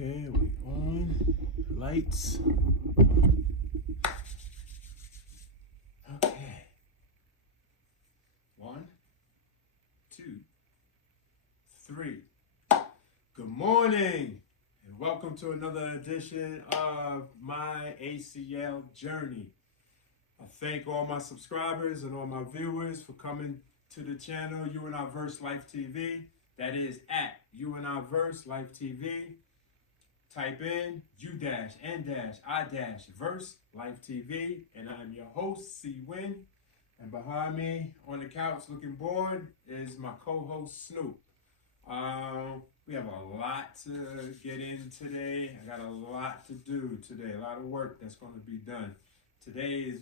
Okay, we on. Lights. Okay. 1, 2, 3. Good morning, and welcome to another edition of my ACL Journey. I thank all my subscribers and all my viewers for coming to the channel U-N-I-VERSELIFETV. That is at U-N-I-VERSELIFETV. Type in U-N-I-VERSELIFETV, and I'm your host, C-Win. And behind me on the couch looking bored is my co-host, Snoop. We have a lot to get in today. I got a lot to do today, a lot of work that's going to be done. Today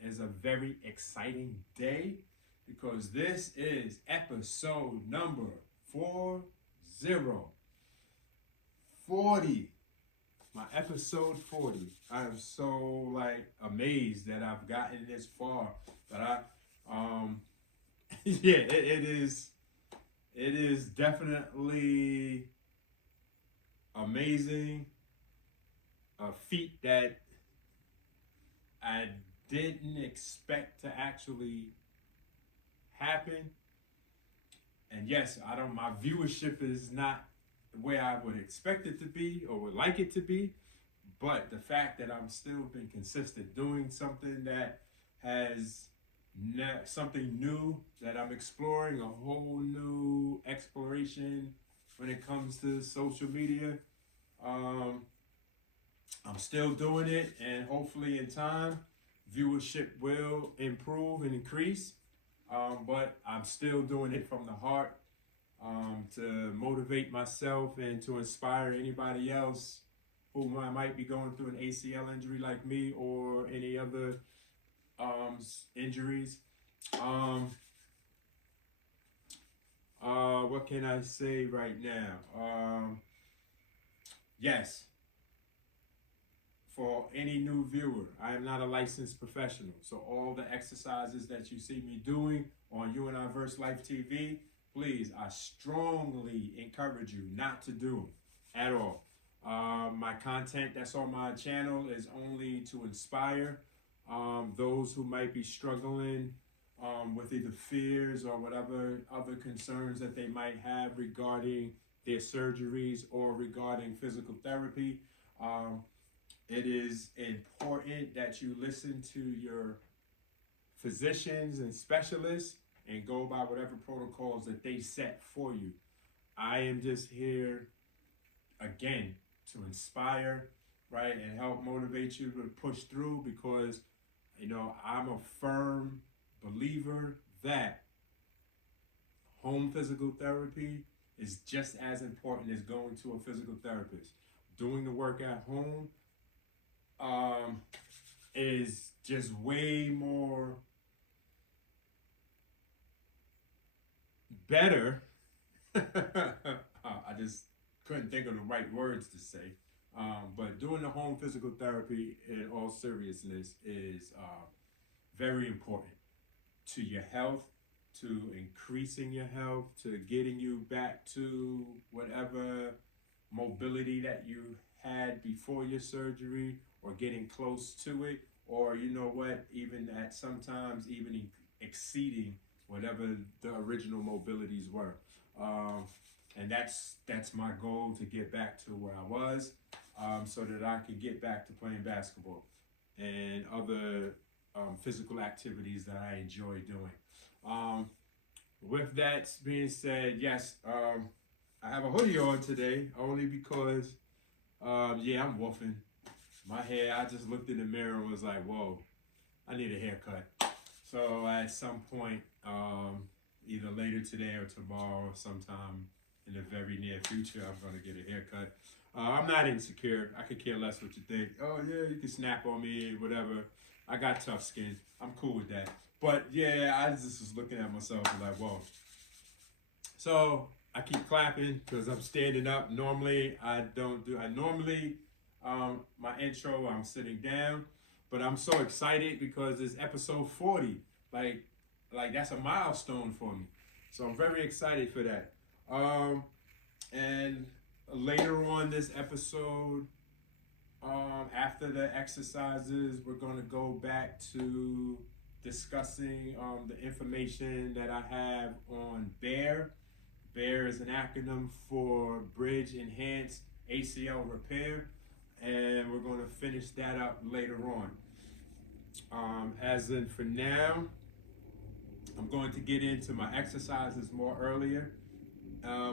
is a very exciting day because this is episode number 40. 40. My episode 40. I am so amazed that I've gotten this far. But yeah, it is definitely amazing. A feat that I didn't expect to actually happen. And yes, my viewership is not the way I would expect it to be or would like it to be, but the fact that I'm still been consistent doing something that has something new that I'm exploring, a whole new exploration when it comes to social media. I'm still doing it, and hopefully in time viewership will improve and increase, but I'm still doing it from the heart. To motivate myself and to inspire anybody else who might be going through an ACL injury like me or any other injuries. What can I say right now? Yes, for any new viewer, I am not a licensed professional, so all the exercises that you see me doing on U-N-I-VERSELIFETV, please, I strongly encourage you not to do them at all. My content that's on my channel is only to inspire those who might be struggling with either fears or whatever other concerns that they might have regarding their surgeries or regarding physical therapy. It is important that you listen to your physicians and specialists and go by whatever protocols that they set for you. I am just here, again, to inspire, right, and help motivate you to push through because, I'm a firm believer that home physical therapy is just as important as going to a physical therapist. Doing the work at home is just way more better. I just couldn't think of the right words to say. But doing the home physical therapy in all seriousness is very important to your health, to increasing your health, to getting you back to whatever mobility that you had before your surgery or getting close to it, or even at sometimes even exceeding whatever the original mobilities were. And that's my goal, to get back to where I was, so that I can get back to playing basketball and other physical activities that I enjoy doing. With that being said, yes, I have a hoodie on today only because, I'm woofing. My hair, I just looked in the mirror and was like, whoa, I need a haircut. So at some point, either later today or tomorrow, sometime in the very near future, I'm going to get a haircut. I'm not insecure. I could care less what you think. Oh, yeah, you can snap on me, whatever. I got tough skin. I'm cool with that. But, yeah, I just was looking at myself and like, whoa. So I keep clapping because I'm standing up. Normally, my intro, I'm sitting down. But I'm so excited because it's episode 40. Like that's a milestone for me. So I'm very excited for that. And later on this episode, after the exercises, we're going to go back to discussing the information that I have on B.E.A.R. B.E.A.R is an acronym for Bridge Enhanced ACL Repair, and we're going to finish that up later on. As in for now, I'm going to get into my exercises more earlier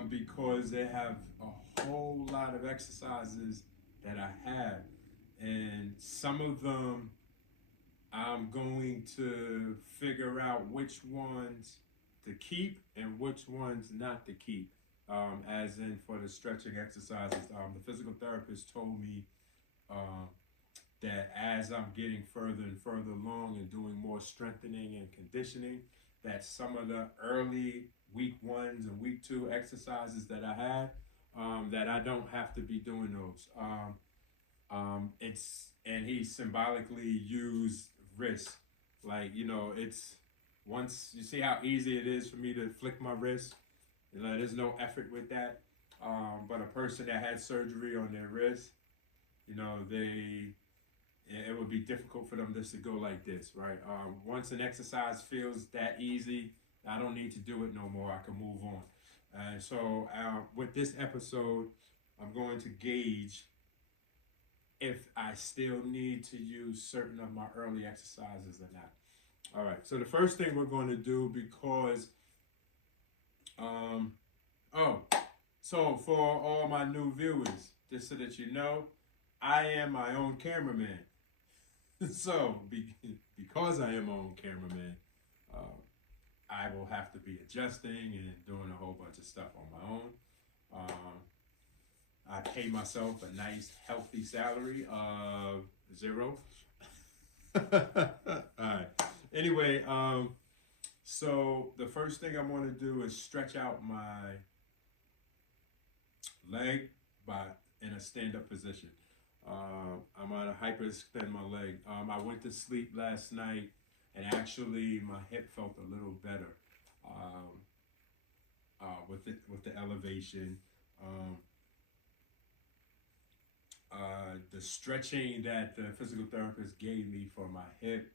because they have a whole lot of exercises that I have, and some of them I'm going to figure out which ones to keep and which ones not to keep. As in for the stretching exercises, the physical therapist told me that as I'm getting further and further along and doing more strengthening and conditioning, that some of the early week 1s and week 2 exercises that I had, that I don't have to be doing those. And he symbolically used wrist, like, it's once you see how easy it is for me to flick my wrist. There's no effort with that. But a person that had surgery on their wrist, it would be difficult for them just to go like this, right? Once an exercise feels that easy, I don't need to do it no more. I can move on. And so with this episode, I'm going to gauge if I still need to use certain of my early exercises or not. All right, so the first thing we're going to do, because, so for all my new viewers, just so that you know, I am my own cameraman. So, because I am my own cameraman, I will have to be adjusting and doing a whole bunch of stuff on my own. I pay myself a nice, healthy salary of $0. All right. Anyway, so the first thing I want to do is stretch out my leg in a stand-up position. I'm going to hyperextend my leg. I went to sleep last night, and actually my hip felt a little better with the elevation. The stretching that the physical therapist gave me for my hip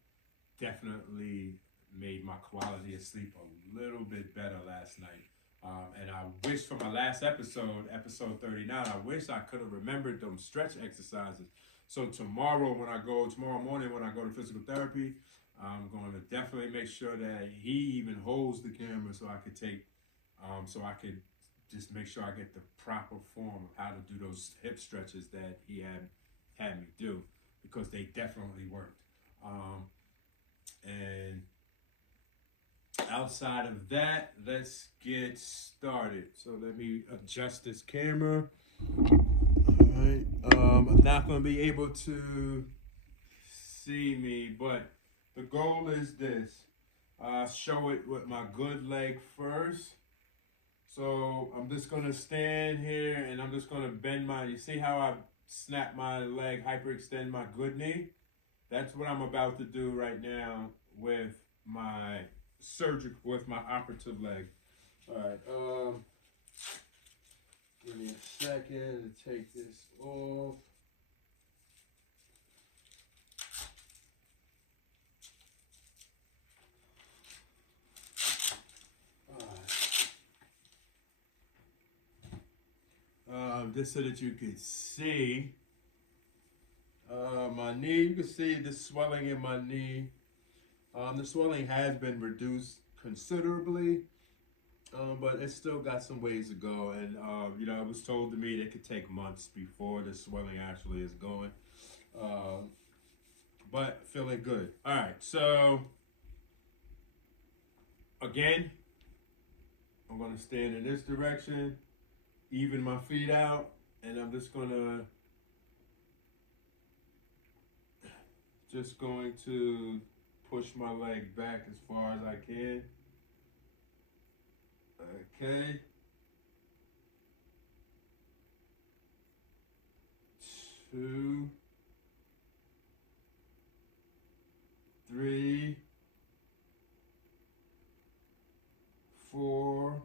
definitely made my quality of sleep a little bit better last night. And I wish for my last episode 39, I wish I could have remembered them stretch exercises. So tomorrow morning when I go to physical therapy, I'm going to definitely make sure that he even holds the camera so I could just make sure I get the proper form of how to do those hip stretches that he had me do, because they definitely worked. And outside of that, let's get started. So let me adjust this camera. All right. I'm not going to be able to see me, but the goal is this. Show it with my good leg first. So I'm just going to stand here and I'm just going to bend you see how I snap my leg, hyperextend my good knee? That's what I'm about to do right now with my operative leg. All right, give me a second to take this off. Just so that you can see my knee. You can see the swelling in my knee. The swelling has been reduced considerably, but it's still got some ways to go. And it was told to me that it could take months before the swelling actually is going. But feeling good. All right, so again, I'm going to stand in this direction, even my feet out, and I'm just going to push my leg back as far as I can. Okay. 2, 3, 4,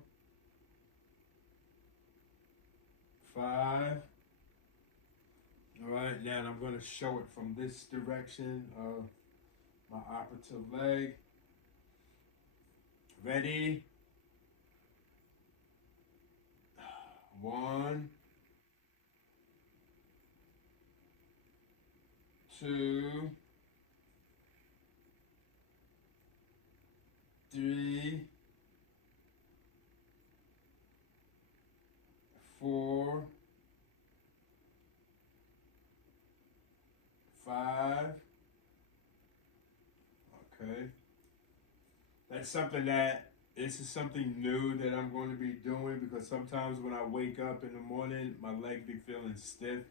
5. All right, now I'm going to show it from this direction of my operative leg. Ready? 1, 2, 3, 4, 5. Okay. That's something that, this is something new that I'm going to be doing, because sometimes when I wake up in the morning, my leg be feeling stiff,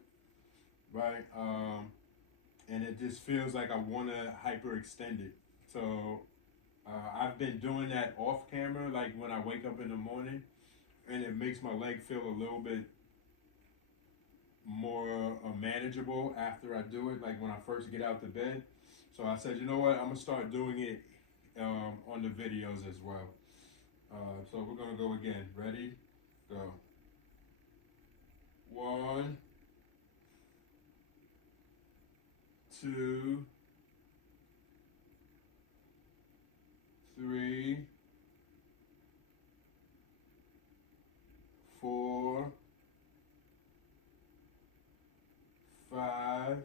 right? And it just feels like I want to hyperextend it. So I've been doing that off camera, like when I wake up in the morning, and it makes my leg feel a little bit more manageable after I do it, like when I first get out the bed. So I said, you know what, I'm gonna start doing it on the videos as well. So we're gonna go again. Ready? Go. 1, 2, 3, 4, 5.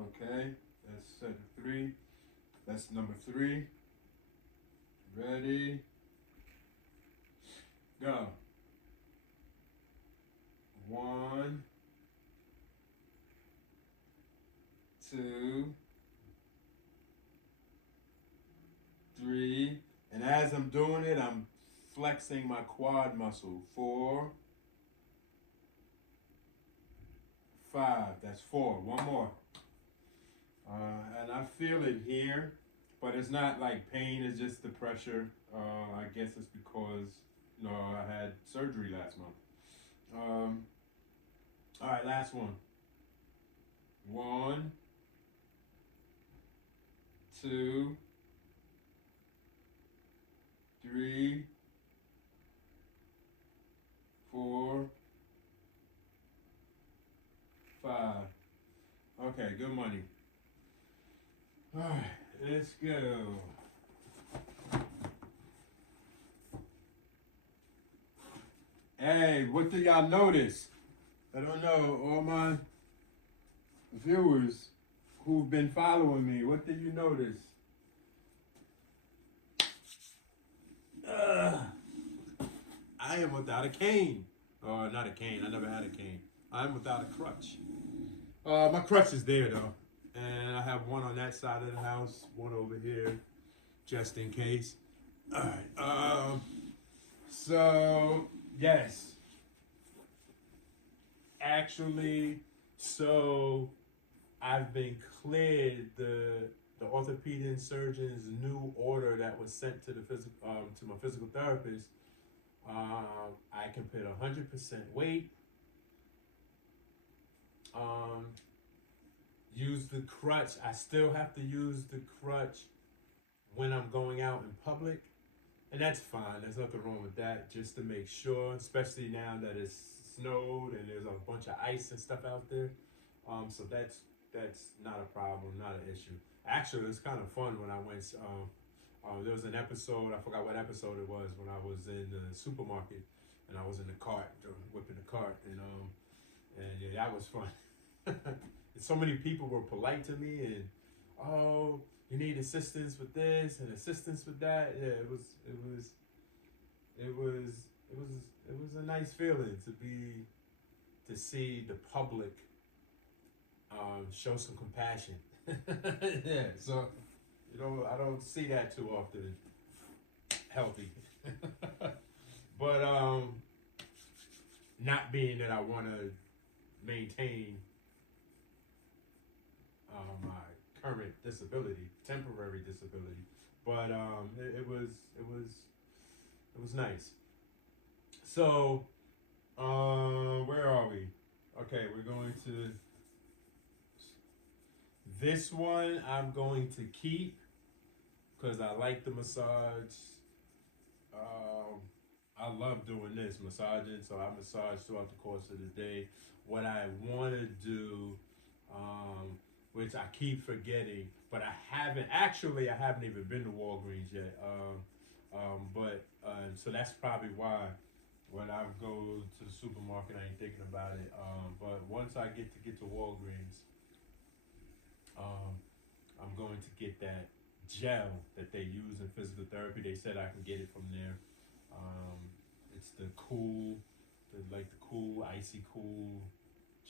Okay, that's set 3. That's number 3. Ready? Go. 1, 2, 3. And as I'm doing it, I'm flexing my quad muscle. 4, 5. That's 4. One more. And I feel it here, but it's not like pain, it's just the pressure. I guess it's because, I had surgery last month. All right, last one. 1, 2, 3, 4, 5. Okay, good money. All right, let's go. Hey, what do y'all notice? I don't know, all my viewers who've been following me, what did you notice? I am without a cane. Not a cane, I never had a cane. I'm without a crutch. My crutch is there though. And I have one on that side of the house, one over here, just in case. All right. So yes, actually, so I've been cleared. The orthopedic surgeon's new order that was sent to the to my physical therapist. I can put 100% weight. Use the crutch. I still have to use the crutch when I'm going out in public, and that's fine. There's nothing wrong with that. Just to make sure, especially now that it's snowed and there's a bunch of ice and stuff out there. So that's not a problem, not an issue. Actually, it's kind of fun when I went. There was an episode. I forgot what episode it was, when I was in the supermarket and I was in the cart, whipping the cart, and yeah, that was fun. So many people were polite to me, and oh, you need assistance with this and assistance with that. Yeah, it was a nice feeling to see the public show some compassion. Yeah, so I don't see that too often. Healthy. But not being that I want to maintain my current disability, temporary disability, but it was nice. So where are we? Okay, we're going to this one. I'm going to keep because I like the massage. I love doing this, massaging. So I massage throughout the course of the day. What I want to do, um, which I keep forgetting, but I haven't even been to Walgreens yet. But so that's probably why when I go to the supermarket, I ain't thinking about it. But once I get to Walgreens, um, I'm going to get that gel that they use in physical therapy. They said I can get it from there. Um, it's the cool, icy cool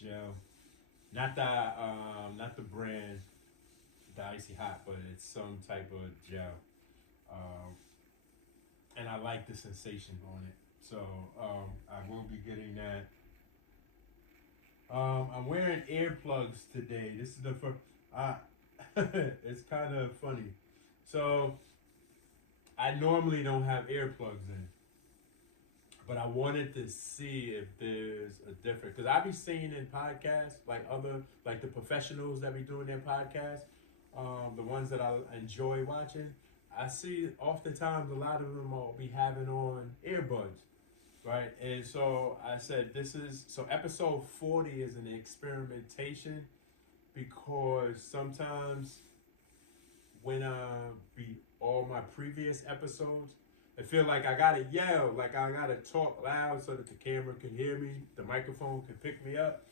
gel. Not the brand, the icy hot, but it's some type of gel. Um, and I like the sensation on it. So I will be getting that. I'm wearing earplugs today. This is the first. It's kind of funny. So I normally don't have earplugs in, but I wanted to see if there's a difference because I be seeing in podcasts like the professionals that be doing their podcasts, the ones that I enjoy watching. I see oftentimes a lot of them will be having on earbuds, right? And so I said episode 40 is an experimentation because sometimes when be all my previous episodes, I feel like I gotta yell, like I gotta talk loud so that the camera can hear me, the microphone can pick me up.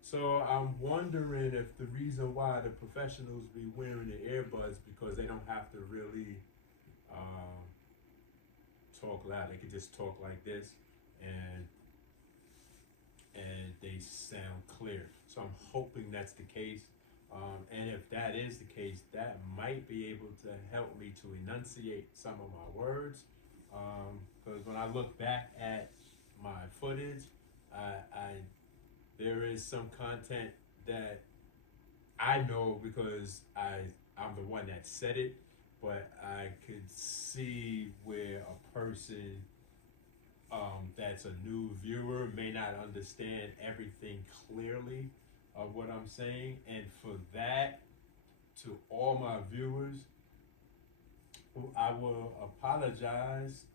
So I'm wondering if the reason why the professionals be wearing the earbuds because they don't have to really um, talk loud. They can just talk like this, and they sound clear. So I'm hoping that's the case. And if that is the case, that might be able to help me to enunciate some of my words. Because when I look back at my footage, I there is some content that I know because I'm the one that said it, but I could see where a person that's a new viewer may not understand everything clearly of what I'm saying, and for that, to all my viewers, I will apologize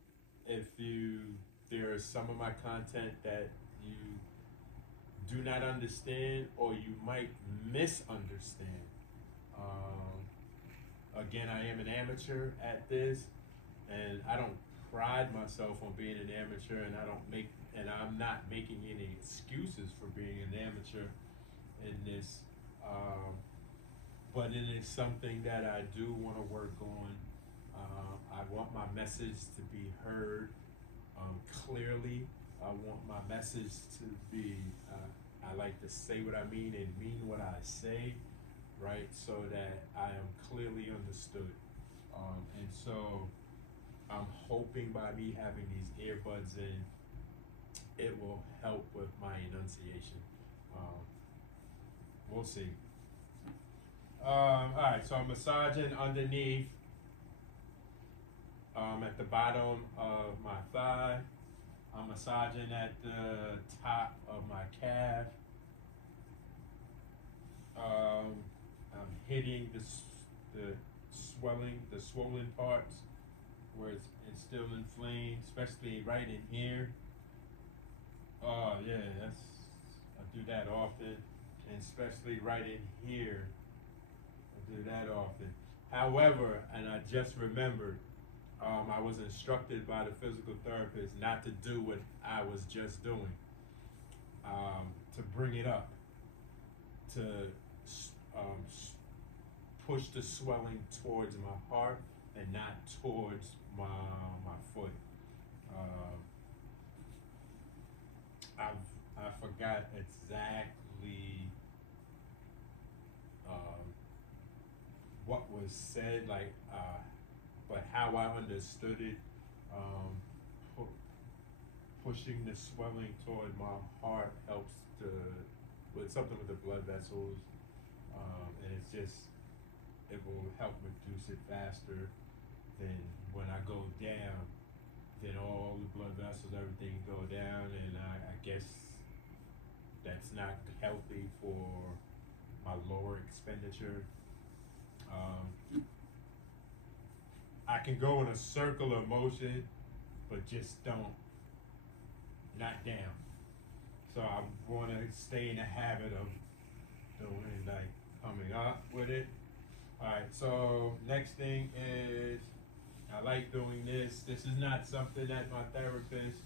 if there is some of my content that you do not understand or you might misunderstand. Um, Again, I am an amateur at this, and I don't pride myself on being an amateur, and I'm not making any excuses for being an amateur in this. But it is something that I do want to work on. I want my message to be heard clearly. I want my message to be, I like to say what I mean and mean what I say, right? So that I am clearly understood. And so I'm hoping by me having these earbuds in, it will help with my enunciation. Um, we'll see. All right, so I'm massaging underneath, at the bottom of my thigh. I'm massaging at the top of my calf. I'm hitting the the swollen parts where it's still inflamed, especially right in here. Oh yeah, I do that often, and especially right in here. I do that often. However, and I just remembered, I was instructed by the physical therapist not to do what I was just doing, to bring it up, to um, push the swelling towards my heart and not towards my foot. Um, I forgot exactly um, what was said, but how I understood it. Um, Pushing the swelling toward my heart helps with something with the blood vessels, and it will help reduce it faster than when I go down. Then all the blood vessels, everything go down, and I guess that's not healthy for my lower expenditure. I can go in a circular motion, but just don't not down. So I want to stay in the habit of doing like coming up with it. All right. So next thing is I like doing this. This is not something that my therapist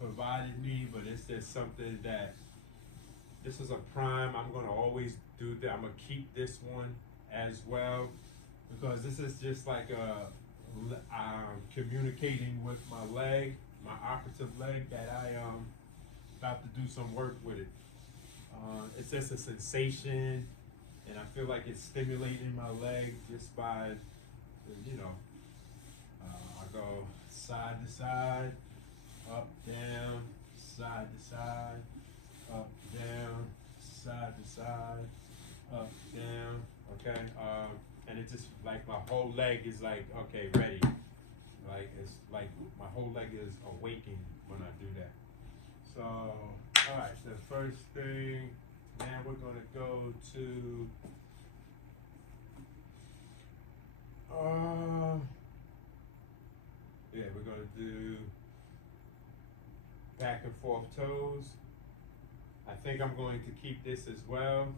provided me, but it's just something that this is a prime. I'm gonna always do that. I'm gonna keep this one as well because this is just like communicating with my leg, my operative leg, that I about to do some work with it. It's just a sensation, and I feel like it's stimulating my leg just by, I go side to side, up, down, side to side, up, down, side to side, up, down, okay? And it's just like my whole leg is like, okay, ready. Like, it's like my whole leg is awakened when I do that. So, all right, the first thing, now we're gonna go to, we're gonna do back and forth toes. I think I'm going to keep this as well.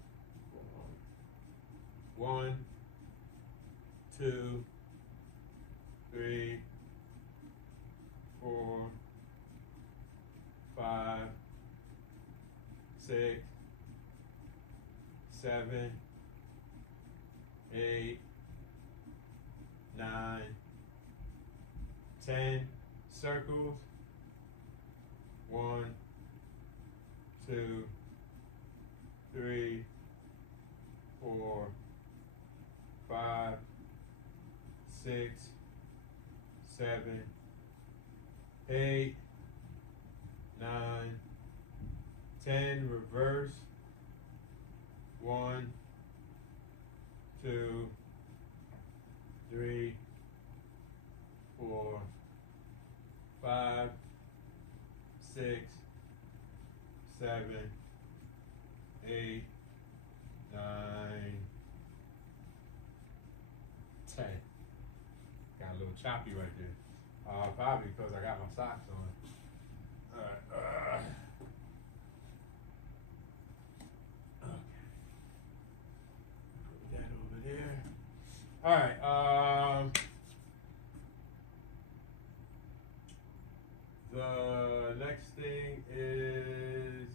1, 2, 3, 4, 5, 6, 7, 8, 9, 10 circles. 1, 2, 3, 4, 5, 6, 7, 8, 9, 10. Reverse. 1, 2, 3, 4, 5, 6, 7, 8, 9, 10. Got a little choppy right there. Probably because I got my socks on. Alright. Okay. Put that over there. Alright. The next thing is,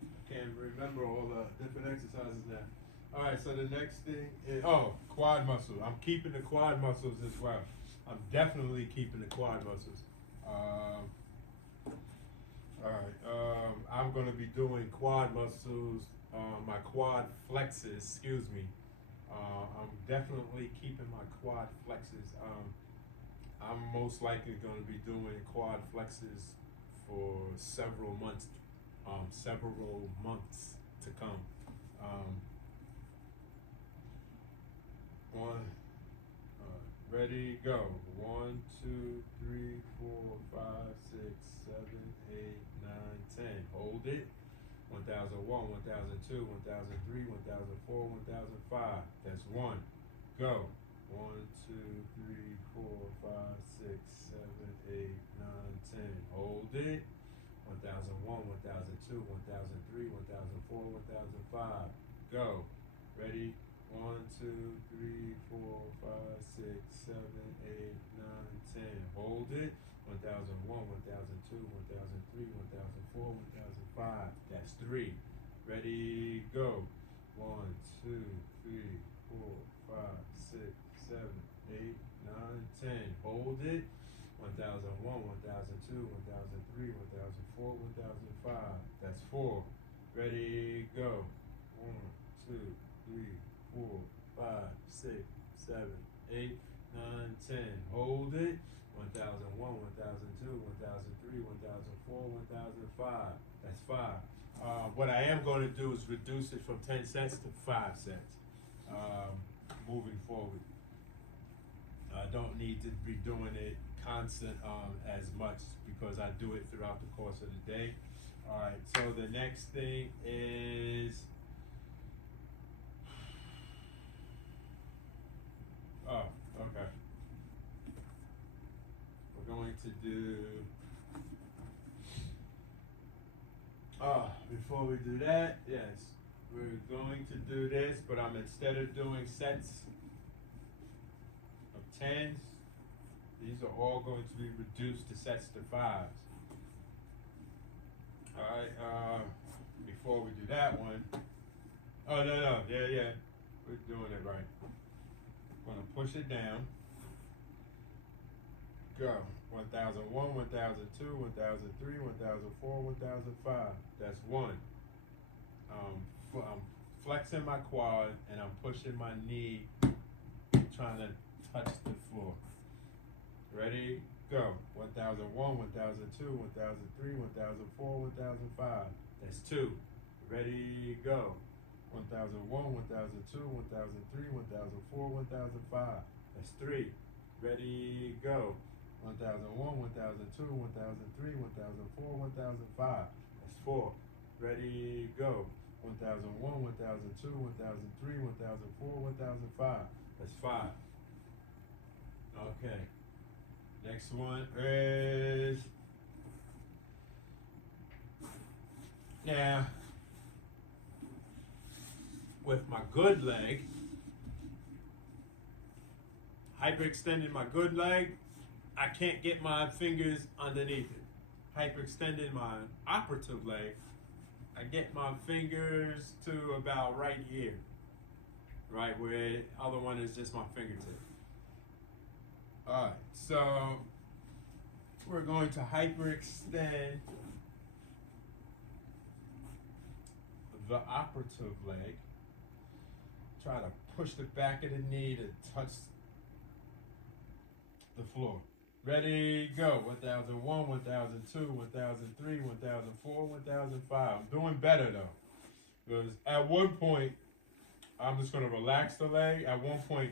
I can't remember all the different exercises now. Alright, so the next thing is, quad muscle. I'm keeping the quad muscles as well. I'm definitely keeping the quad muscles. I'm going to be doing quad muscles, my quad flexes, excuse me. I'm definitely keeping my quad flexes. I'm most likely going to be doing quad flexes for several months to come. Ready, go. 1, 2, 3, 4, 5, 6, 7, 8, 9, 10. Hold it. 1001, 1002, 1003, 1004, 1005. That's 1. Go. 1, 2, 3, 4, 5, 6, 7, 8, 9, 10. Hold it. 1001, 1002, 1003, 1004, 1005. Go. Ready? 1, 2, 3, 4, 5, 6, 7, 8, 9, 10. Hold it. 1001, 1002, 1003, 1004, 1005. That's 3. Ready? Go. 1, 2, 3, 4, 5, 6, 7, 8, 9, 10. Hold it. 1001, 1002, 1003, 1004, 1005. That's 4. Ready? Go. 1, 2, 3, 4, 5, 6, 7, 8, 9, 10. Hold it. 1001, 1002, 1003, 1004, 1005. That's 5. What I am going to do is reduce it from 10 sets to 5 sets moving forward. I don't need to be doing it constant as much because I do it throughout the course of the day. Alright, so the next thing is okay. to do, before we do that, yes, we're going to do this, but instead of doing sets of 10s, these are all going to be reduced to sets to 5s. Alright, before we do that one, oh no, yeah, we're doing it right. I'm gonna push it down. Go. 1001, 1002, 1003, 1004, 1005. That's 1. I'm flexing my quad and I'm pushing my knee, trying to touch the floor. Ready? Go. 1001, 1002, 1003, 1004, 1005. That's 2. Ready? Go. 1001, 1002, 1003, 1004, 1005. That's 3. Ready? Go. 1001, 1002, 1003, 1004, 1005. That's 4. Ready? Go. 1001, 1002, 1003, 1004, 1005. That's 5. Okay. Next one is, now, with my good leg, hyperextending my good leg, I can't get my fingers underneath it. Hyperextending my operative leg, I get my fingers to about right here, right where the other one is just my fingertip. Alright, so we're going to hyperextend the operative leg. Try to push the back of the knee to touch the floor. Ready, go. 1001, 1002, 1003, 1004, 1005. I'm doing better though. Because at one point, I'm just going to relax the leg. At one point,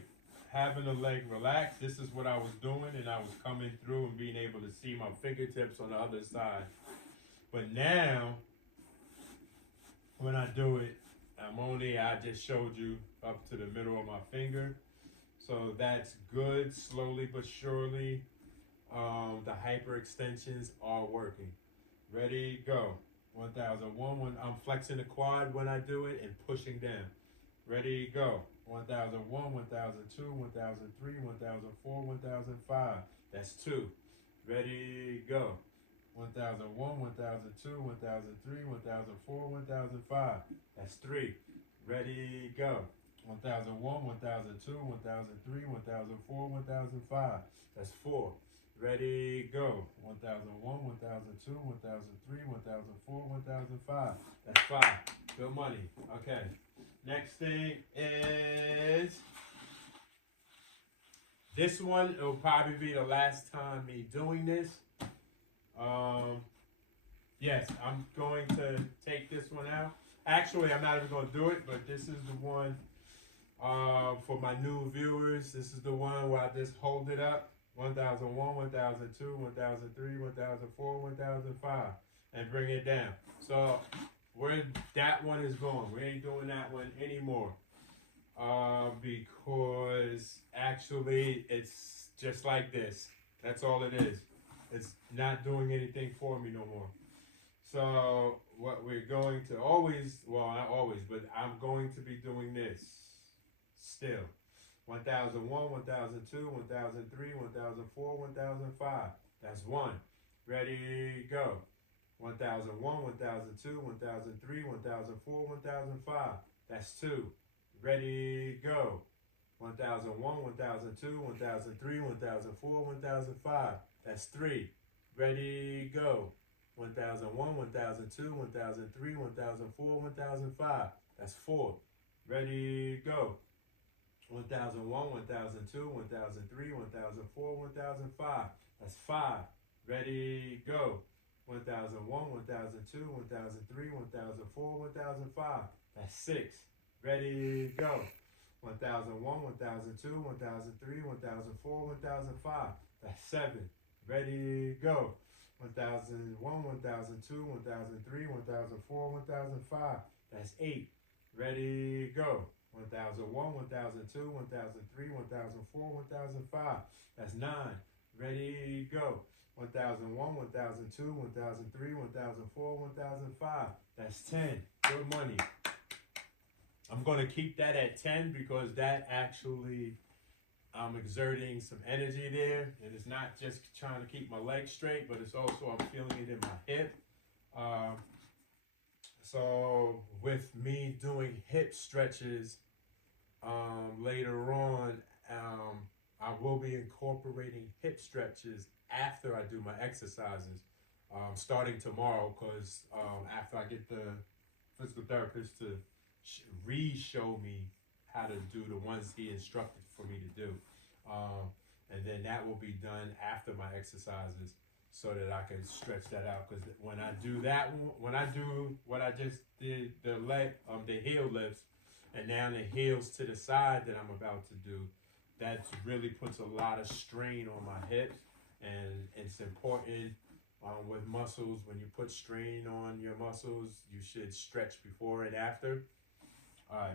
having the leg relaxed, this is what I was doing, and I was coming through and being able to see my fingertips on the other side. But now, when I do it, I just showed you up to the middle of my finger. So that's good, slowly but surely. The hyperextensions are working. Ready, go. 1001, I'm flexing the quad when I do it and pushing down. Ready, go. 1001, 1002, 1003, 1004, 1005. That's 2. Ready, go. 1001, 1002, 1003, 1004, 1005. That's 3. Ready, go. 1001, 1002, 1003, 1004, 1005. That's 4. Ready, go. 1001, 1002, 1003, 1004, 1005. That's 5. Good money. Okay. Next thing is this one. It'll probably be the last time me doing this. Yes, I'm going to take this one out. Actually, I'm not even going to do it, but this is the one for my new viewers. This is the one where I just hold it up. 1001, 1002, 1003, 1004, 1005, and bring it down. So where that one is going, we ain't doing that one anymore. Because actually it's just like this. That's all it is. It's not doing anything for me no more. So what we're going to always, well, not always, but I'm going to be doing this still. 1001, 1002, 1003, 1004, 1005. That's 1. Ready, go. 1001, 1002, 1003, 1004, 1005. That's 2. Ready, go. 1001, 1002, 1003, 1004, 1005. That's 3. Ready, go. 1001, 1002, 1003, 1004, 1005. That's 4. Ready, go. 1001, 1002, 1003, 1004, 1005. That's 5. Ready, go. 1001, 1002, 1003, 1004, 1005. That's 6. Ready, go. 1001, 1002, 1003, 1004, 1005. That's 7. Ready, go. 1001, 1002, 1003, 1004, 1005. That's 8. Ready, go. 1001, 1002, 1003, 1004, 1005. That's 9. Ready, go. 1001, 1002, 1003, 1004, 1005. That's 10. Good money. I'm going to keep that at 10 because that actually, I'm exerting some energy there. And it's not just trying to keep my legs straight, but it's also I'm feeling it in my hip. So with me doing hip stretches later on, I will be incorporating hip stretches after I do my exercises, starting tomorrow, because after I get the physical therapist to re-show me how to do the ones he instructed for me to do. And then that will be done after my exercises so that I can stretch that out. Because when I do that one, when I do what I just did, the heel lifts, and now the heels to the side that I'm about to do, that really puts a lot of strain on my hips. And it's important with muscles, when you put strain on your muscles, you should stretch before and after. All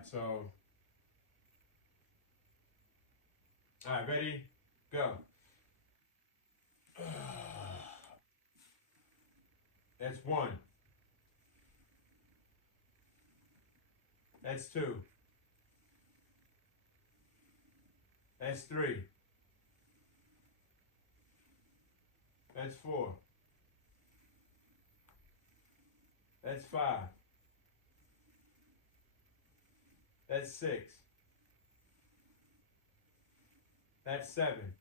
right, ready? Go. That's 1. That's 2. That's 3. That's 4. That's 5. That's 6. That's 7.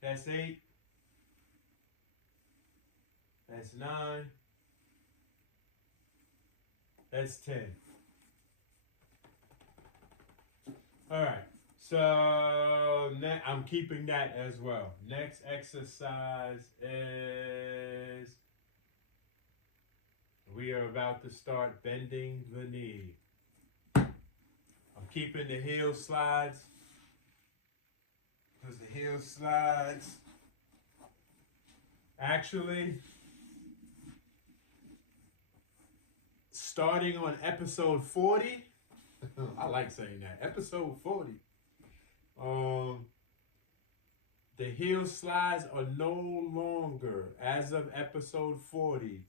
That's 8. That's 9. That's 10. All right. So I'm keeping that as well. Next exercise is we are about to start bending the knee. I'm keeping the heel slides because the heel slides actually, starting on episode 40, I like saying that, episode 40, the heel slides are no longer, as of episode 40,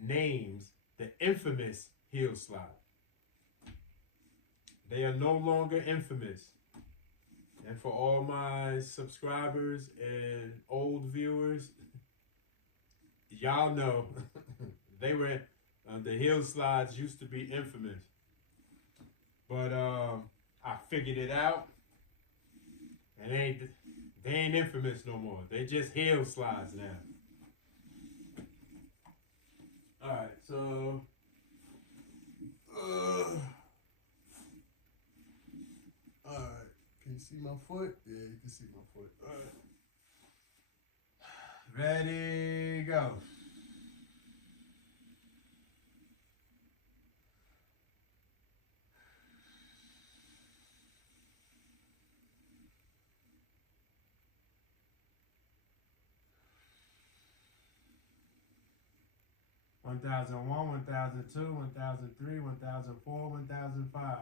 named the infamous heel slide. They are no longer infamous. And for all my subscribers and old viewers, y'all know they were, the heel slides used to be infamous. But I figured it out, and they ain't infamous no more. They just heel slides now. All right, so all right. Can you see my foot? Yeah, you can see my foot. All right. Ready, go. One 1001, 1002, 1003, 1004, 1005.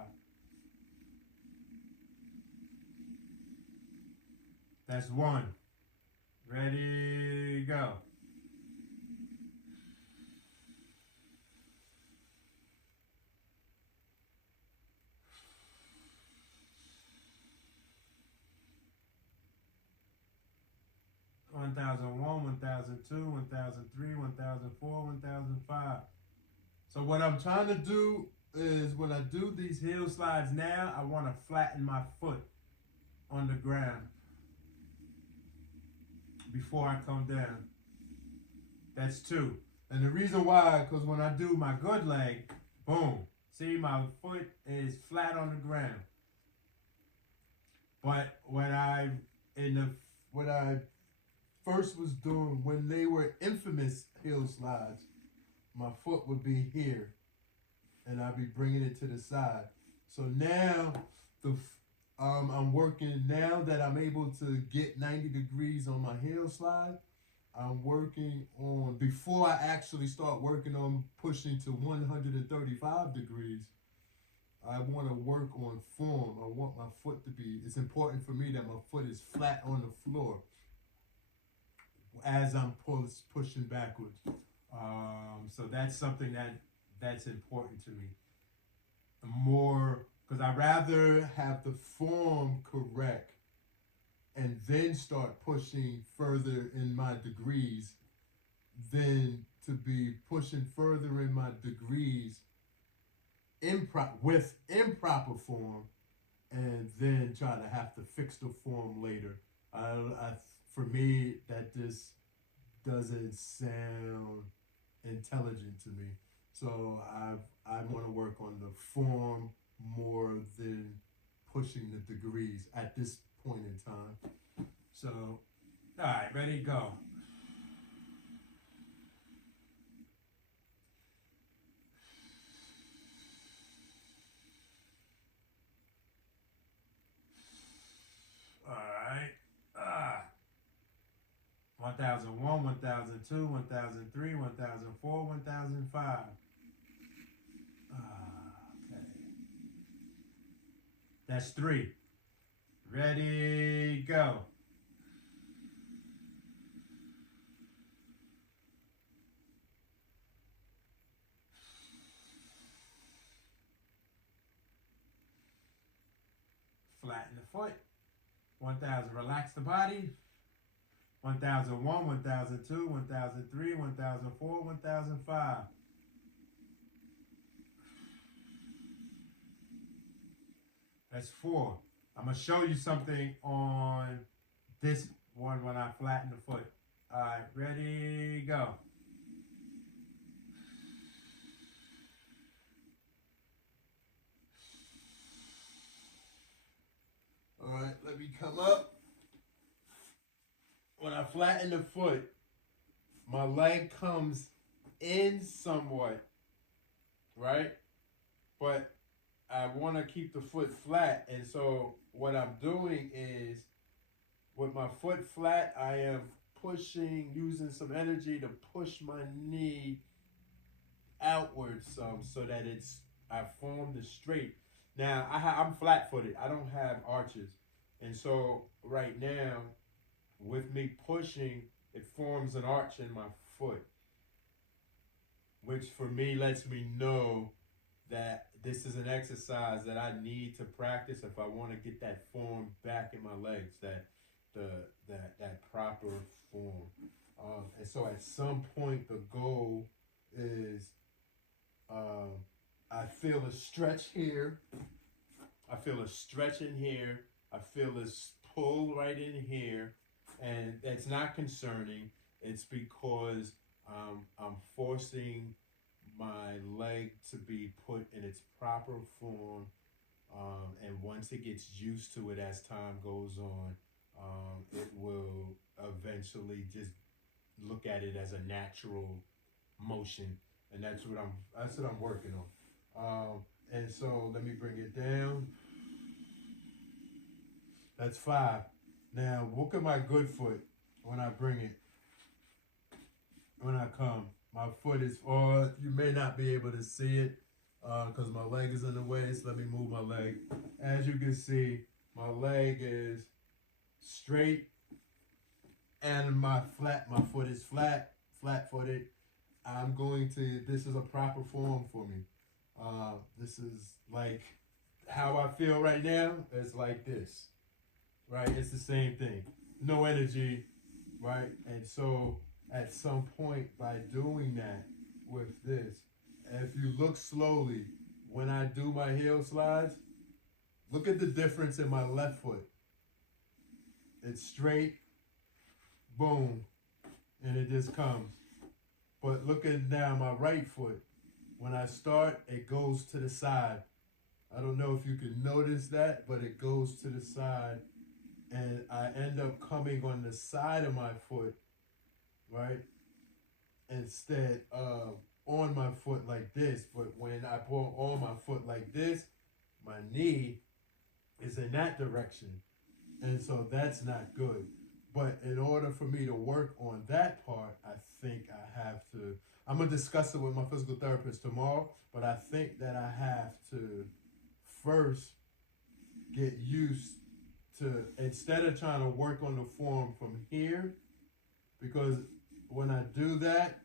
That's 1. Ready, go. One 1001, 1002, 1003, 1004, 1005. So what I'm trying to do is when I do these heel slides now, I want to flatten my foot on the ground before I come down. That's 2. And the reason why, because when I do my good leg, boom, see my foot is flat on the ground. But when I first was doing, when they were infamous heel slides, my foot would be here, and I'd be bringing it to the side. So now I'm working, now that I'm able to get 90 degrees on my heel slide, I'm working on, before I actually start working on pushing to 135 degrees, I want to work on form. I want my foot to be, it's important for me that my foot is flat on the floor as I'm pushing backwards. So that's something that's important to me. More, because I rather have the form correct and then start pushing further in my degrees than to be pushing further in my degrees with improper form and then try to have to fix the form later. For me, that just doesn't sound intelligent to me. So I want to work on the form more than pushing the degrees at this point in time. So, all right, ready, go. All right. 1001, 1002, 1003, 1004, 1005. Okay. That's 3. Ready, go. Flatten the foot. 1000, relax the body. 1001, 1002, 1003, 1004, 1005. That's 4. I'm going to show you something on this one when I flatten the foot. All right, ready, go. All right, let me come up. When I flatten the foot, my leg comes in somewhat, right? But I want to keep the foot flat, and so what I'm doing is, with my foot flat, I am pushing, using some energy to push my knee outwards some, so that I formed it straight. Now I'm flat-footed. I don't have arches, and so right now, with me pushing, it forms an arch in my foot, which for me lets me know that this is an exercise that I need to practice if I want to get that form back in my legs, that proper form. And so at some point the goal is, I feel a stretch here, I feel a stretch in here, I feel this pull right in here, and that's not concerning. It's because I'm forcing my leg to be put in its proper form, and once it gets used to it as time goes on, it will eventually just look at it as a natural motion, and that's what I'm working on. And so let me bring it down. That's 5. Now look at my good foot when I bring it. When I come, my foot is, or you may not be able to see it because my leg is in the way. So let me move my leg. As you can see, my leg is straight, and my foot is flat-footed. This is a proper form for me. This is like how I feel right now. It's like this, right? It's the same thing. No energy, right? And so at some point, by doing that with this, if you look slowly, when I do my heel slides, look at the difference in my left foot. It's straight, boom, and it just comes. But look at now my right foot. When I start, it goes to the side. I don't know if you can notice that, but it goes to the side, and I end up coming on the side of my foot, right? Instead of on my foot like this. But when I pull on my foot like this, my knee is in that direction. And so that's not good. But in order for me to work on that part, I think I have to. I'm going to discuss it with my physical therapist tomorrow, but I think that I have to first get used to, instead of trying to work on the form from here, because when I do that,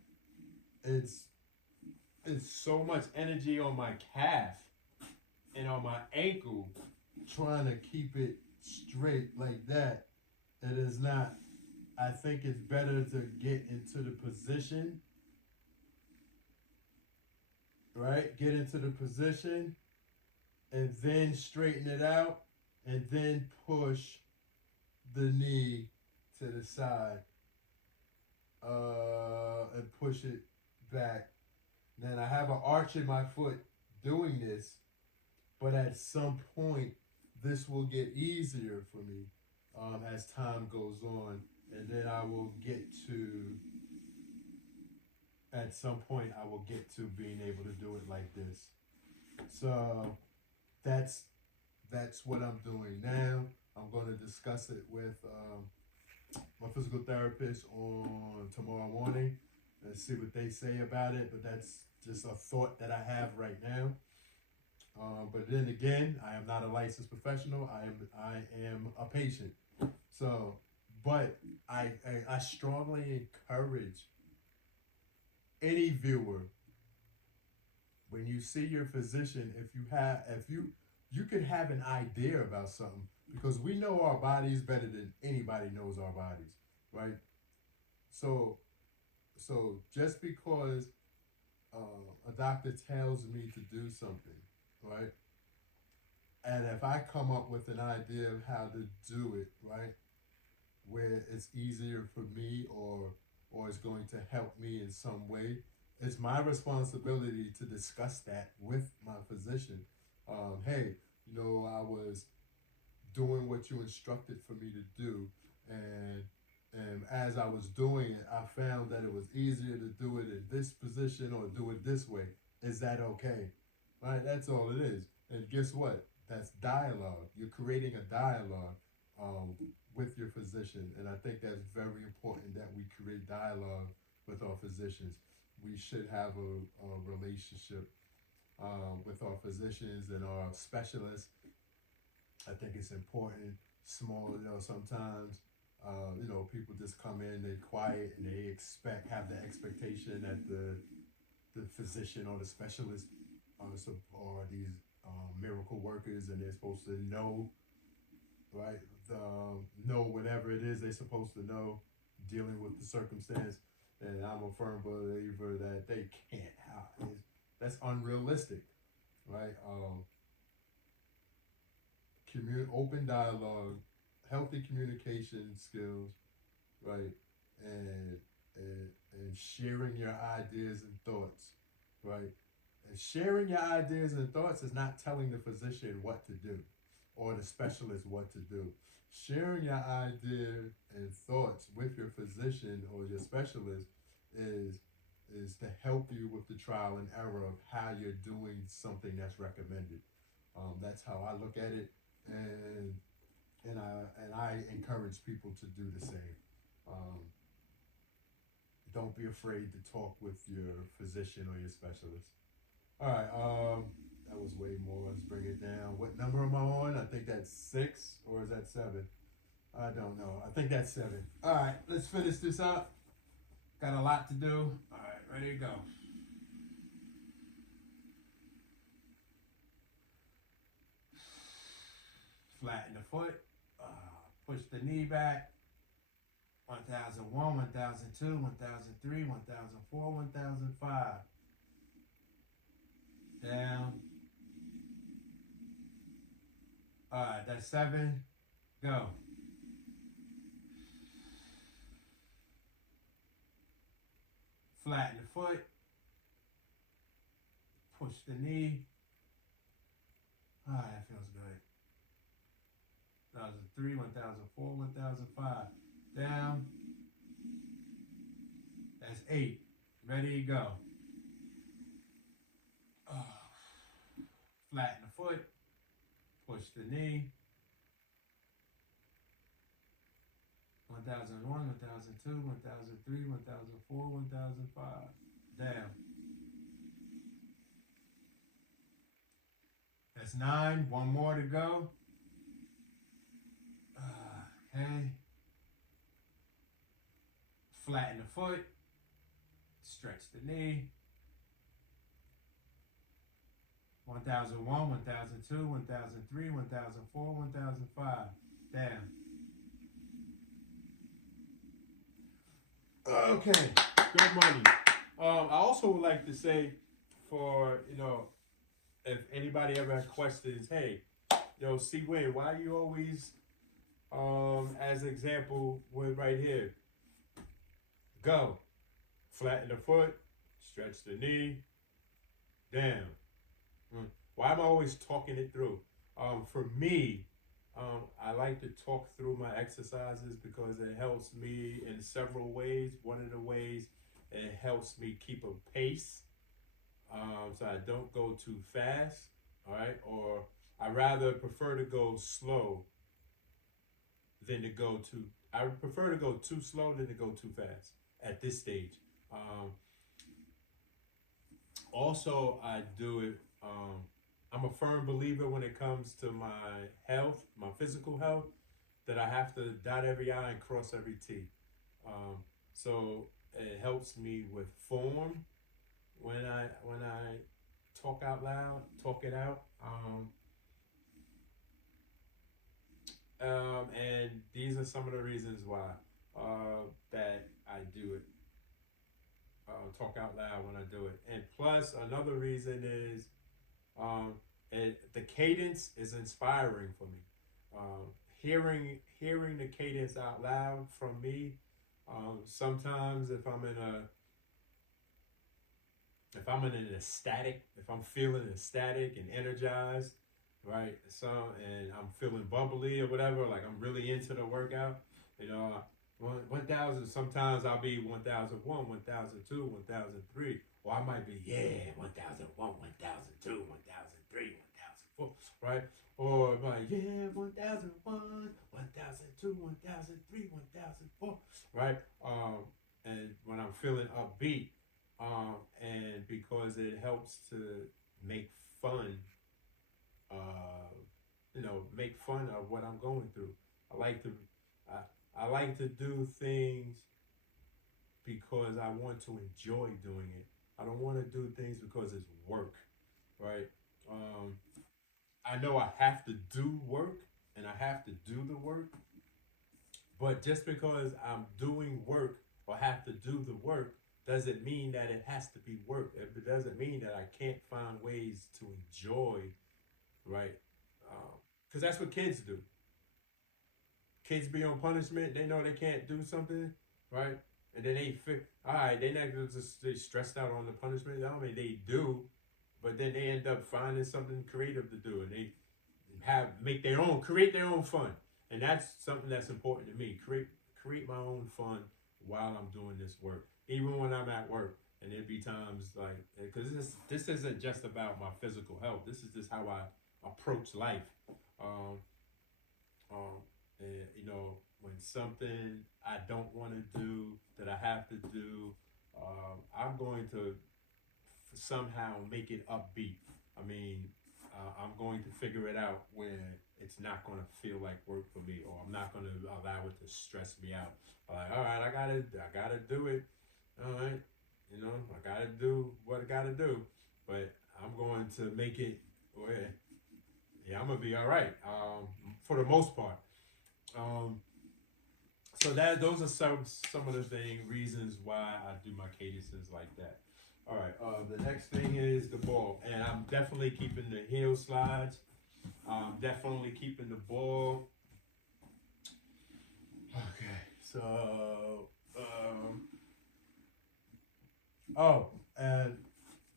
it's so much energy on my calf and on my ankle trying to keep it straight like that. It is not. I think it's better to get into the position, right? Get into the position and then straighten it out and then push the knee to the side and push it back. Then I have an arch in my foot doing this, but at some point this will get easier for me as time goes on, and then I will get to, at some point I will get to being able to do it like this. So that's what I'm doing now. I'm going to discuss it with my physical therapist on tomorrow morning and see what they say about it. But that's just a thought that I have right now. But then again, I am not a licensed professional. I am a patient. So, but I strongly encourage any viewer, when you see your physician, if you could have an idea about something, because we know our bodies better than anybody knows our bodies, right? So just because a doctor tells me to do something, right? And if I come up with an idea of how to do it, right, where it's easier for me or it's going to help me in some way, it's my responsibility to discuss that with my physician. Hey, I was doing what you instructed for me to do, and as I was doing it, I found that it was easier to do it in this position or do it this way. Is that okay? Right? That's all it is. And guess what? That's dialogue. You're creating a dialogue with your physician, and I think that's very important that we create dialogue with our physicians. We should have a relationship with our physicians and our specialists. I think it's important. Sometimes people just come in, they're quiet, and they have the expectation that the physician or the specialist are these miracle workers, and they're supposed to know, right? Know whatever it is they're supposed to know, dealing with the circumstance. And I'm a firm believer that they can't. That's unrealistic, right? Open dialogue, healthy communication skills, right? And sharing your ideas and thoughts, right? And sharing your ideas and thoughts is not telling the physician what to do or the specialist what to do. Sharing your idea and thoughts with your physician or your specialist is to help you with the trial and error of how you're doing something that's recommended. That's how I look at it, and I encourage people to do the same. Don't be afraid to talk with your physician or your specialist. All right, that was way more. Let's bring it down. What number am I on? I think that's 6, or is that 7? I don't know. I think that's 7. All right, let's finish this up. Got a lot to do. All right, ready to go. Flatten the foot. Push the knee back. 1001, 1002, 1003, 1004, 1005. Down. All right, that's 7. Go. Flatten the foot. Push the knee. All right, that feels good. 1003, 1004, 1005. Down. That's 8. Ready to go. Flatten the foot. Push the knee. 1001, 1002, 1003, 1004, 1005. Down. That's That's 9. One more to go. Okay. Flatten the foot. Stretch the knee. 1001, 1002, 1003, 1004, 1005. Down. Okay. Good money. I also would like to say, for if anybody ever has questions, hey, C. Wayne, why you always, as an example, with right here, go, flatten the foot, stretch the knee, down. Why am I always talking it through? For me, I like to talk through my exercises because it helps me in several ways. One of the ways, it helps me keep a pace, so I don't go too fast, all right? Or I rather prefer to go slow than to go too. I would prefer to go too slow than to go too fast at this stage. Also, I do it. I'm a firm believer when it comes to my health, my physical health, that I have to dot every I and cross every T. So it helps me with form when I talk out loud, talk it out. And these are some of the reasons why that I do it. Talk out loud when I do it. And plus, another reason is the cadence is inspiring for me. Hearing the cadence out loud from me. Sometimes if I'm in an ecstatic, if I'm feeling ecstatic and energized, right? And I'm feeling bubbly or whatever, like I'm really into the workout, 1,000, sometimes I'll be 1,001, 1,002, 1,003, or I might be, 1,001, 1,002, 1,003, 1,004, right? Or like, 1,001, 1,002, 1,003, 1,004, right? And when I'm feeling upbeat, and because it helps to make fun, make fun of what I'm going through. I like to do things because I want to enjoy doing it. I don't want to do things because it's work, right? I know I have to do work and I have to do the work, but just because I'm doing work or have to do the work doesn't mean that it has to be work. It doesn't mean that I can't find ways to enjoy, right? Because that's what kids do. Kids be on punishment. They know they can't do something, right? And then they not just they stressed out on the punishment. I mean, they do, but then they end up finding something creative to do, and they create their own fun, and that's something that's important to me. Create my own fun while I'm doing this work, even when I'm at work. And there'd be times like, because this isn't just about my physical health. This is just how I approach life. And when something I don't want to do that I have to do, I'm going to somehow make it upbeat. I mean, I'm going to figure it out where it's not going to feel like work for me, or I'm not going to allow it to stress me out. Like, all right, I gotta do it. All right, I gotta do what I gotta do, but I'm going to make it where, I'm gonna be all right. For the most part. So those are some of the reasons why I do my cadences like that. All right. The next thing is the ball, and I'm definitely keeping the heel slides. Definitely keeping the ball. Okay. So, and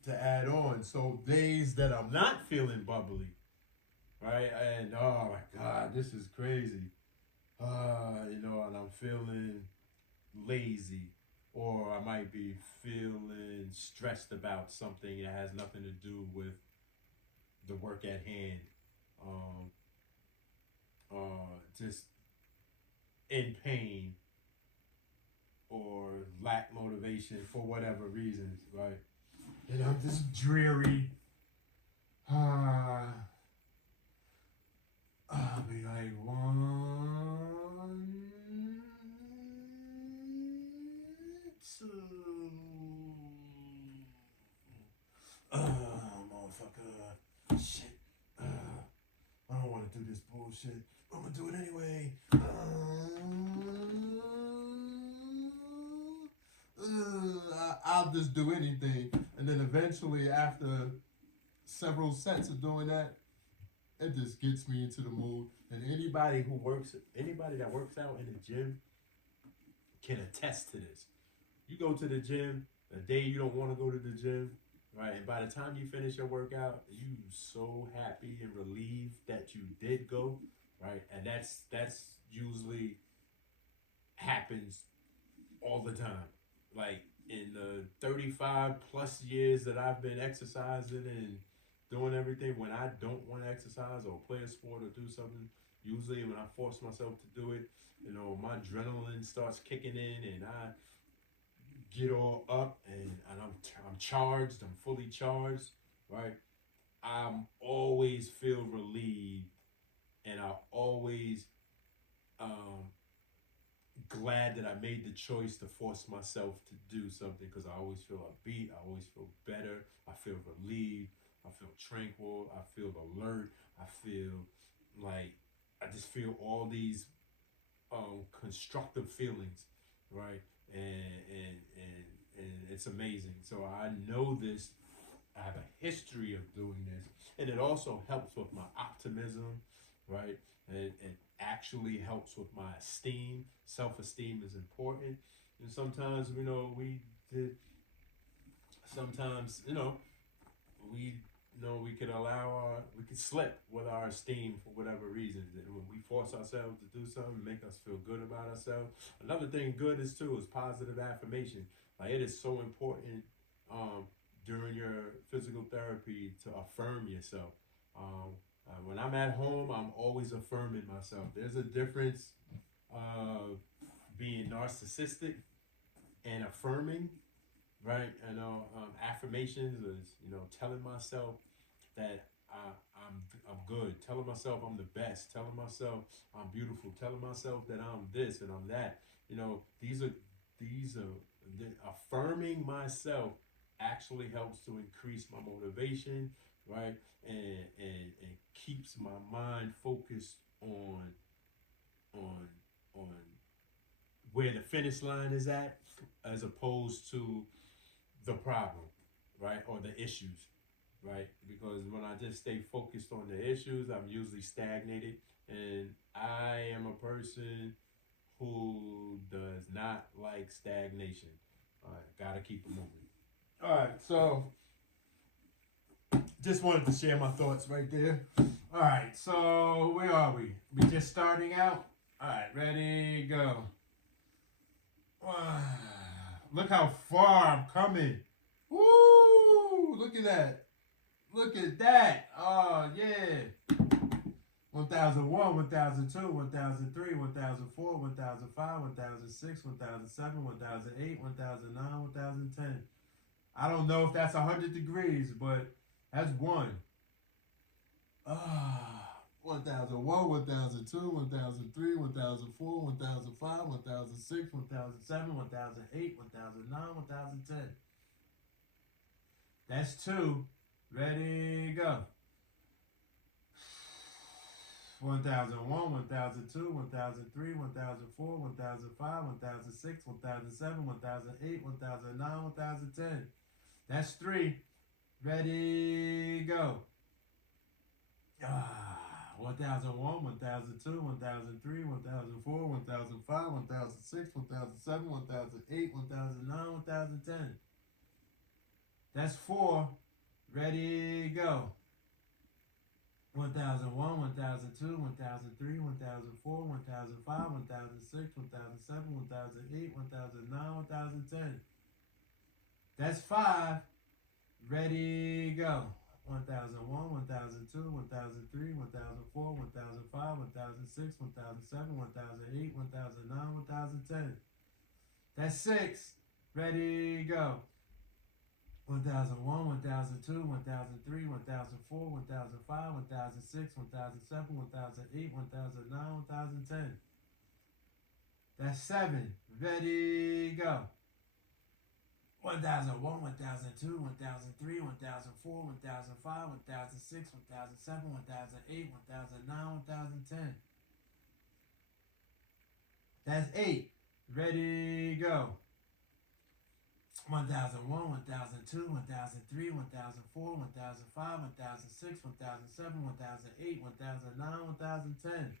to add on, so days that I'm not feeling bubbly, right? And oh my God, this is crazy. And I'm feeling lazy, or I might be feeling stressed about something that has nothing to do with the work at hand. Just in pain or lack motivation for whatever reasons, right? And I'm just dreary. I'll be like 1, 2. Motherfucker. Shit. I don't want to do this bullshit. I'm gonna do it anyway. I'll just do anything, and then eventually, after several sets of doing that, it just gets me into the mood. And anybody that works out in the gym can attest to this. You go to the gym the day you don't want to go to the gym, right? And by the time you finish your workout, you so happy and relieved that you did go, right? And that's usually happens all the time. Like in the 35 plus years that I've been exercising and doing everything, when I don't want to exercise or play a sport or do something, usually when I force myself to do it, my adrenaline starts kicking in and I get all up and I'm charged, I'm fully charged, right? I'm always feel relieved and I always glad that I made the choice to force myself to do something because I always feel upbeat, I always feel better, I feel relieved, I feel tranquil, I feel alert, I feel like I just feel all these constructive feelings, right? And it's amazing. So I know this. I have a history of doing this, and it also helps with my optimism, right? And it actually helps with my esteem. Self-esteem is important, and sometimes we did. Sometimes we could we could slip with our esteem for whatever reason. And when we force ourselves to do something, make us feel good about ourselves. Another thing good is positive affirmation. Like it is so important during your physical therapy to affirm yourself. When I'm at home, I'm always affirming myself. There's a difference of being narcissistic and affirming, right? Affirmations is telling myself that I'm good, telling myself I'm the best, telling myself I'm beautiful, telling myself that I'm this and I'm that. These are affirming myself actually helps to increase my motivation, right? And keeps my mind focused on on where the finish line is at, as opposed to the problem, right? Or the issues, right? Because when I just stay focused on the issues, I'm usually stagnated. And I am a person who does not like stagnation. All right, gotta keep it moving. All right, so just wanted to share my thoughts right there. All right, so where are we? We just starting out? All right, ready, go. Wow. Look how far I'm coming. Woo! Look at that. Look at that. Oh, yeah. 1001, 1002, 1003, 1004, 1005, 1006, 1007, 1008, 1009, 1010. I don't know if that's 100 degrees, but that's one. 1001, 1002, 1003, 1004, 1005, 1006, 1007, 1008, 1009, 1010. That's two. Ready, go. 1001, 1002, 1003, 1004, 1005, 1006, 1007, 1008, 1009, 1010. That's three. Ready, go. 1001, 1002, 1003, 1004, 1005, 1006, 1007, 1008, 1009, 1010. That's four. Ready, go. 1001, 1002, 1003, 1004, 1005, 1006, 1007, 1008, 1009, 1010. That's five. Ready, go. 1001, 1002, 1003, 1004, 1005, 1006, 1007, 1008, 1009, 1010. That's six. Ready, go. 1001, 1002, 1003, 1004, 1005, 1006, 1007, 1008, 1009, 1010. That's 7. Ready, go. 1001, 1002, 1003, 1004, 1005, 1006, 1007, 1008, 1009, 1010. That's 8. Ready, go. 1001, 1002, 1003, 1004, 1005, 1006, 1007, 1008, 1009, 1010.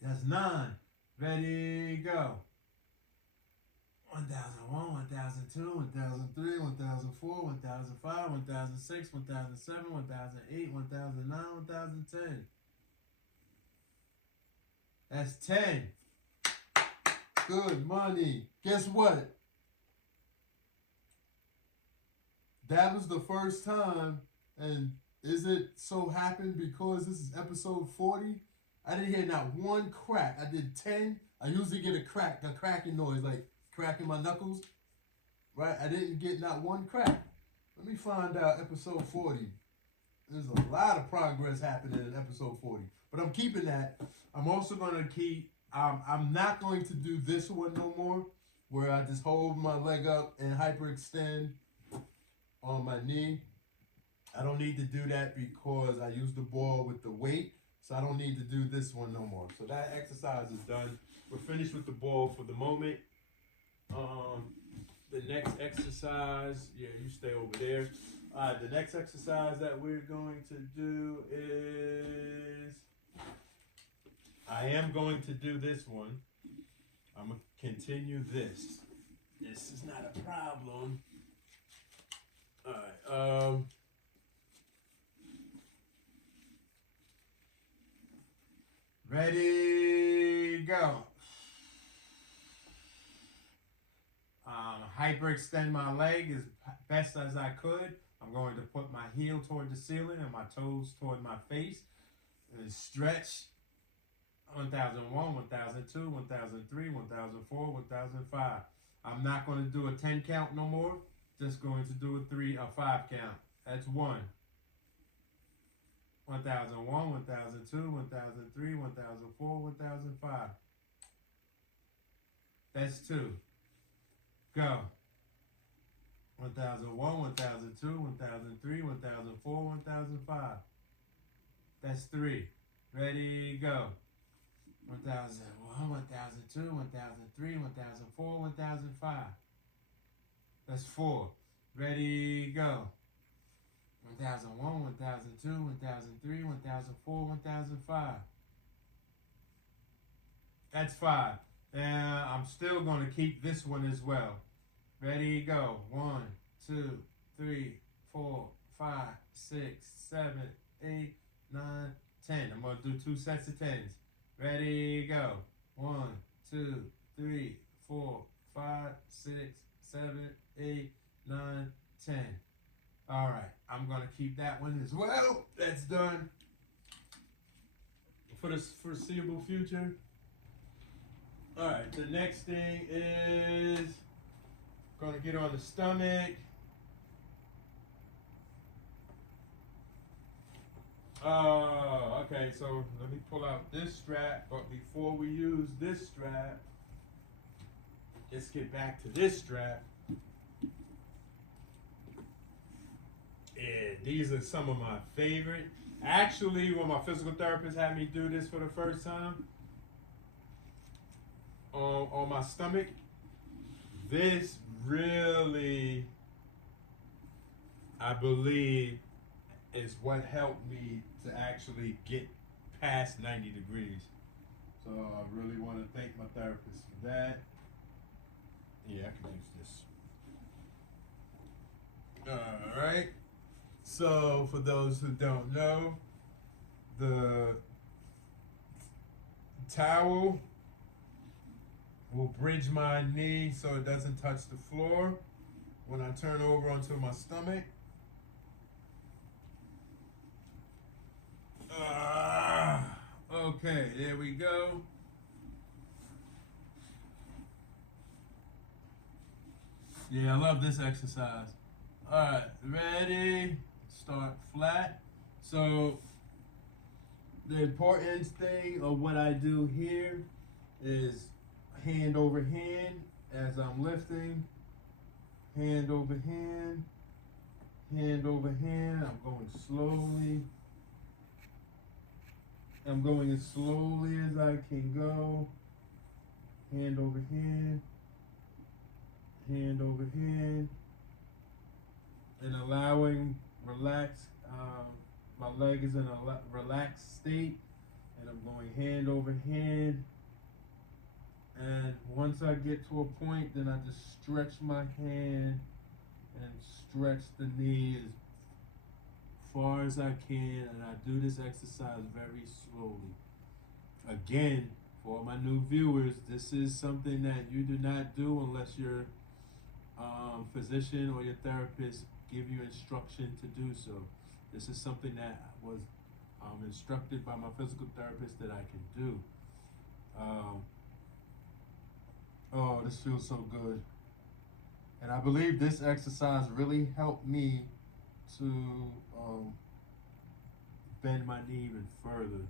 That's 9. Ready, go. 1001, 1002, 1003, 1004, 1005, 1006, 1007, 1008, 1009, 1010. That's 10. Good money. Guess what? That was the first time, and is it so happened because this is episode 40? I didn't hear not one crack. I did 10. I usually get a cracking noise, like cracking my knuckles. Right? I didn't get not one crack. Let me find out episode 40. There's a lot of progress happening in episode 40. But I'm keeping that. I'm also going to keep, I'm not going to do this one no more, where I just hold my leg up and hyperextend on my knee. I don't need to do that because I use the ball with the weight, so I don't need to do this one no more. So that exercise is done. We're finished with the ball for the moment. The next exercise, yeah, you stay over there. The next exercise that we're going to do is, I am going to do this one. I'm going to continue this. This is not a problem. All right. Ready, go. Hyperextend my leg as best as I could. I'm going to put my heel toward the ceiling and my toes toward my face. And stretch. 1001, 1002, 1003, 1004, 1005. I'm not going to do a 10 count no more. Just going to do a 5 count. That's 1. 1001, 1002, 1003, 1004, 1005. That's 2. Go. 1001, 1002, 1003, 1004, 1005. That's 3. Ready, go. 1001, 1002, 1003, 1004, 1005. That's 4. Ready, go. 1001, 1002, 1003, 1004, 1005. That's 5. Now, I'm still going to keep this one as well. Ready, go. 1, 2, 3, 4, 5, 6, 7, 8, 9, 10. I'm going to do 2 sets of 10s. Ready, go. 1, 2, 3, 4, 5, 6, 7, 8, 9, 10. All right, I'm going to keep that one as well. That's done. For the foreseeable future. All right, the next thing is going to get on the stomach. Okay, so let me pull out this strap, but before we use this strap, let's get back to this strap. And these are some of my favorite. Actually, when my physical therapist had me do this for the first time, on my stomach, this really, I believe, is what helped me to actually get past 90 degrees. So I really want to thank my therapist for that. Yeah, I can use this. All right. So for those who don't know, the towel will bridge my knee so it doesn't touch the floor when I turn over onto my stomach. Okay, there we go. Yeah, I love this exercise. Alright, ready? Start flat. So, the important thing of what I do here is hand over hand as I'm lifting. Hand over hand. Hand over hand. I'm going slowly. I'm going as slowly as I can go. Hand over hand. Hand over hand. And allowing my leg is in a relaxed state, and I'm going hand over hand. And once I get to a point, then I just stretch my hand and stretch the knee as far as I can, and I do this exercise very slowly. Again, for my new viewers, this is something that you do not do unless your physician or your therapist give you instruction to do so. This is something that was instructed by my physical therapist that I can do. Oh, this feels so good. And I believe this exercise really helped me to bend my knee even further.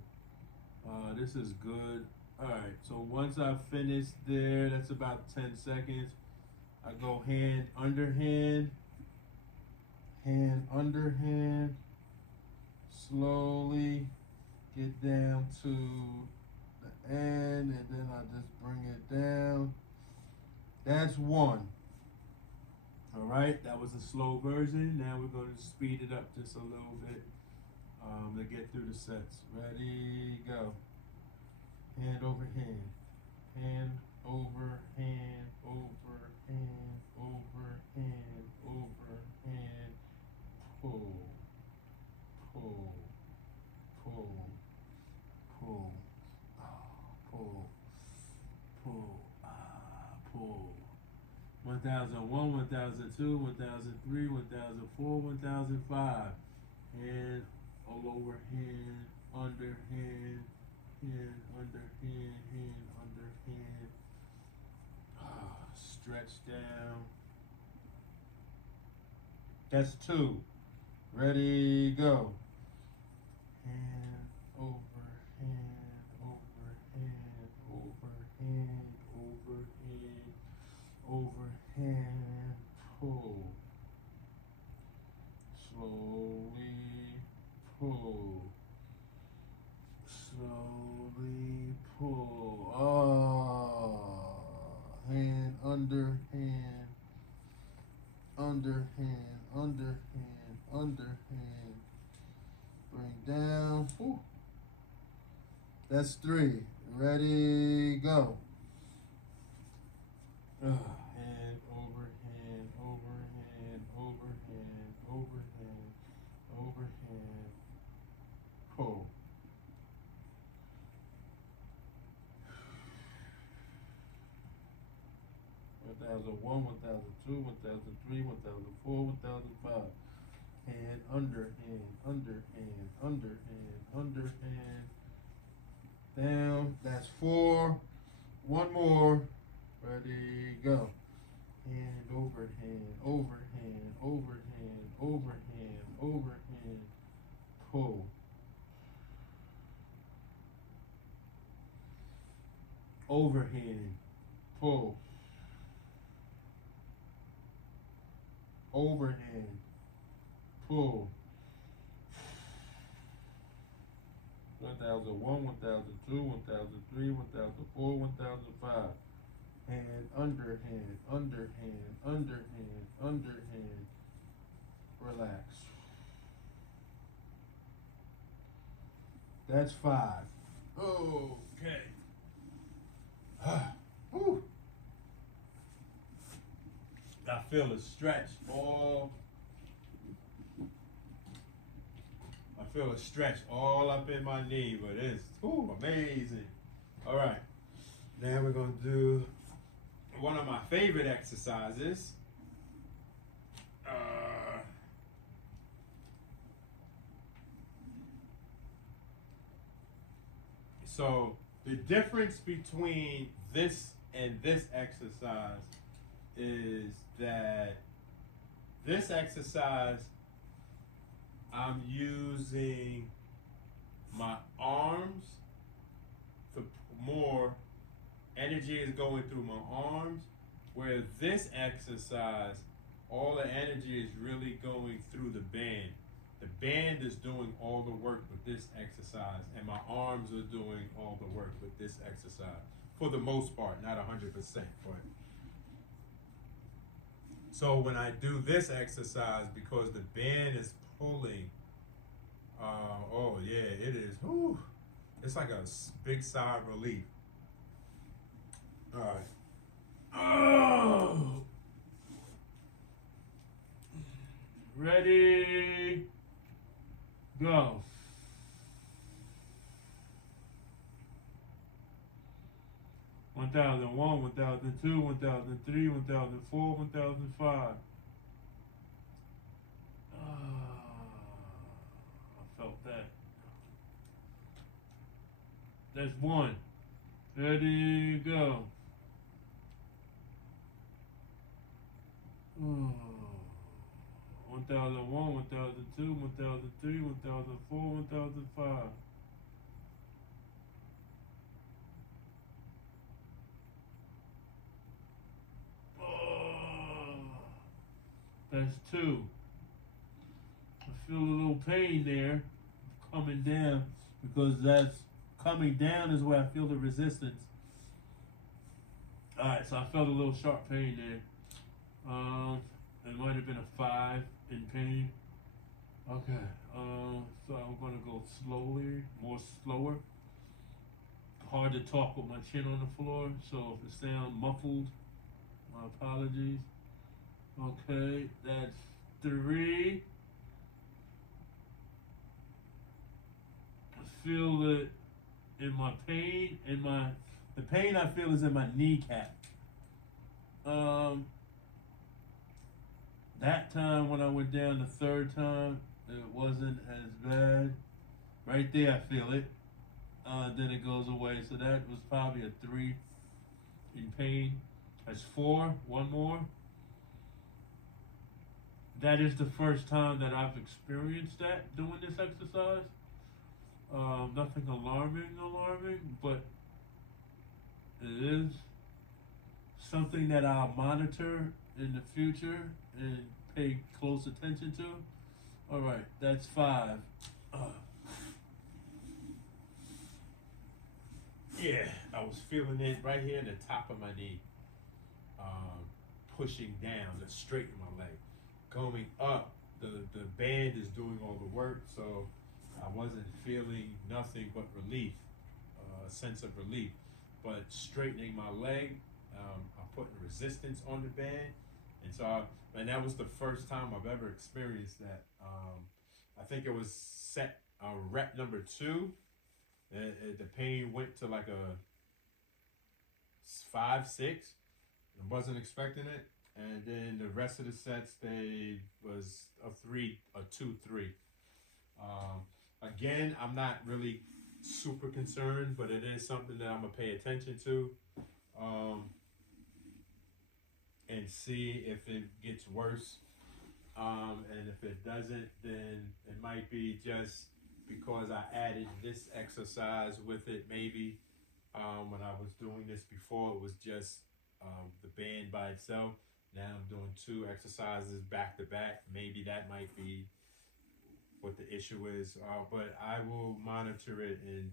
This is good. Alright, so once I finish there, that's about 10 seconds. I go hand under hand, slowly get down to the end, and then I just bring it down. That's one. Alright, that was a slow version. Now we're going to speed it up just a little bit to get through the sets. Ready, go. Hand over hand. Hand over hand, over hand, over hand, over hand. Pull, pull, pull, pull, pull, pull, pull. 1001, 1002, 1003, 1004, 1005. Hand all over hand, under hand, hand under hand, hand under hand. Stretch down. That's two. Ready, go. Hand over hand, over hand, over hand, over hand, over hand. Pull. Slowly pull. Slowly pull. Hand under hand, under hand, under hand, under hand. Bring down. Ooh. That's three. Ready, go. Hand over hand, over hand, over hand, over hand, over hand. Pull. One, 1002, 1003, 1004, 1005. Hand under hand, under hand, under hand, under hand. Down. That's four. One more. Ready, go. Hand over hand, over hand, over hand, over hand, over hand. Pull. Overhand. Pull. Overhand. Pull. 1001, 1002, 1003, 1004, 1005. Hand, underhand, underhand, underhand, underhand. Relax. That's five. Okay. Whew. I feel a stretch all up in my knee, but it's amazing. All right, now we're gonna do one of my favorite exercises. So the difference between this and this exercise is that this exercise, I'm using my arms for more energy is going through my arms, where this exercise, all the energy is really going through the band. The band is doing all the work with this exercise, and my arms are doing all the work with this exercise. For the most part, not 100%, but so when I do this exercise, because the band is pulling, oh yeah, it is. Whew, it's like a big sigh of relief. All right. Oh. Ready, go. 1001, 1002, 1003, 1004, 1005. I felt that. That's one. Ready, go. 1001, 1002, 1003, 1004, 1005. That's two. I feel a little pain there coming down, because that's coming down is where I feel the resistance. Alright, so I felt a little sharp pain there. It might have been a 5 in pain. Okay, so I'm gonna go slowly, slower. Hard to talk with my chin on the floor, so if it sounds muffled, my apologies. Okay, that's 3. I feel it in my pain, the pain I feel is in my kneecap. That time when I went down the third time, it wasn't as bad. Right there, I feel it. Then it goes away. So that was probably a 3 in pain. That's 4. One more. That is the first time that I've experienced that doing this exercise. Nothing alarming, but it is something that I'll monitor in the future and pay close attention to. All right, that's 5. Yeah, I was feeling it right here in the top of my knee, pushing down to straighten my leg. Going up, the band is doing all the work, so I wasn't feeling nothing but relief, a sense of relief. But straightening my leg, I'm putting resistance on the band, and that was the first time I've ever experienced that. I think it was set rep number 2. The pain went to like a 5, 6. I wasn't expecting it. And then the rest of the sets, they was a 2, 3. Again, I'm not really super concerned, but it is something that I'm gonna pay attention to, and see if it gets worse. And if it doesn't, then it might be just because I added this exercise with it. Maybe when I was doing this before, it was just the band by itself. Now I'm doing 2 exercises back to back. Maybe that might be what the issue is. But I will monitor it, and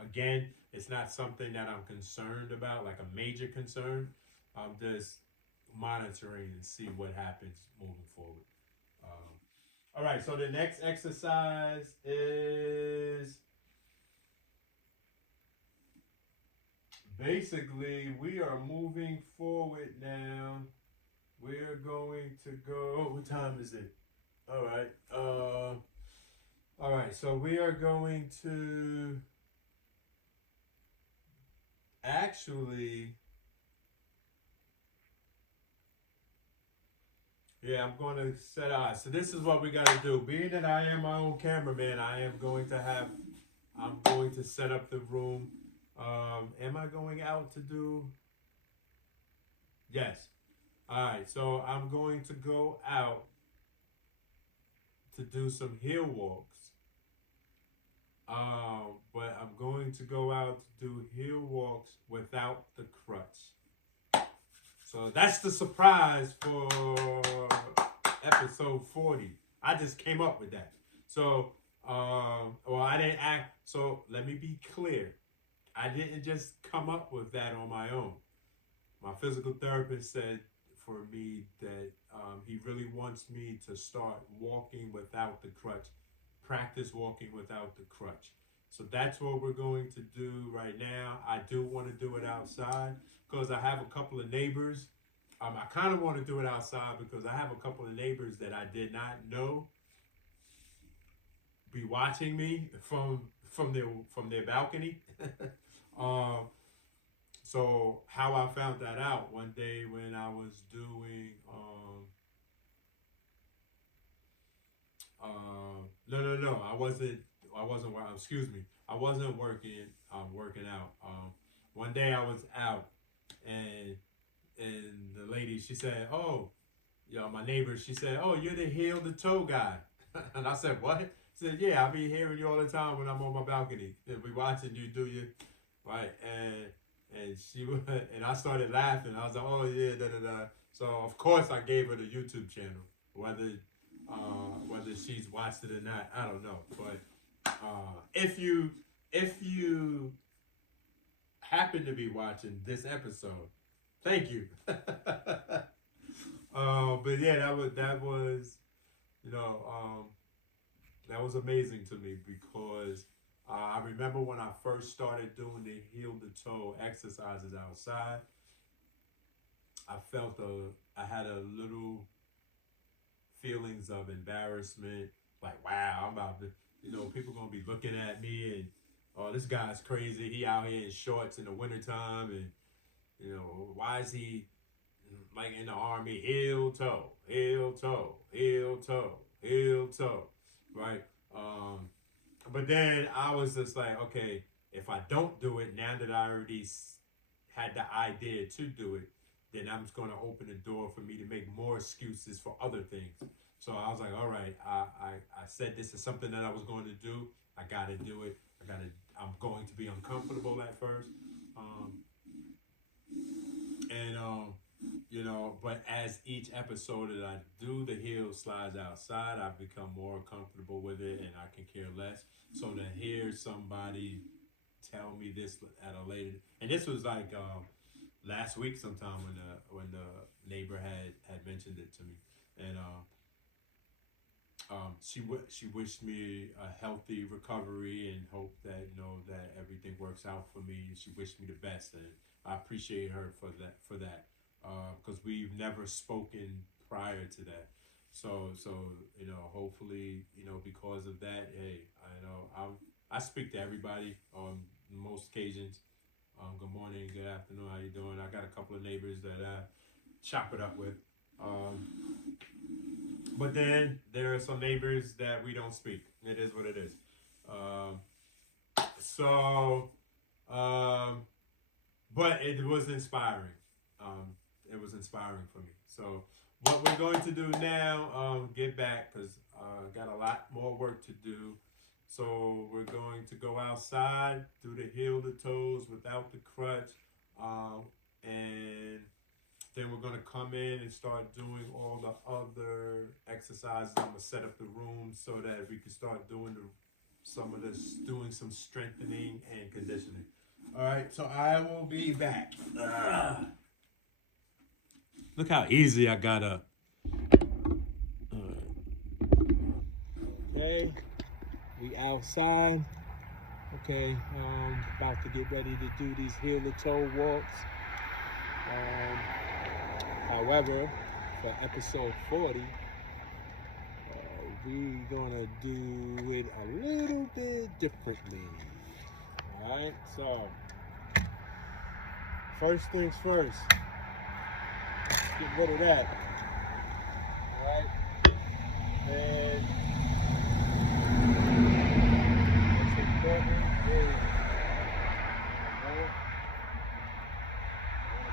again, it's not something that I'm concerned about, like a major concern. I'm just monitoring and see what happens moving forward. All right, so the next exercise is basically we are moving forward now. We're going to go. What time is it? All right. All right. So we are going to actually. Yeah, I'm going to set eyes. So this is what we got to do. Being that I am my own cameraman, I'm going to set up the room. Am I going out to do? Yes. All right. So I'm going to go out to do some hill walks. But I'm going to go out to do hill walks without the crutch. So that's the surprise for episode 40. I just came up with that. So, well, I didn't act. So let me be clear. I didn't just come up with that on my own. My physical therapist said for me that he really wants me to start walking without the crutch, practice walking without the crutch. So that's what we're going to do right now. I do want to do it outside because I have a couple of neighbors. I kind of want to do it outside because I have a couple of neighbors that I did not know be watching me from their balcony. um, so how I found that out one day when I was doing no, I wasn't excuse me, I wasn't working out. One day I was out, and the lady, she said, "Oh, my neighbor," she said, "Oh, you're the heel to toe guy." And I said, "What?" She said, "Yeah, I be hearing you all the time when I'm on my balcony. And we watching you do your right." And and I started laughing. I was like, "Oh yeah, da da da." So of course I gave her the YouTube channel, whether she's watched it or not, I don't know. But if you happen to be watching this episode, thank you. But yeah, you know that was amazing to me because I remember when I first started doing the heel to toe exercises outside. I had a little feelings of embarrassment, like wow, I'm about to, people gonna be looking at me and oh, this guy's crazy. He out here in shorts in the wintertime, and why is he like in the army, heel toe, heel toe, heel toe, heel toe, right? But then I was just like, okay, if I don't do it now that I already had the idea to do it, then I'm just going to open the door for me to make more excuses for other things. So I was like, all right, I said this is something that I was going to do. I got to do it. I'm going to be uncomfortable at first. But as each episode that I do the heel slides outside, I've become more comfortable with it and I can care less. So to hear somebody tell me this at a later, and this was like last week sometime when the neighbor had mentioned it to me, and she wished me a healthy recovery and hope that that everything works out for me. She wished me the best, and I appreciate her for that because we've never spoken prior to that. So hopefully because of that, hey, I speak to everybody on most occasions. Good morning, good afternoon, how you doing? I got a couple of neighbors that I chop it up with. But then there are some neighbors that we don't speak. It is what it is. But it was inspiring. It was inspiring for me. So what we're going to do now, get back because got a lot more work to do. So we're going to go outside, do the heel to toes without the crutch, and then we're gonna come in and start doing all the other exercises. I'm gonna set up the room so that we can start doing doing some strengthening and conditioning. All right, so I will be back. Look how easy I got up. Okay, we outside. Okay, about to get ready to do these heel to toe walks. However, for episode 40, we're gonna do it a little bit differently. Alright, so first things first, get rid of that. Alright, and what's important is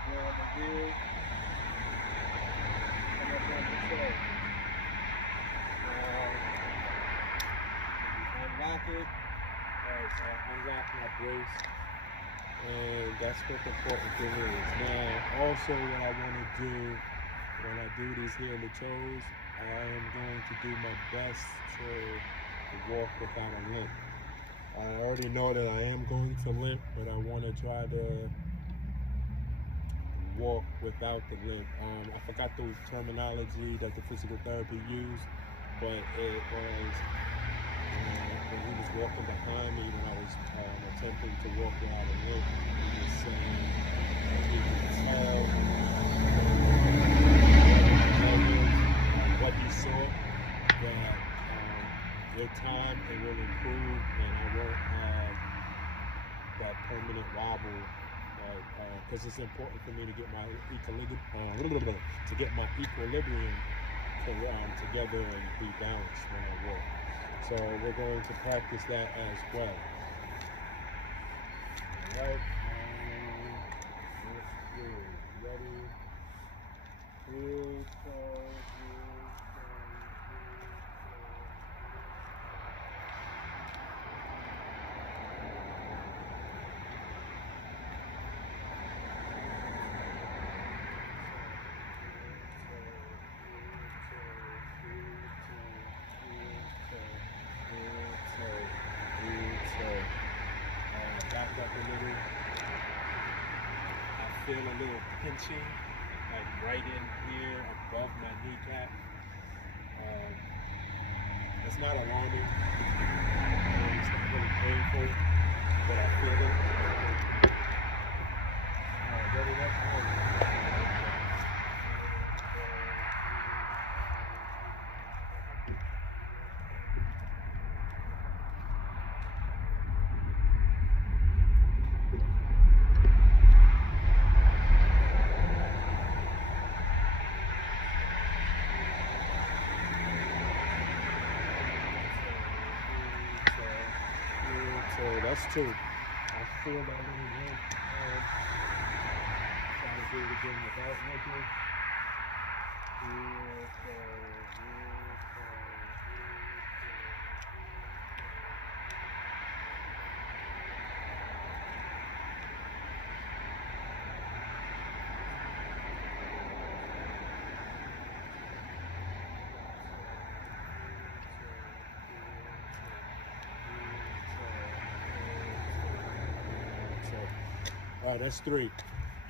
go over here. Unlock it. Alright, so I unlock my brace. And that's what the important thing is. Now, also what I want to do when I do these heel to toes, I am going to do my best to walk without a limp. I already know that I am going to limp, but I want to try to walk without the limp. I forgot the terminology that the physical therapy used, but it was when he was walking behind me when I was attempting to walk without a limp. He was saying that he could tell what he saw, that with time it will improve and I won't have that permanent wobble, because it's important for me to get my equilibrium together and be balanced when I walk. So we're going to practice that as well. All right. Let's go. Ready? Heel toe. Back up a little. I feel a little pinching, like right in here above my kneecap. It's not alarming. It's not really painful, but I feel it. Ready? Let's go. So that's two. I feel that little limp. Try to do it again without limping. All right, that's three.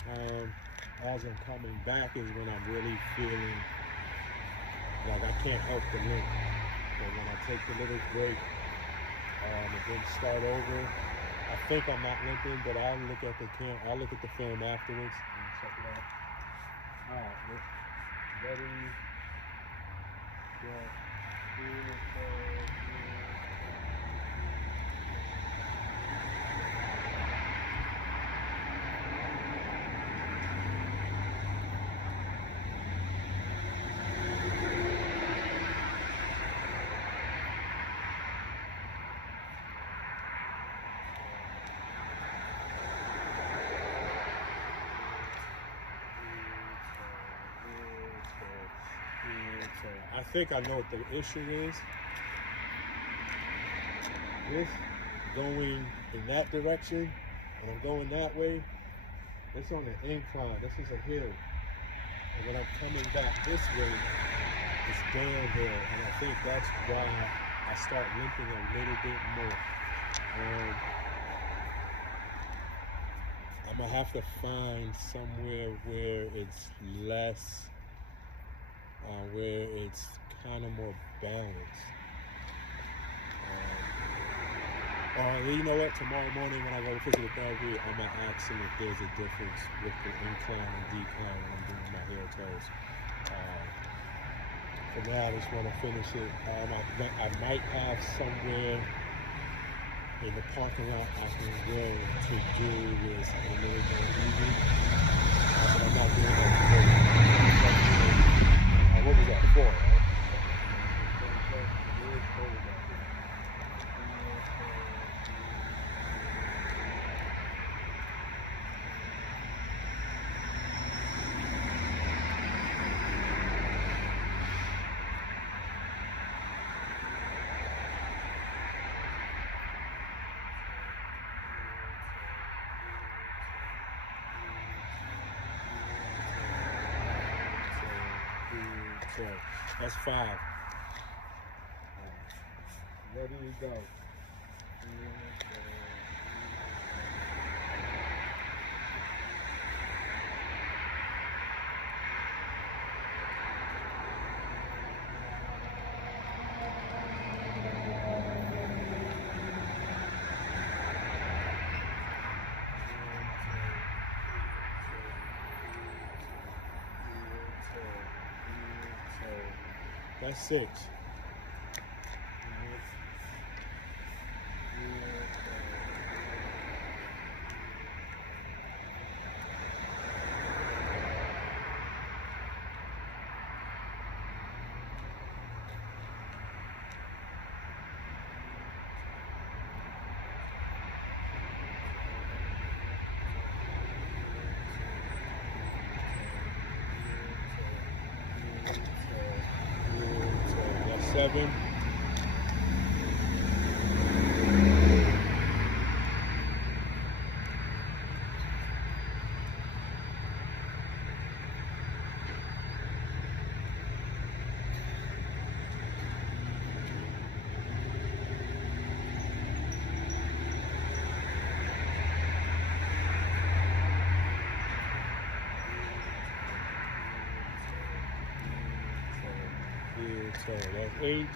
As I'm coming back is when I'm really feeling like I can't help the limp. So when I take the little break and then start over, I think I'm not limping, but I'll look at the film afterwards and check it out. All right, ready, go, I think I know what the issue is. This going in that direction, and I'm going that way, it's on an incline. This is a hill. And when I'm coming back this way, it's downhill. And I think that's why I start limping a little bit more. I'm going to have to find somewhere where it's less, where it's kind of more balanced. You know what? Tomorrow morning when I go to physical therapy, I'm going to ask them if there's a difference with the incline and decline when I'm doing my heel toes. For now, I just want to finish it. I might have somewhere in the parking lot I can go to do this a little bit easy. But I'm not doing that today. What was that? 4, right? So that's 5. Ready to go. That's 6. That's 7. So that's 8.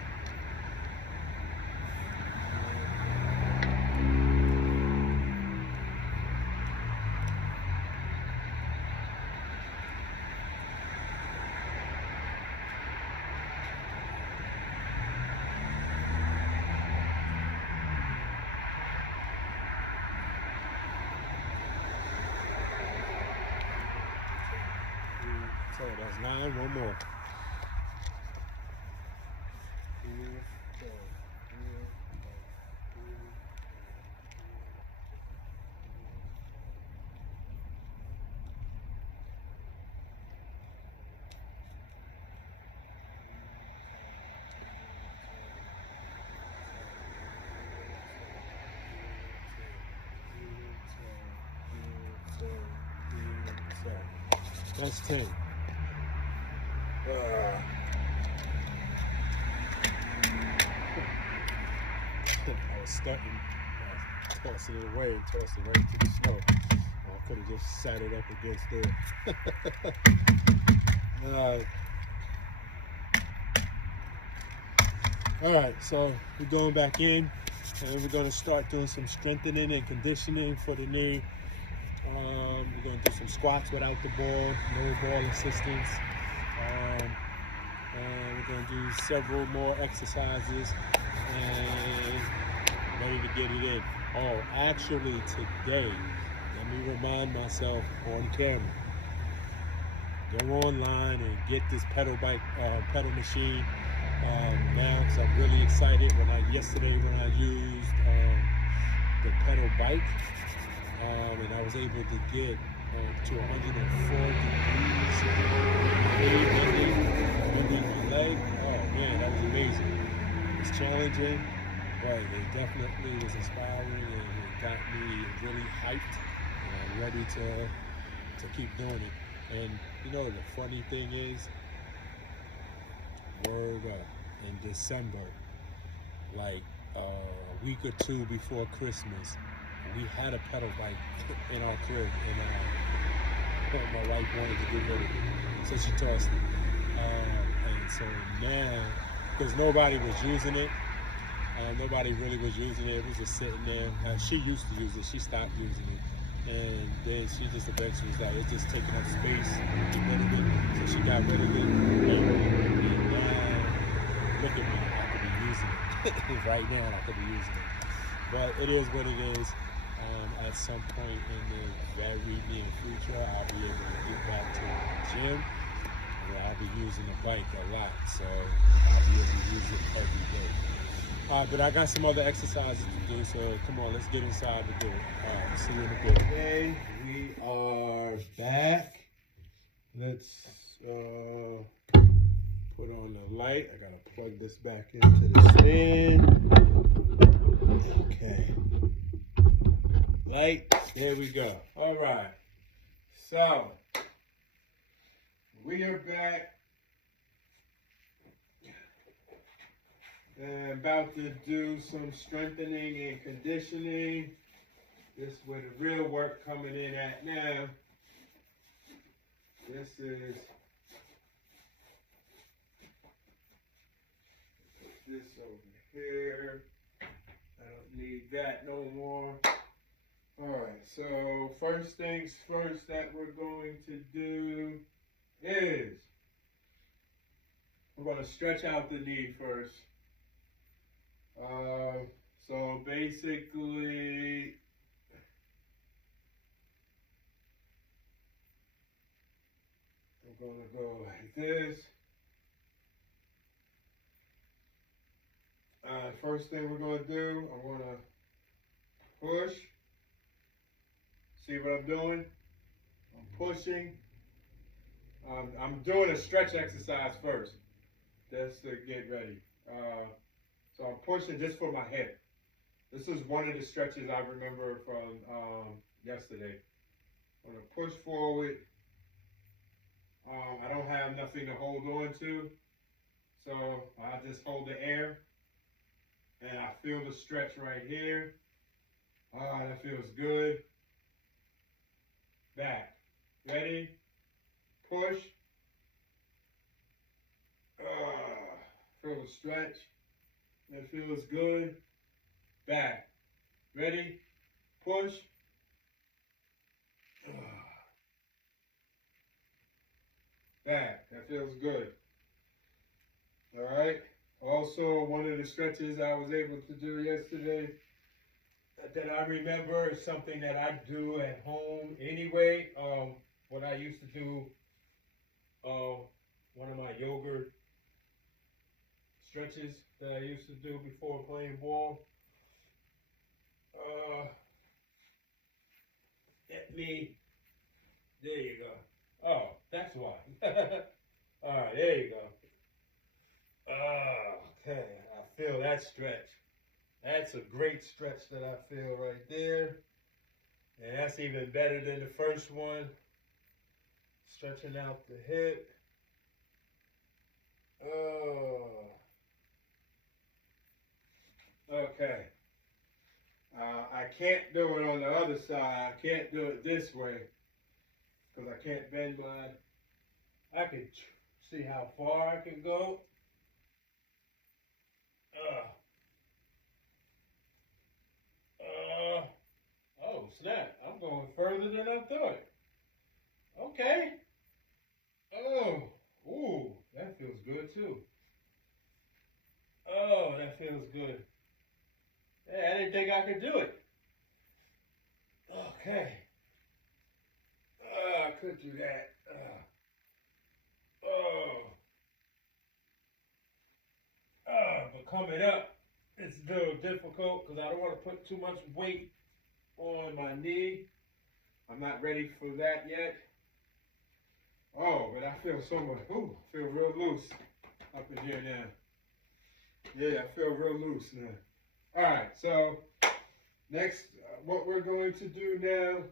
So that's 9. One more. That's 10. I was stuck and tossing it away and tossed it right to the snow. I could have just sat it up against there. Alright, so we're going back in and we're going to start doing some strengthening and conditioning for the knee. We're going to do some squats without the ball, no ball assistance. And we're going to do several more exercises and ready to get it in. Oh, actually today, let me remind myself on camera, go online and get this pedal machine now, because I'm really excited. Yesterday when I used the pedal bike, and I was able to get to 104 degrees bending my leg. Oh man, that was amazing. It's challenging, but it definitely was inspiring, and it got me really hyped, and I'm ready to keep doing it. And you know, the funny thing is, word up, in December, like a week or 2 before Christmas, we had a pedal bike in our crib, and my wife wanted to get rid of it, so she tossed it. And so now, because nobody was using it, nobody really was using it, it was just sitting there. She used to use it, she stopped using it, and then she just eventually was like, it's just taking up space, get rid of it, so she got rid of it, and now, look at me, I could be using it. Right now, I could be using it. But it is what it is. At some point in the very near future, I'll be able to get back to the gym, where I'll be using the bike a lot, so I'll be able to use it every day. But I got some other exercises to do, so come on, let's get inside and do it. See you in a bit. Okay, we are back. Let's put on the light. I gotta plug this back into the stand. Okay. Light, there we go. All right. So, we are back And about to do some strengthening and conditioning. This is where the real work coming in at now. This is this over here. I don't need that no more. Alright, so first things first that we're going to do is we're going to stretch out the knee first. So basically, I'm going to go like this. First thing we're going to do, I'm going to push. See what I'm doing? I'm pushing. I'm doing a stretch exercise first, just to get ready. So I'm pushing just for my hip. This is one of the stretches I remember from yesterday. I'm going to push forward. I don't have nothing to hold on to, so I just hold the air. And I feel the stretch right here. That feels good. Back. Ready? Push. Feel the stretch. That feels good. Back. Ready? Push. Back. That feels good. All right. Also, one of the stretches I was able to do yesterday that I remember is something that I do at home anyway. What I used to do, one of my yoga stretches that I used to do before playing ball. There you go. Oh, that's why. All right, there you go. Okay, I feel that stretch. That's a great stretch that I feel right there. And that's even better than the first one. Stretching out the hip. Okay. I can't do it on the other side. I can't do it this way because I can't bend my. I can see how far I can go. Oh snap! I'm going further than I thought. Okay. Oh, ooh, that feels good too. Oh, that feels good. Yeah, I didn't think I could do it. Okay. I could do that. But coming up, it's a little difficult because I don't want to put too much weight on my knee. I'm not ready for that yet. Oh, but I feel so much. Ooh, I feel real loose up in here now. Yeah, I feel real loose now. All right, so next, what we're going to do now,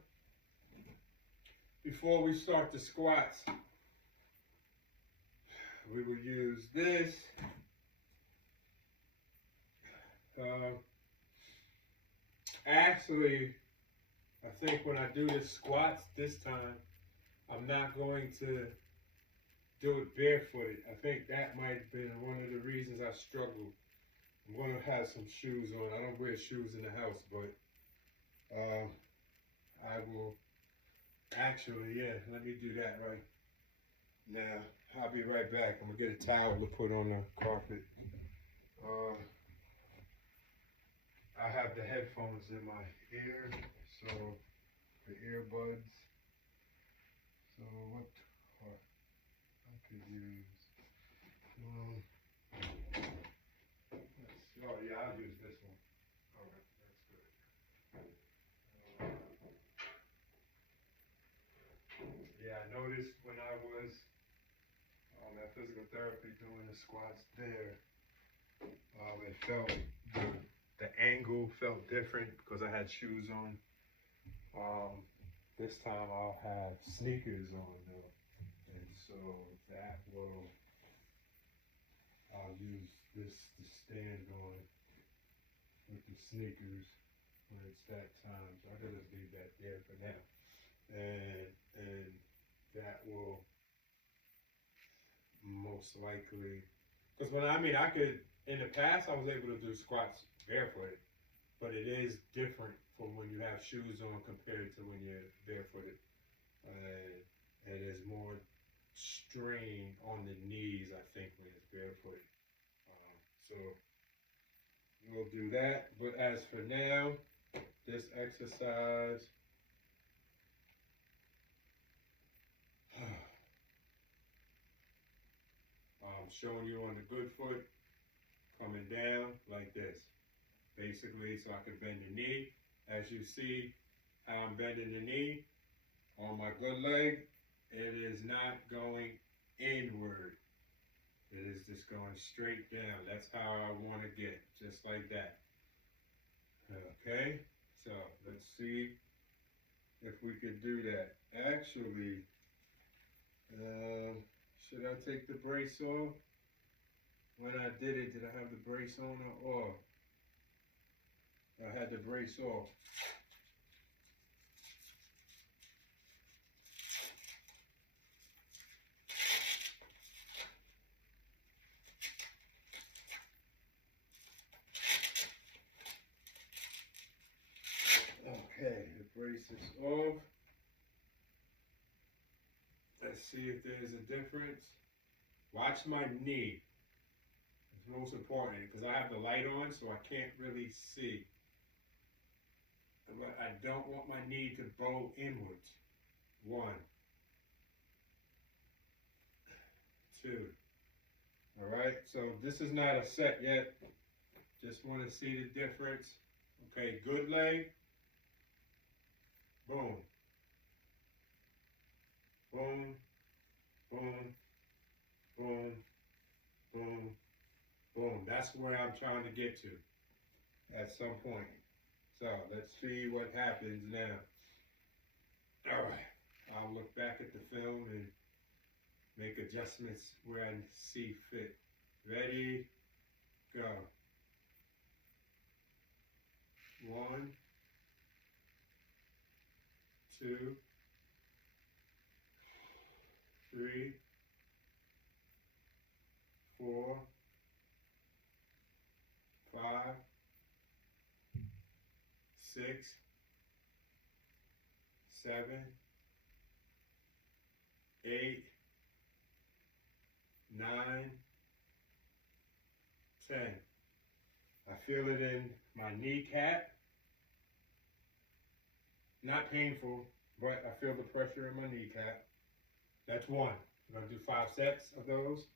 before we start the squats, we will use this. Actually, I think when I do the squats this time, I'm not going to do it barefooted. I think that might have been one of the reasons I struggled. I'm going to have some shoes on. I don't wear shoes in the house, but I will actually, let me do that right now. I'll be right back. I'm going to get a towel to put on the carpet. I have the headphones in my ear, so the earbuds. So what I could use? Oh yeah, I'll use this one. All right, that's good. Yeah, I noticed when I was on that physical therapy doing the squats there, it felt the angle felt different because I had shoes on. This time I'll have sneakers on though, and so that will I'll use the stand on with the sneakers when it's that time. So I can just leave that there for now. And that will most likely, because I could, in the past I was able to do squats barefooted, but it is different from when you have shoes on compared to when you're barefooted. And there's more strain on the knees, I think, when it's barefooted. So we'll do that. But as for now, this exercise, I'm showing you on the good foot, coming down like this. Basically, so I can bend the knee. As you see how I'm bending the knee on my good leg, it is not going inward. It is just going straight down. That's how I want to get, just like that. Okay, so let's see if we could do that. Actually, should I take the brace off? When I did it, did I have the brace on or off? I had the brace off. Okay, the brace is off. Let's see if there's a difference. Watch my knee. It's most important because I have the light on, so I can't really see. But I don't want my knee to bow inwards. 1, 2. All right, so this is not a set yet. Just want to see the difference. Okay, good leg. Boom. Boom. Boom. Boom. Boom. Boom. That's where I'm trying to get to at some point. So let's see what happens now. All right. I'll look back at the film and make adjustments where I see fit. Ready? Go. 1, 2, 3, 4, 5, 6, 7, 8, 9, 10. I feel it in my kneecap. Not painful, but I feel the pressure in my kneecap. That's 1. I'm gonna do 5 sets of those.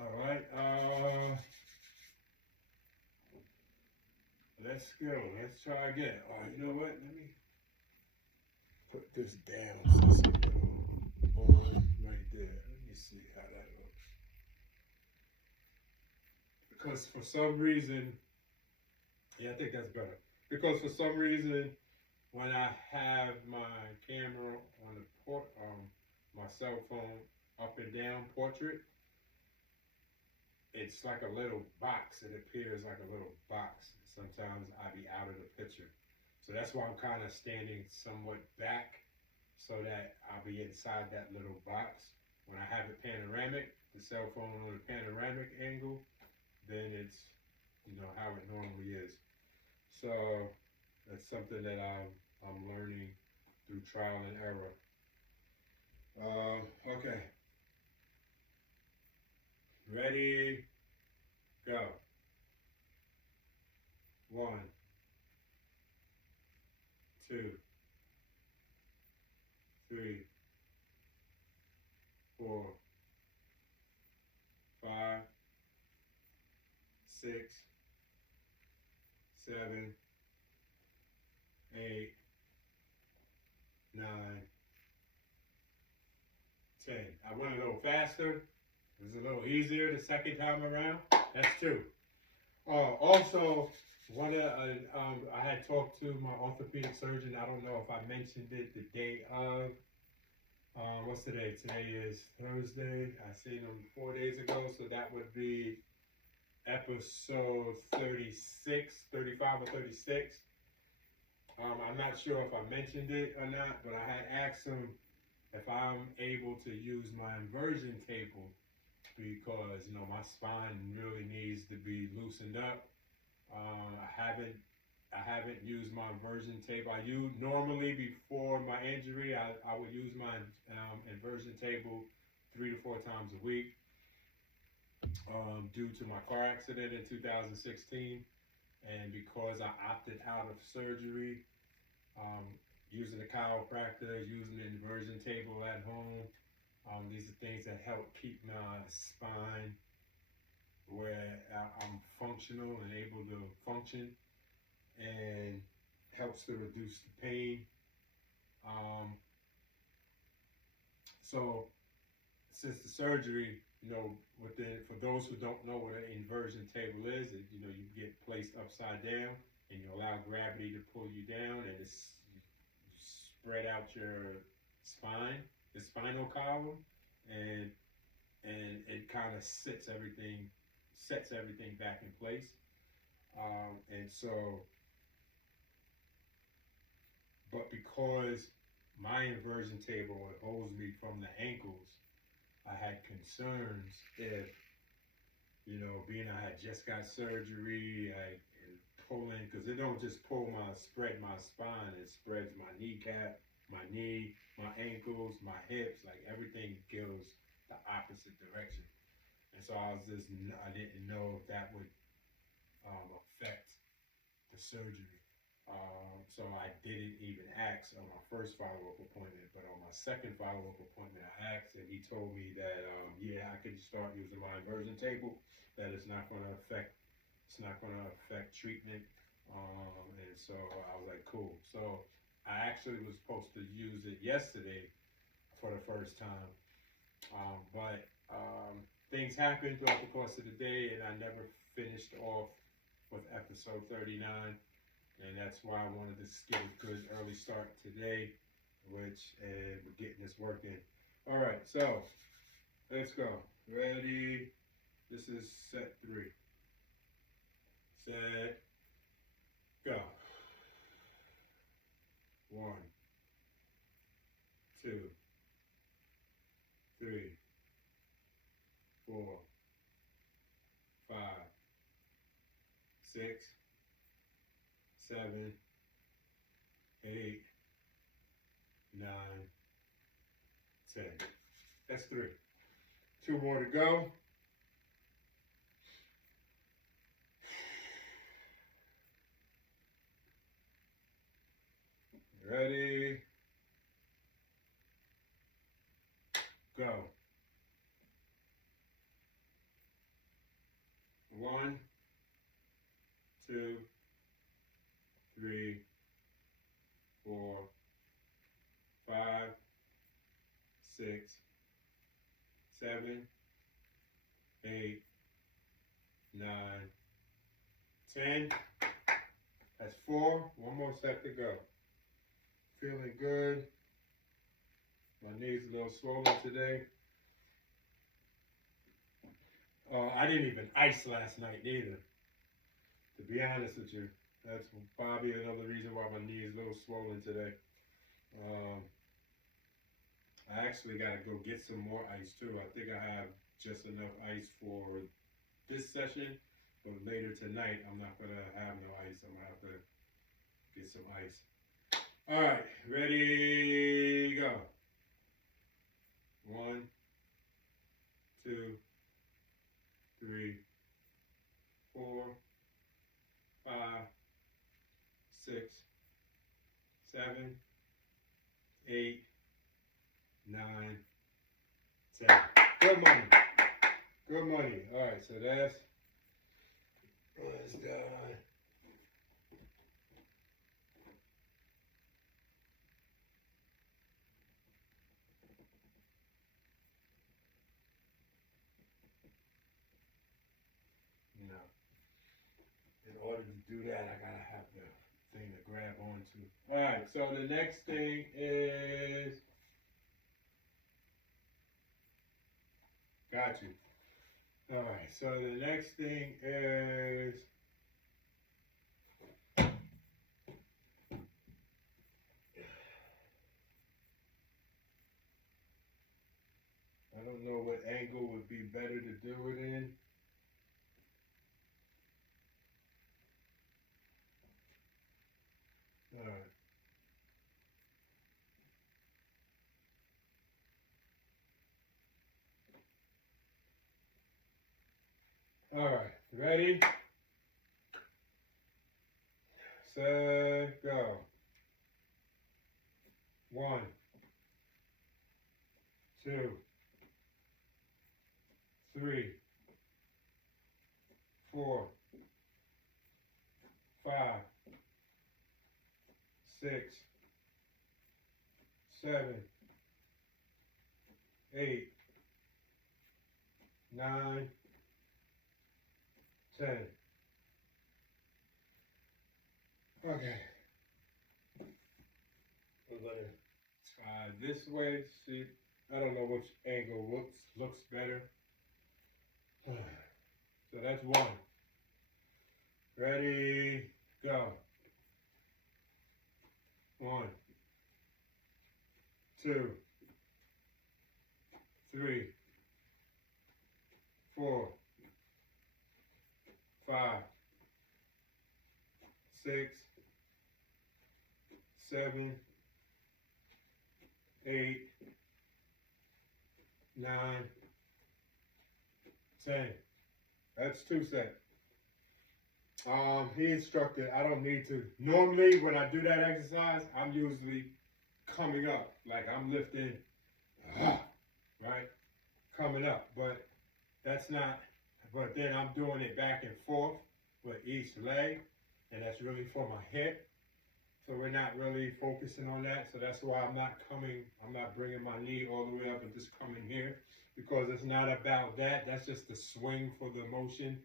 All right. Let's go. Let's try again. Oh, you know what? Let me put this down so it's a little on right there. Let me see how that looks. Because for some reason, yeah, I think that's better. Because for some reason, when I have my camera on the my cell phone up and down portrait, it's like a little box. It appears like a little box. Sometimes I be out of the picture. So that's why I'm kind of standing somewhat back so that I'll be inside that little box. When I have it panoramic, the cell phone on a panoramic angle, then it's, how it normally is. So that's something that I'm learning through trial and error. Okay. Ready, go. 1, 2, 3, 4, 5, 6, 7, 8, 9, 10. I went a little faster. It was a little easier the second time around. That's 2. Also, I had talked to my orthopedic surgeon. I don't know if I mentioned it the day of, What's today? Today is Thursday. I seen them 4 days ago, so that would be episode 36, 35 or 36. I'm not sure if I mentioned it or not, but I had asked them if I'm able to use my inversion table because, you know, my spine really needs to be loosened up. I haven't used my inversion table. I use normally before my injury. I would use my inversion table 3 to 4 times a week. Due to my car accident in 2016, and because I opted out of surgery, using the chiropractor, using the inversion table at home. These are things that help keep my spine where I'm functional and able to function, and helps to reduce the pain. Um, so since the surgery, you know, for those who don't know what an inversion table is, you know, you get placed upside down and you allow gravity to pull you down, and you spread out your spine, the spinal column, and it kind of sets everything back in place. And so, but because my inversion table holds me from the ankles, I had concerns if, you know, being I had just got surgery, I pulling, because it don't just spread my spine, it spreads my kneecap, my knee, my ankles, my hips, like everything goes the opposite direction. And so I didn't know if that would affect the surgery. So I didn't even ask on my first follow-up appointment, but on my second follow-up appointment, I asked, and he told me that I could start using my inversion table. That it's not going to affect treatment. And so I was like, cool. So I actually was supposed to use it yesterday for the first time, but things happened throughout the course of the day, and I never finished off with episode 39. And that's why I wanted to get a good early start today, and we're getting this work in. All right, so let's go. Ready? This is set 3. Set, go. 1, 2, 3, 4, 5, 6, 7, 8, 9, 10. That's 3. 2 more to go. Ready? Go. 1, 2, 3, 4, 5, 6, 7, 8, 9, 10. That's 4. One more set to go. Feeling good. My knees a little swollen today. I didn't even ice last night either. To be honest with you, that's probably another reason why my knee is a little swollen today. I actually got to go get some more ice too. I think I have just enough ice for this session, but later tonight I'm not going to have no ice. I'm going to have to get some ice. All right, ready, go. 1, 2, 3, 4, 5, 6, 7, 8, 9, 10. Good money. Good money. All right, so that's done. You know, in order to do that, I gotta have the thing to grab onto. All right, so the next thing is got you. All right, so the next thing is I don't know what angle would be better to do it in. All right. All right, ready, set, go. 1, 2, 3, 4, 5, 6, 7, 8, 9, 10. Okay. I'm gonna try this way. See, I don't know which angle looks better. So that's 1. Ready, go. 1, 2, 3, 4, 5, 6, 7, 8, 9, 10. That's 2 sets. He instructed I don't need to. Normally, when I do that exercise, I'm usually coming up, like I'm lifting, right? Coming up, but that's not. But then I'm doing it back and forth with each leg, and that's really for my hip. So we're not really focusing on that. So that's why I'm not bringing my knee all the way up and just coming here, because it's not about that. That's just the swing for the motion.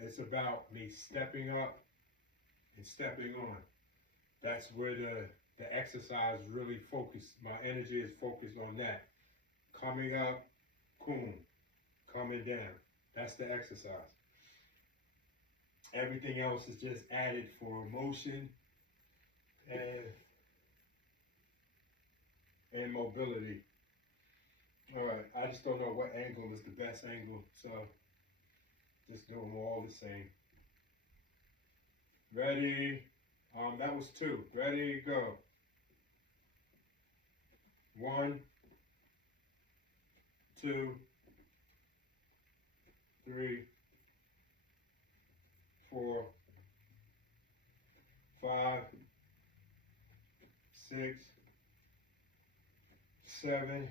It's about me stepping up and stepping on. That's where the exercise really focused. My energy is focused on that. Coming up, boom, coming down. That's the exercise. Everything else is just added for motion and mobility. All right, I just don't know what angle is the best angle, so just do them all the same. Ready? That was 2. Ready, go. 1, 2, 3, 4, 5, 6, 7,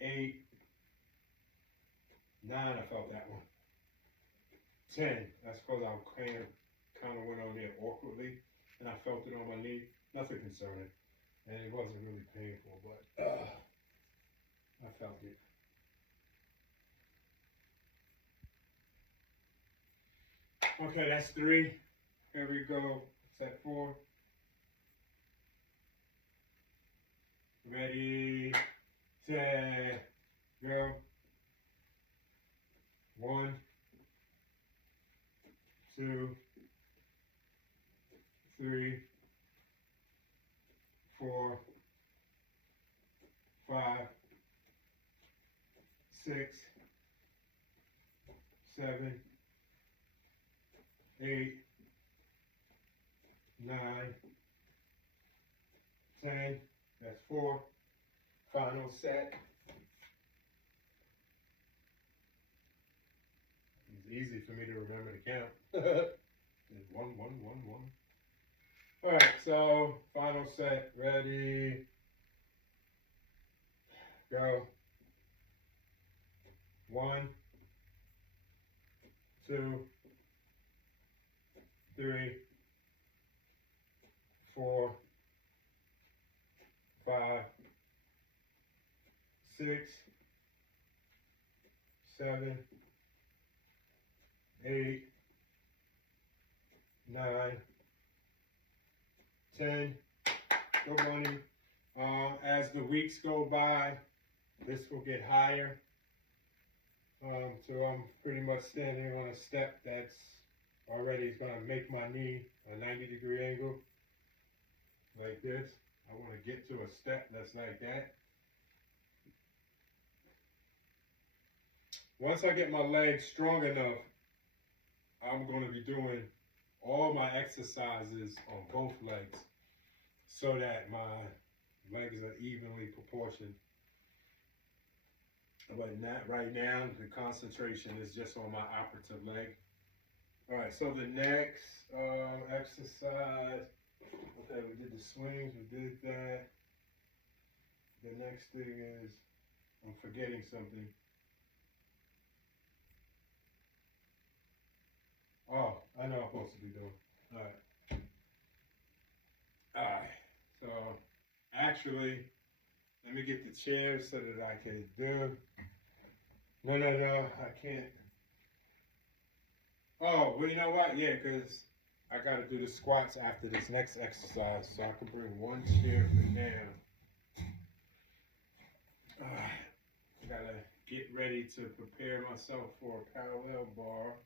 8, 9. I felt that one. 10. That's because I kind of went on there awkwardly, and I felt it on my knee. Nothing concerning, and it wasn't really painful, but I felt it. Okay, that's 3. Here we go. Set 4. Ready, set, go. 1, 2, 3, 4, 5, 6, 7, 8, 9, 10. That's 4. Final set. It's easy for me to remember to count. 1, 1, 1, 1. All right, so final set. Ready, go. 1, 2, 3, 4, 5, 6, 7, 8, 9, 10. Good morning. As the weeks go by, This will get higher. So I'm pretty much standing on a step that's already going to make my knee a 90-degree angle, like this. I want to get to a step that's like that. Once I get my legs strong enough, I'm going to be doing all my exercises on both legs so that my legs are evenly proportioned. But not right now, the concentration is just on my operative leg. All right, so the next exercise, okay, we did the swings, we did that. The next thing is, I'm forgetting something. Oh, I know I'm supposed to be doing. All right, so actually, let me get the chair so that I can do. No, I can't. Oh, well, you know what? Yeah, because I got to do the squats after this next exercise, so I can bring one chair for now. I got to get ready to prepare myself for a parallel bar.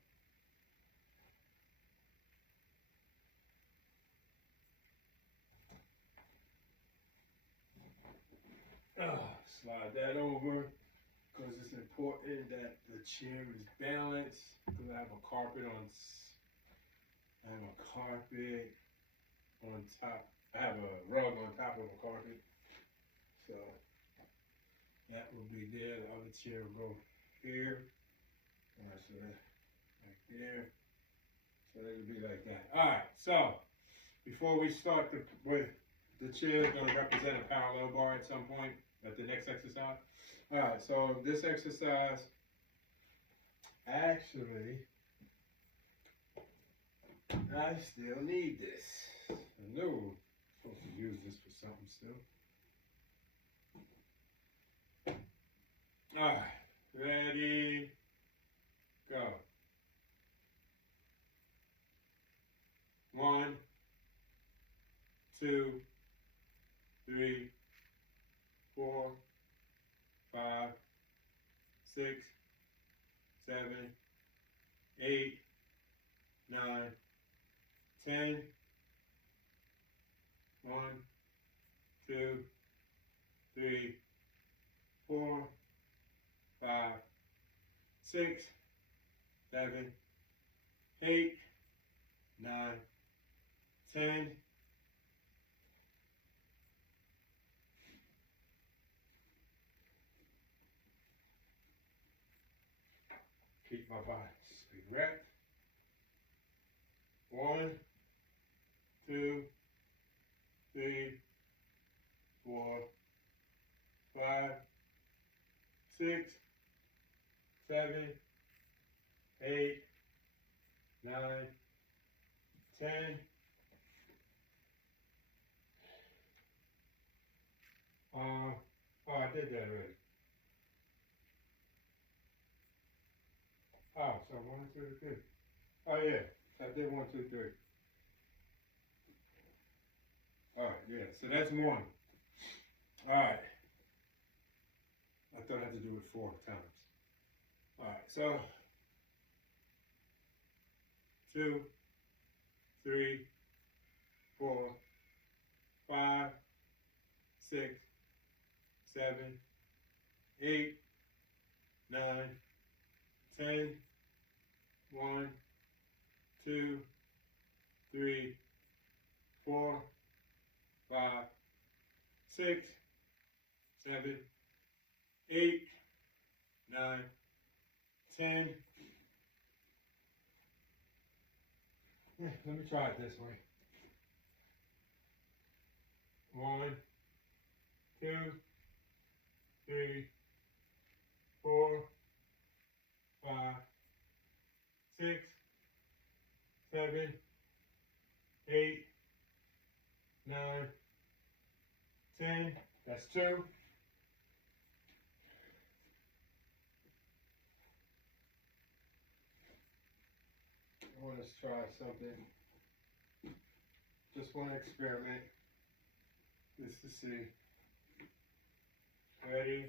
Slide that over. Because it's important that the chair is balanced. Because I have a carpet on top. I have a rug on top of a carpet. So that will be there. The other chair will go here. Alright, so that right there. So it'll be like that. Alright, so before we start the chair is going to represent a parallel bar at some point at the next exercise. Alright, so this exercise, actually, I still need this. I know I'm supposed to use this for something still. Alright, ready, go. 1, 2, 3, 4, 5, 6, 7, 8, 9, 10. 1, 2, 3, 4, 5, 6, 7, 8, 9, 10. Keep my body erect. 1, 2, 3, 4, 5, 6, 7, 8, 9, 10. Oh, I did that already. Oh, so 1, 2, 3. Oh yeah, I did 1, 2, 3. All right, yeah, so that's 1. All right. I thought I had to do it 4 times. All right, so 2, 3, 4, 5, 6, 7, 8, 9, 10. 1, 2, 3, 4, 5, 6, 7, 8, 9, 10. Let me try it this way. 1, 2, 3, 4, 5, 6, 7, 8, 9, 10. That's 2. I want to try something. Just want to experiment. Just to see. Ready?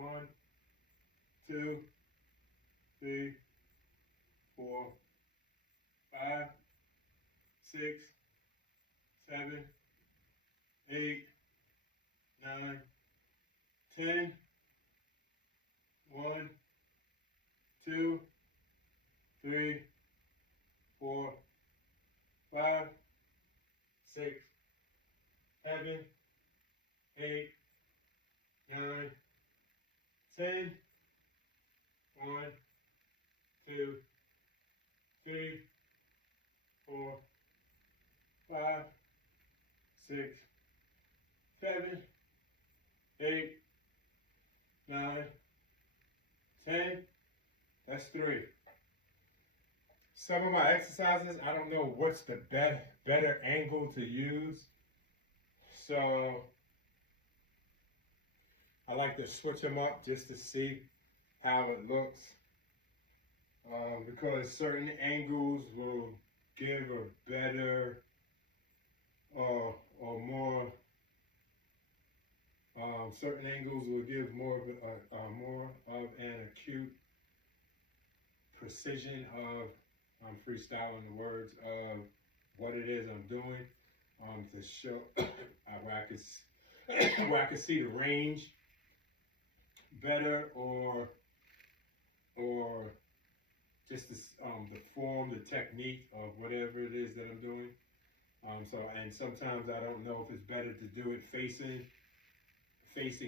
1, 2, 3, 4, 5, 6, 7, 8, 9, 10. 1, 2, 3, 4, 5, 6, 7, 8, 9, 10. 1, 2, 3, 4, 5, 6, 7, 8, 9, 10. That's 3. Some of my exercises, I don't know what's the better angle to use. So I like to switch them up just to see how it looks. Because certain angles will give a better or more certain angles will give more of an acute precision of, I'm freestyling the words of what it is I'm doing, to show where I can see the range better, or just the form, the technique of whatever it is that I'm doing. And sometimes I don't know if it's better to do it facing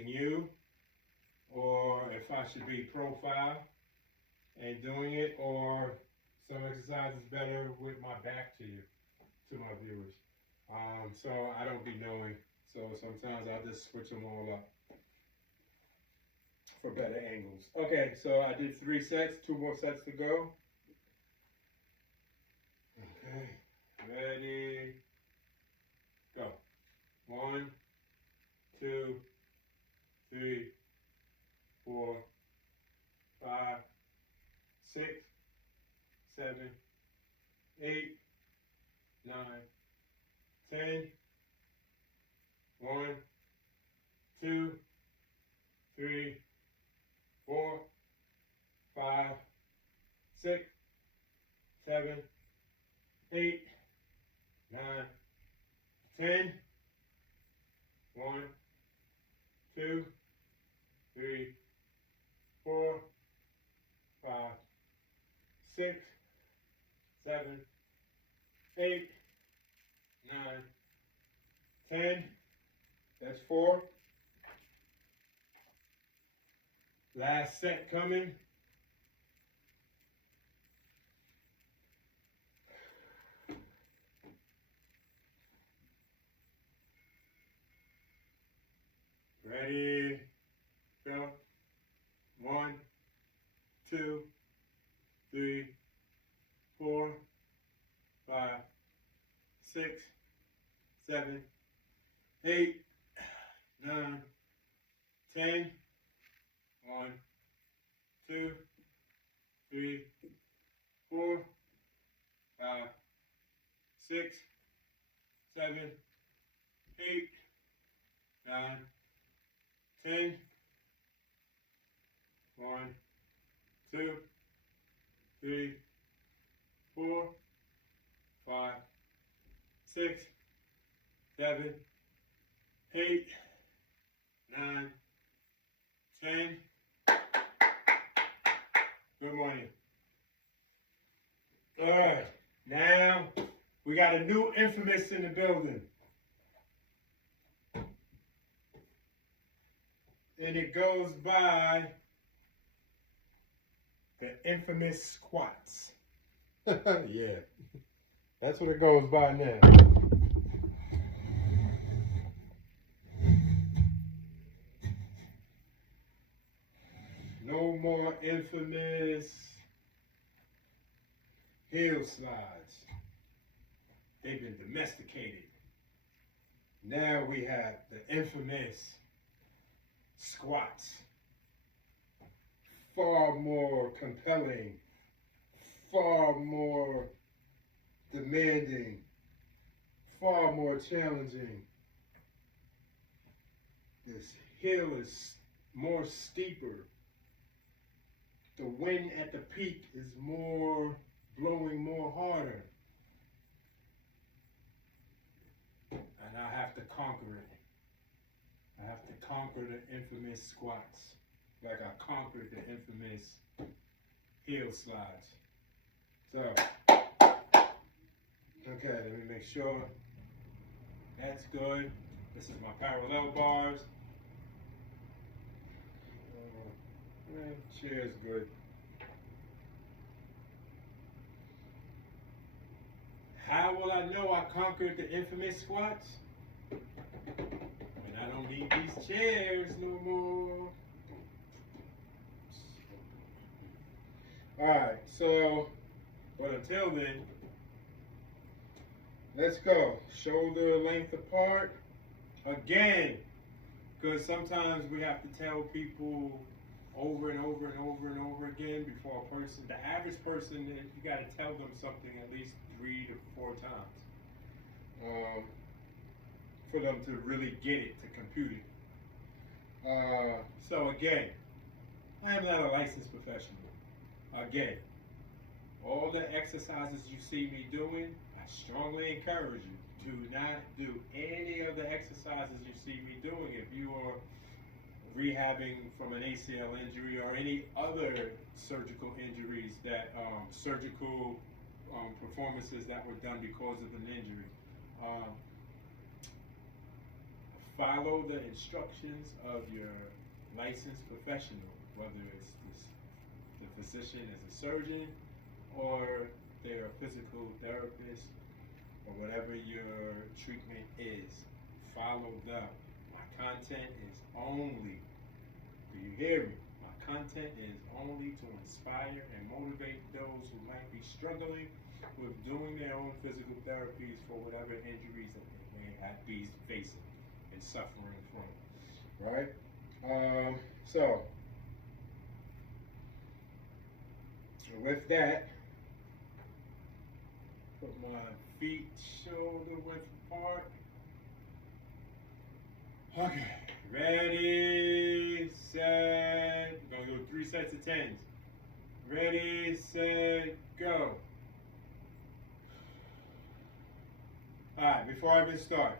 you, or if I should be profile and doing it, or some exercise is better with my back to you, to my viewers. So I don't be knowing. So sometimes I'll just switch them all up for better angles. Okay, so I did 3 sets, 2 more sets to go. Okay, ready, go. 1, 2, 3, 4, 5, 6, 7, 8, 9, 10. 1, 2, 3, 4, 5, 6, 7, 8, 9, 10. 1, 2, 3, 4, 5, 6, 7, 8, 9, 10. That's 4. Last set coming. Ready, go. 1, 2, 3, 4, 5, 6, 7, 8, 9, 10. 1, 2, 3, 4, 5, 6, 7, 8, 9, 10. 1, 2, 3, 4, 5, 6, 7, 8, 9, 10. Good morning. All right, now we got a new infamous in the building. And it goes by the infamous squats. Yeah, that's what it goes by now. No more infamous heel slides. They've been domesticated. Now we have the infamous squats. Far more compelling, far more demanding, far more challenging. This heel is more steeper. The wind at the peak is more blowing more harder. And I have to conquer it. I have to conquer the infamous squats. Like I conquered the infamous heel slides. So, okay, let me make sure that's good. This is my parallel bars. Chair's good. How will I know I conquered the infamous squats? When I don't need these chairs no more. Alright, so, but until then, let's go. Shoulder length apart. Again, because sometimes we have to tell people over and over and over and over again before a person, the average person, you got to tell them something at least 3 to 4 times for them to really get it, to compute it. So again, I am not a licensed professional. Again, all the exercises you see me doing, I strongly encourage you. Do not do any of the exercises you see me doing. If you are rehabbing from an ACL injury or any other surgical injuries that surgical performances that were done because of an injury, follow the instructions of your licensed professional, whether it's the physician is a surgeon or they're a physical therapist or whatever your treatment is. Follow them. My content is only, do you hear me? My content is only to inspire and motivate those who might be struggling with doing their own physical therapies for whatever injuries that they may be facing and suffering from. Right? So, with that, put my feet shoulder width apart. Okay, ready, set, we're gonna do 3 sets of 10s. Ready, set, go. Alright, before I even start,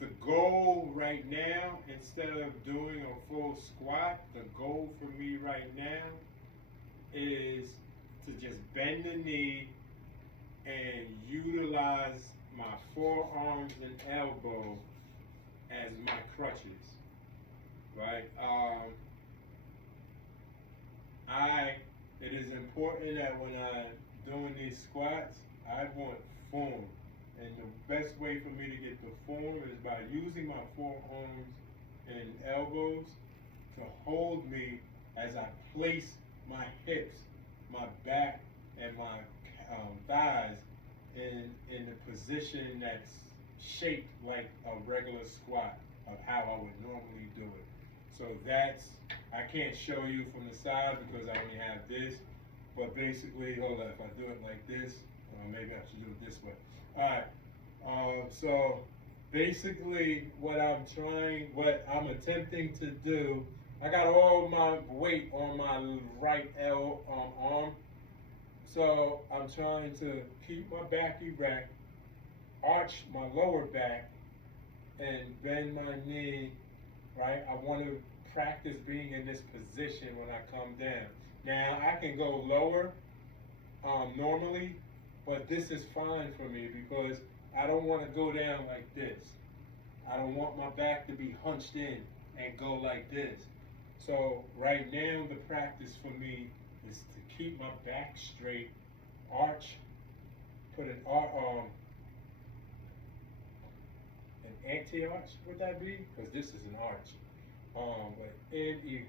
the goal right now, instead of doing a full squat, the goal for me right now is to just bend the knee and utilize my forearms and elbow as my crutches, right? It is important that when I'm doing these squats, I want form. And the best way for me to get the form is by using my forearms and elbows to hold me as I place my hips, my back, and my thighs in the position that's shaped like a regular squat of how I would normally do it. So I can't show you from the side because I only have this, but basically, hold on, if I do it like this, maybe I should do it this way. Alright, so basically what I'm attempting to do, I got all my weight on my right arm, so I'm trying to keep my back erect, arch my lower back, and bend my knee, right? I want to practice being in this position when I come down. Now, I can go lower normally, but this is fine for me because I don't want to go down like this. I don't want my back to be hunched in and go like this. So right now the practice for me is to keep my back straight, arch, put an anti-arch, would that be? Because this is an arch. And you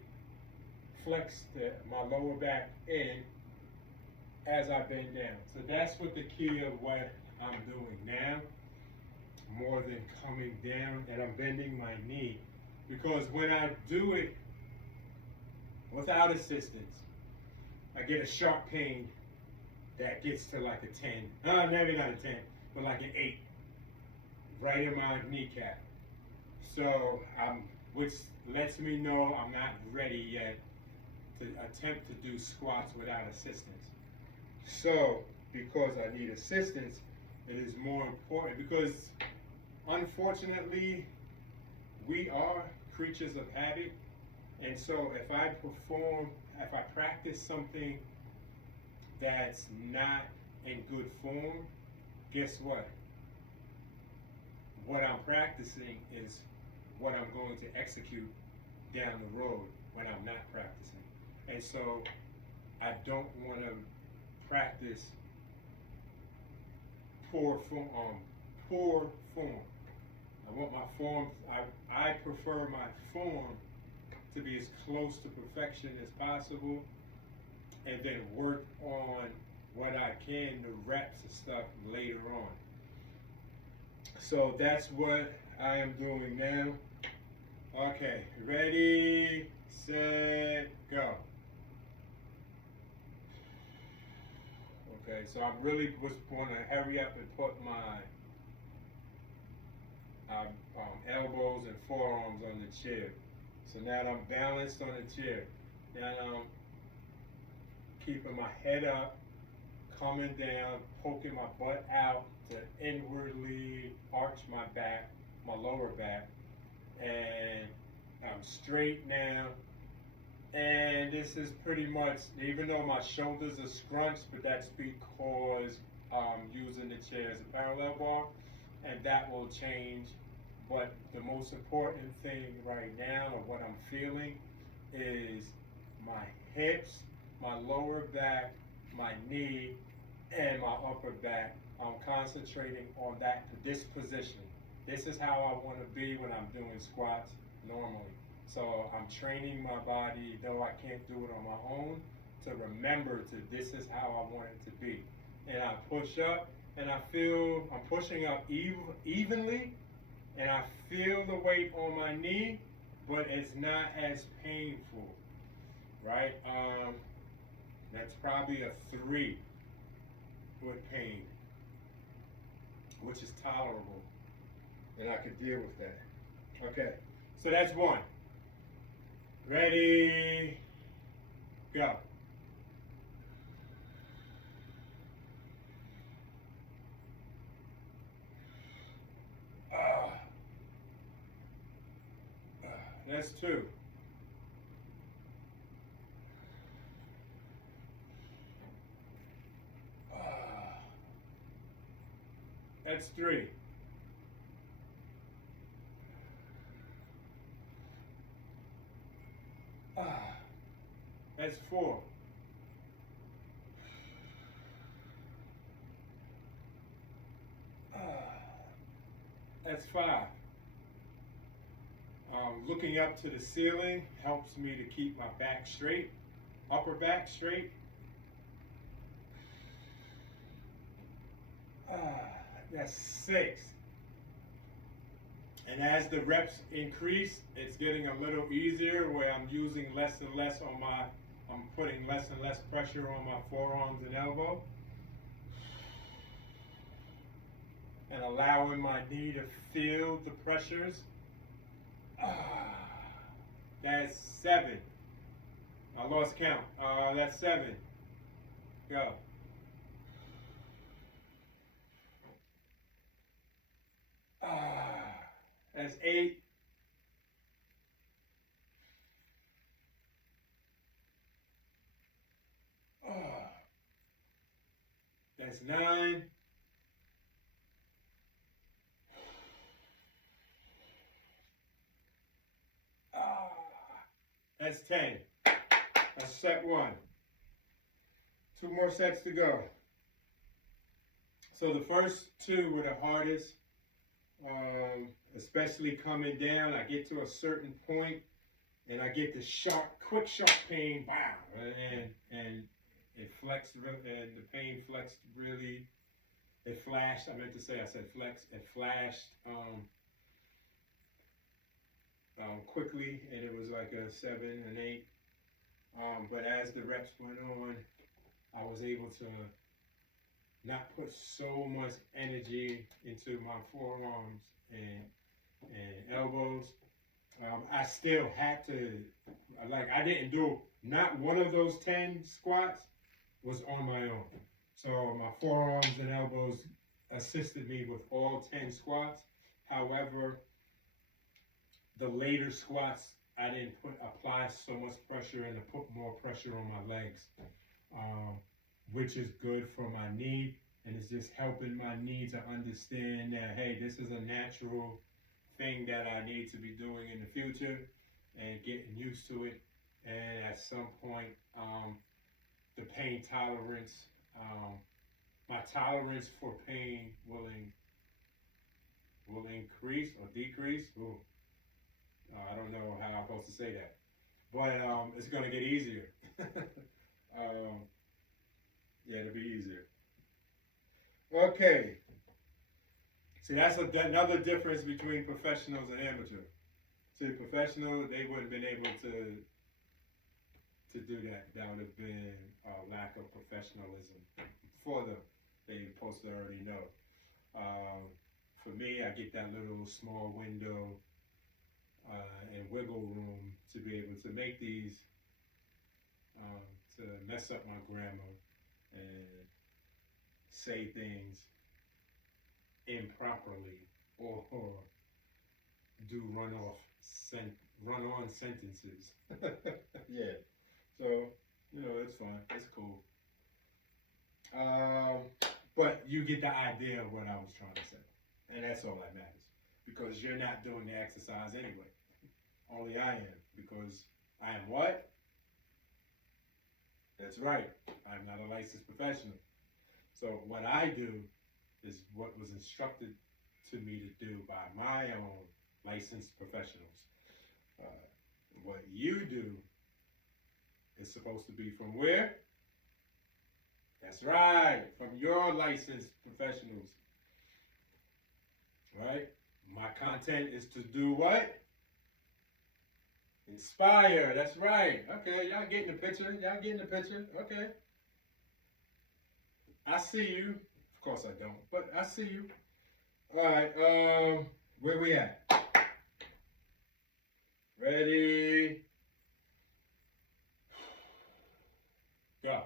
flex my lower back in as I bend down. So that's what the key of what I'm doing now, more than coming down, and I'm bending my knee. Because when I do it without assistance, I get a sharp pain that gets to like a 10, maybe not a 10, but like an 8, right in my kneecap. So which lets me know I'm not ready yet to attempt to do squats without assistance. So, because I need assistance, it is more important because unfortunately we are creatures of habit. And so if I practice something that's not in good form, guess what? What I'm practicing is what I'm going to execute down the road when I'm not practicing. And so I don't want to practice poor form. I want my form, I prefer my form to be as close to perfection as possible, and then work on what I can, the reps and stuff later on. So that's what I am doing now. Okay, ready, set, go. Okay, so I really was going to hurry up and put my elbows and forearms on the chair. So now that I'm balanced on the chair, now I'm keeping my head up, coming down, poking my butt out to inwardly arch my back, my lower back, and I'm straight now. And this is pretty much, even though my shoulders are scrunched, but that's because I'm using the chair as a parallel bar, and that will change. But the most important thing right now, or what I'm feeling, is my hips, my lower back, my knee, and my upper back. I'm concentrating on this position. This is how I want to be when I'm doing squats normally. So I'm training my body, though I can't do it on my own, to remember this is how I want it to be. And I push up, and I feel I'm pushing up evenly, and I feel the weight on my knee, but it's not as painful, right? That's probably a 3 with pain, which is tolerable, and I can deal with that. Okay, so that's 1. Ready, go. That's 2. That's 3. That's 4. That's 5. Looking up to the ceiling helps me to keep my back straight, upper back straight. That's 6. And as the reps increase, it's getting a little easier where I'm using less and less I'm putting less and less pressure on my forearms and elbow. And allowing my knee to feel the pressures. That's 7. I lost count. That's 7. Go. That's 8. That's 9. That's 10. That's set 1. 2 more sets to go. So the first 2 were the hardest, especially coming down. I get to a certain point, and I get the quick sharp pain, wow, and it flexed, and the pain flexed really. It flashed. I meant to say, I said flex. It flashed quickly, and it was like a 7 and 8. But as the reps went on, I was able to not put so much energy into my forearms and and elbows. I still had to, like, I didn't do, not one of those 10 squats was on my own. So my forearms and elbows assisted me with all 10 squats. However, the later squats, I didn't apply so much pressure and to put more pressure on my legs, which is good for my knee. And it's just helping my knee to understand that, hey, this is a natural thing that I need to be doing in the future and getting used to it. And at some point, the pain tolerance, my tolerance for pain will increase or decrease. Ooh, I don't know how I'm supposed to say that, but it's gonna get easier. Yeah, it'll be easier. Okay. See, that's another difference between professionals and amateur. See, professional, they wouldn't have been able to do that. That would have been a lack of professionalism for them. They supposed to already know. For me, I get that little small window and wiggle room to be able to make these, to mess up my grammar and say things improperly or do run-on sentences. Yeah. So, it's fun. It's cool. But you get the idea of what I was trying to say. And that's all that matters. Because you're not doing the exercise anyway. Only I am. Because I am what? That's right. I'm not a licensed professional. So what I do is what was instructed to me to do by my own licensed professionals. What you do is supposed to be from where? That's right, from your licensed professionals. Right? My content is to do what? Inspire, that's right. Okay, y'all getting the picture? Y'all getting the picture? Okay. I see you. Of course I don't, but I see you. All right, where we at? Ready? Go.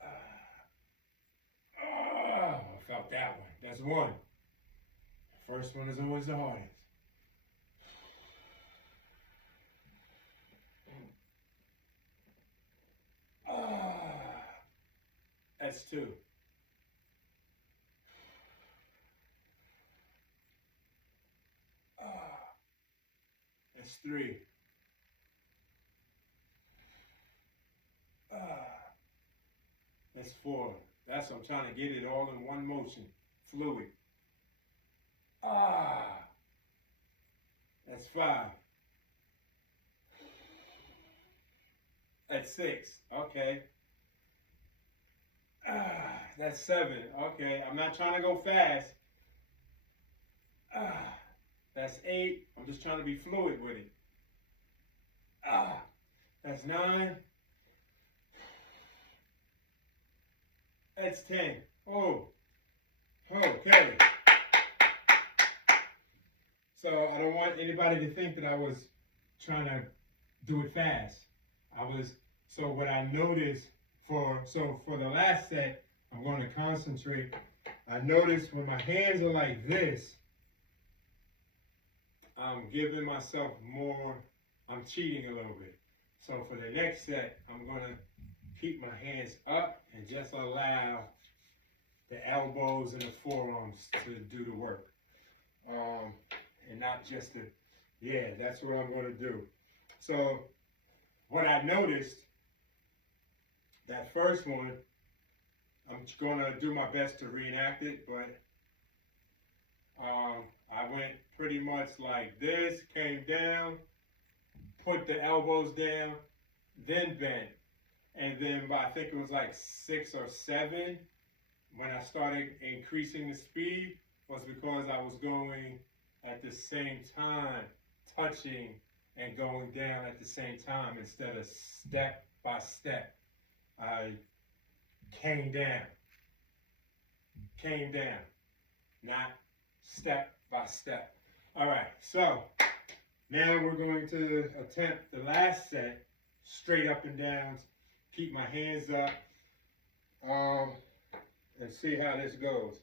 I felt that one. That's one. First one is always the hardest. That's two. That's three. That's four. That's what I'm trying to get it all in one motion. Fluid. That's five. That's six. Okay. That's seven. Okay. I'm not trying to go fast. That's eight. I'm just trying to be fluid with it. That's nine. That's 10. Oh. Okay. So I don't want anybody to think that I was trying to do it fast. So what I noticed for the last set, I'm going to concentrate. I noticed when my hands are like this, I'm giving myself more, I'm cheating a little bit. So for the next set, I'm going to keep my hands up and just allow the elbows and the forearms to do the work. And not just that's what I'm going to do. So what I noticed, that first one, I'm going to do my best to reenact it, but I went pretty much like this, came down, put the elbows down, then bent. And then by, I think it was like 6 or 7, when I started increasing the speed, was because I was going at the same time, touching and going down at the same time instead of step by step. I came down. came down, not step by step. All right, so now we're going to attempt the last set, straight up and downs. Keep my hands up, and see how this goes.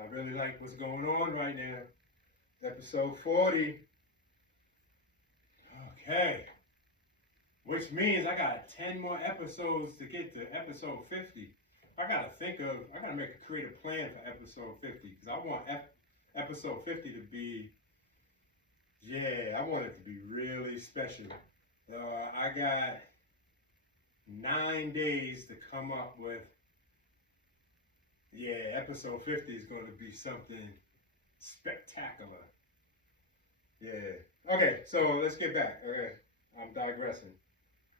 I really like what's going on right now. Episode 40. Okay. Which means I got 10 more episodes to get to episode 50. I gotta create a plan for episode 50, because I want episode 50 to be, I want it to be really special. I got 9 days to come up with, episode 50 is going to be something spectacular. Yeah. Okay, so let's get back. Okay, I'm digressing.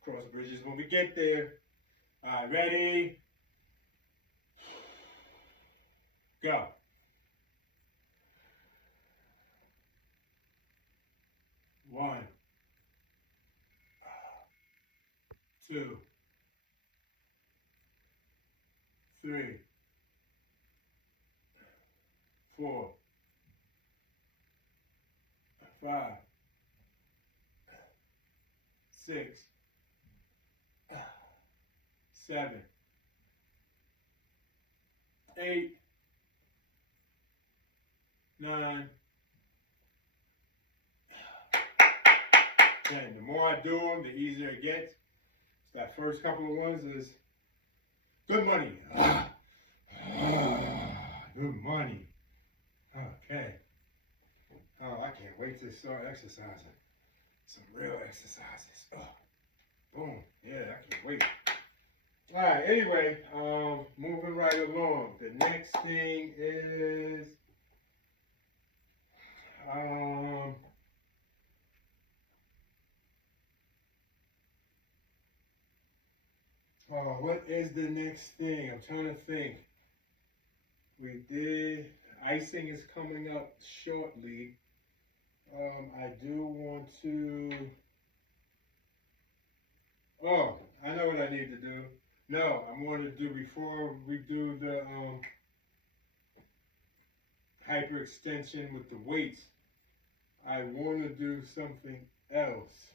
Cross bridges when we get there. All right, ready? Go. 1, 2, 3, 4, 5, 6, 7, 8, 9, 10. The more I do them, the easier it gets. So that first couple of ones is good money. Good money. Okay. Oh, I can't wait to start exercising. Some real exercises. Boom. Yeah, I can't wait. All right, anyway, moving right along. The next thing is, what is the next thing? I'm trying to think. We did, icing is coming up shortly. I do want to, I know what I need to do. No, I'm going to do, before we do the hyperextension with the weights, I want to do something else.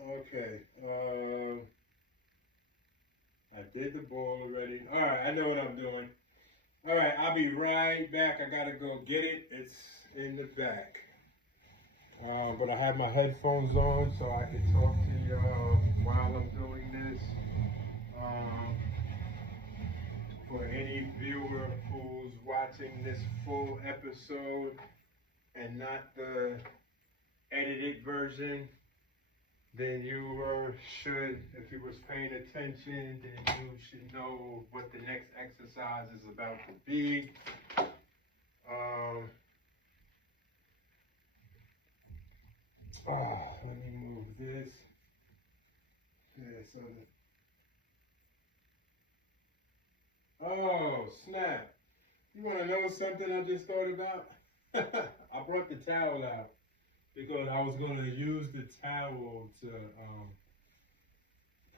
Okay, I did the ball already. All right, I know what I'm doing. All right, I'll be right back. I gotta go get it. It's in the back. But I have my headphones on so I can talk to y'all while I'm doing this. For any viewer who's watching this full episode and not the edited version, then you should, if you was paying attention, then you should know what the next exercise is about to be. Let me move this. Yeah, so oh, snap. You want to know something I just thought about? I brought the towel out because I was going to use the towel to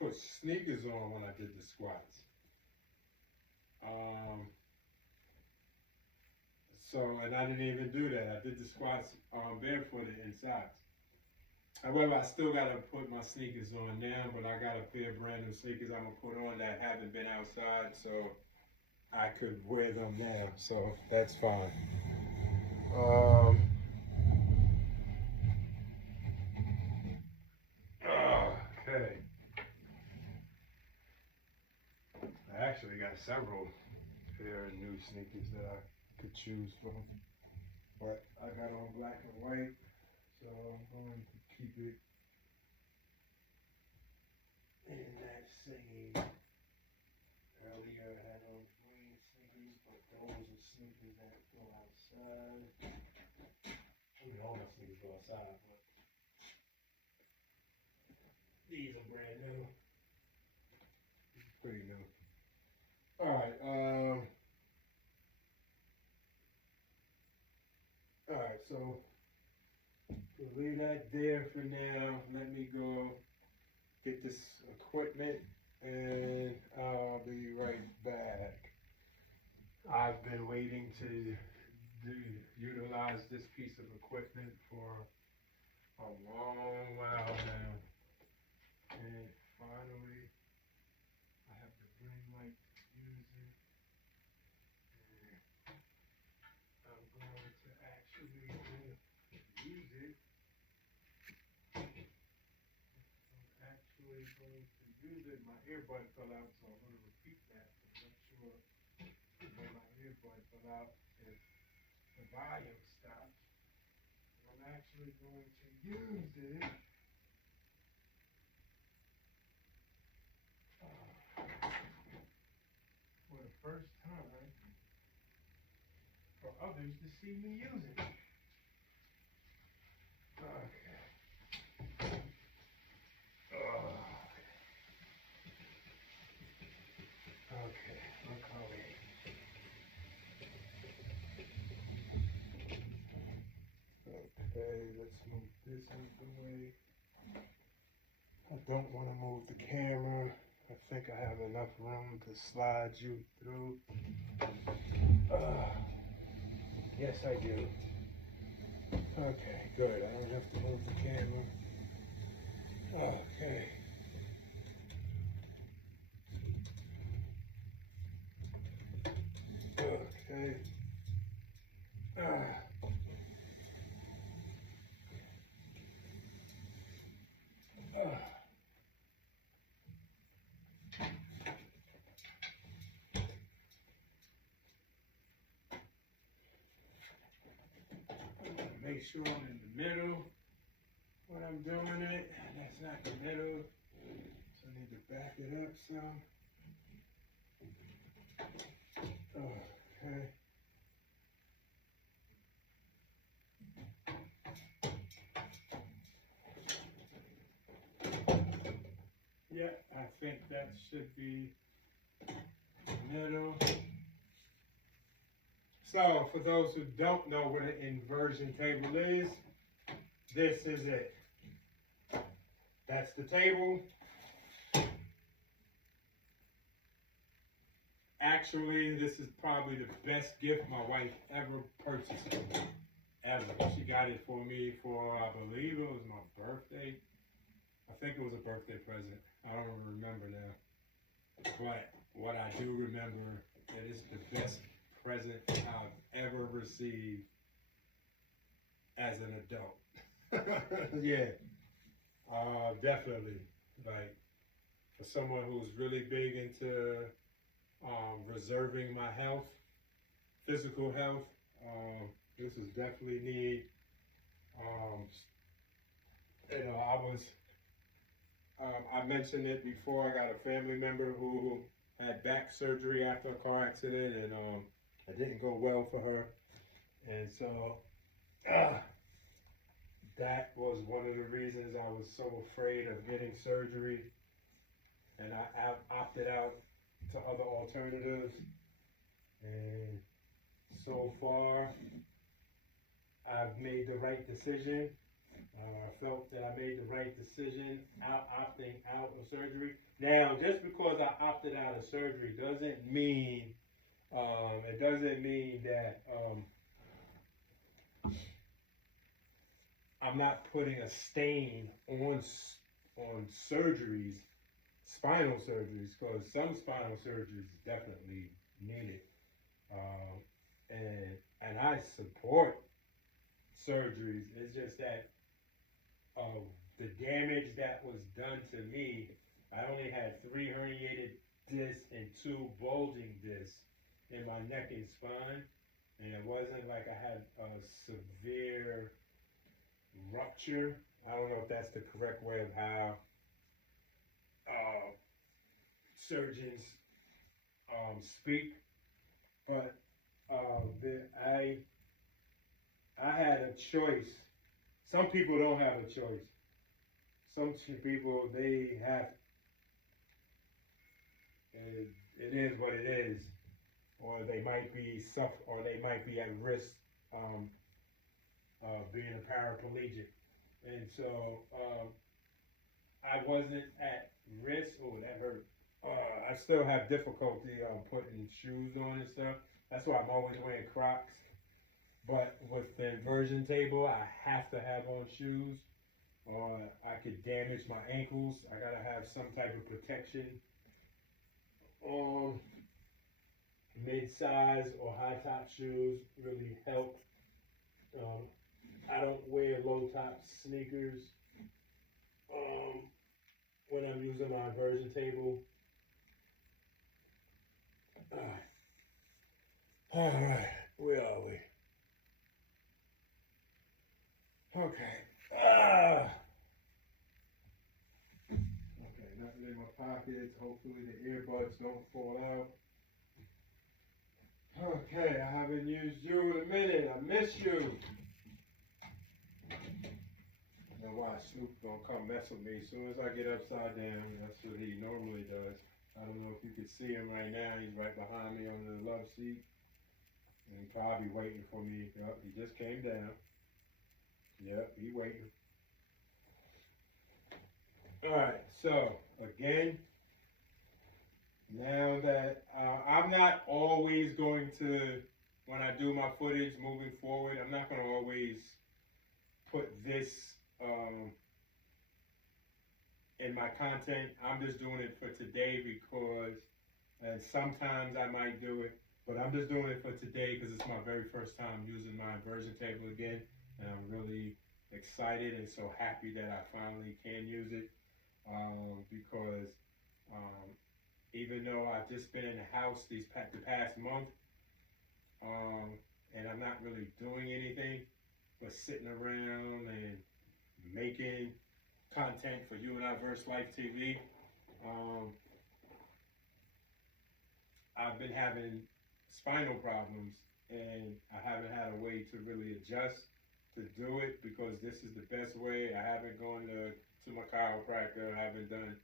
put sneakers on when I did the squats. And I didn't even do that. I did the squats barefooted inside. However, I still got to put my sneakers on now, but I got a pair of brand new sneakers I'm going to put on that haven't been outside, so I could wear them now, so that's fine. Okay. I actually got several pair of new sneakers that I could choose from, but I got on black and white, so I'm going to keep it in that same. Earlier I had on green sneakers, but those are sneakers that go outside. I mean, all my sneakers go outside, but these are brand new. Pretty new. Alright, so we'll leave that there for now. Let me go get this equipment, and I'll be right back. I've been waiting to utilize this piece of equipment for a long while now, and finally I have the green light to use it, and I'm going to actually use it. I'm actually going to use it. My earbud fell out, so I'm going to repeat that. I'm not sure when my earbud fell out if the volume stopped. I'm actually going to use it for the first time for others to see me use it. Okay. Okay, look how Okay, let's move this out the way. I don't want to move the camera. I think I have enough room to slide you through. Yes, I do. Okay, good. I don't have to move the camera. Okay. Okay. Make sure I'm in the middle when I'm doing it. That's not the middle, so I need to back it up some. Okay. Yeah, I think that should be middle. So, for those who don't know what an inversion table is, this is it. That's the table. Actually, this is probably the best gift my wife ever purchased for me. Ever. She got it for me for, I believe it was my birthday. I think it was a birthday present. I don't remember now. But what I do remember, it is the best present I've ever received as an adult. Yeah, definitely. Like, for someone who's really big into reserving my health, physical health, this is definitely neat. I mentioned it before. I got a family member who had back surgery after a car accident, and it didn't go well for her. And so that was one of the reasons I was so afraid of getting surgery, and I opted out to other alternatives. And so far, I've made the right decision. I felt that I made the right decision opting out of surgery. Now, just because I opted out of surgery doesn't mean that I'm not putting a stain on surgeries, spinal surgeries, because some spinal surgeries definitely needed. And I support surgeries. It's just that the damage that was done to me, I only had 3 herniated discs and 2 bulging discs in my neck and spine, and it wasn't like I had a severe rupture. I don't know if that's the correct way of how surgeons speak, but I had a choice. Some people don't have a choice. Some people, they have, it is what it is, or they might be or they might be at risk being a paraplegic. And so I wasn't at risk. Oh, that hurt. I still have difficulty putting shoes on and stuff. That's why I'm always wearing Crocs. But with the inversion table, I have to have on shoes, or I could damage my ankles. I gotta have some type of protection. Mid-size or high-top shoes really help. I don't wear low-top sneakers when I'm using my inversion table. All right, where are we? Okay. Okay, nothing in my pockets. Hopefully the earbuds don't fall out. Okay, I haven't used you in a minute. I miss you. Now why Snoop gonna come mess with me as soon as I get upside down. That's what he normally does. I don't know if you can see him right now. He's right behind me on the love seat. And he probably waiting for me. Yep, he just came down. Yep, he waiting. Alright, so again, now that I'm not always going to, when I do my footage moving forward, I'm not going to always put this in my content. I'm just doing it for today because, and sometimes I might do it, but I'm just doing it for today because it's my very first time using my inversion table again, and I'm really excited and so happy that I finally can use it, because even though I've just been in the house the past month, and I'm not really doing anything but sitting around and making content for U-N-I-VERSELIFETV, I've been having spinal problems, and I haven't had a way to really adjust to do it because this is the best way. I haven't gone to my chiropractor. I haven't done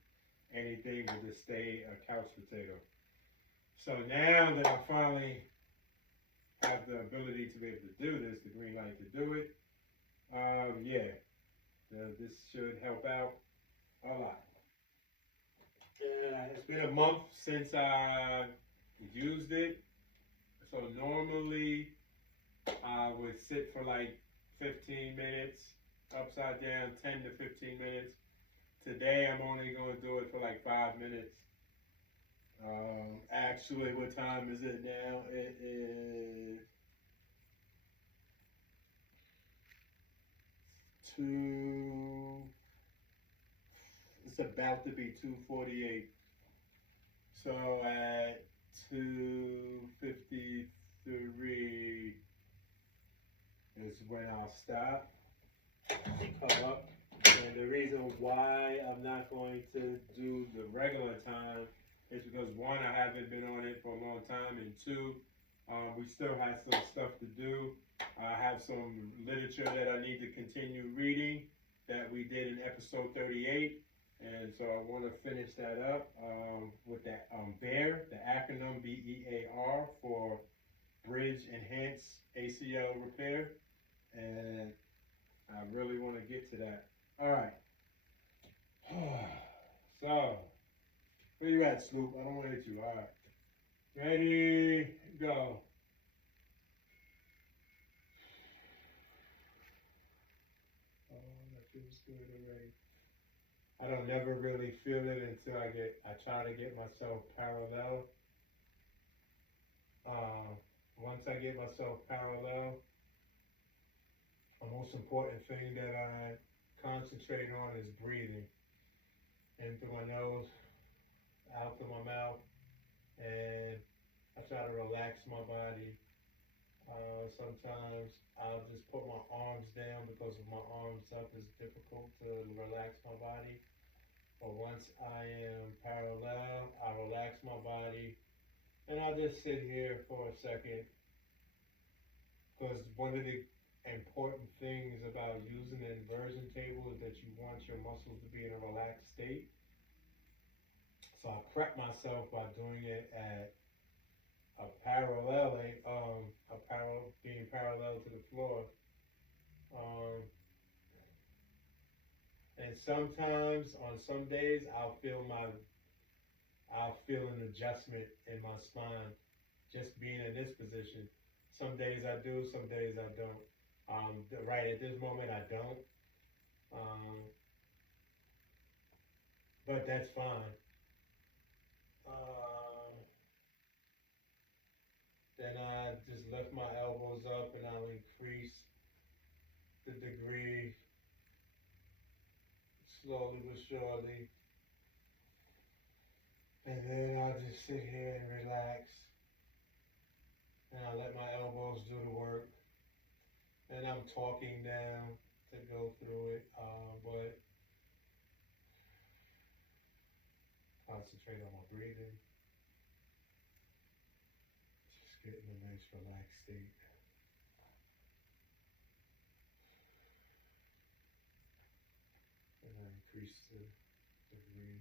anything but just stay a couch potato. So now that I finally have the ability to be able to do this, the green light to do it, this should help out a lot. It's been a month since I used it. So normally I would sit for like 15 minutes upside down, 10 to 15 minutes. Today I'm only going to do it for like 5 minutes. Actually, what time is it now? It is 2. It's about to be 2:48. So at 2:53 is when I'll stop, come up. And the reason why I'm not going to do the regular time is because 1, I haven't been on it for a long time, and 2, we still have some stuff to do. I have some literature that I need to continue reading that we did in episode 38, and so I want to finish that up with that B.E.A.R, the acronym B.E.A.R for Bridge Enhanced ACL Repair, and I really want to get to that. All right. So, where you at, Snoop? I don't want to hit you. All right. Ready, go. Oh, that feels good already. I don't never really feel it until I try to get myself parallel. Once I get myself parallel, the most important thing that I concentrate on is breathing. In through my nose, out through my mouth, and I try to relax my body. Sometimes I'll just put my arms down because with my arms up it's difficult to relax my body. But once I am parallel, I relax my body, and I'll just sit here for a second. Because one of the important things about using an inversion table is that you want your muscles to be in a relaxed state. So I prep myself by doing it at being parallel to the floor. And sometimes, on some days, I'll feel an adjustment in my spine just being in this position. Some days I do, some days I don't. Right at this moment, I don't. But that's fine. Then I just lift my elbows up and I'll increase the degree slowly but surely. And then I'll just sit here and relax. And I'll let my elbows do the work. And I'm talking down to go through it, but concentrate on my breathing. Just get in a nice relaxed state. And I increase the degree.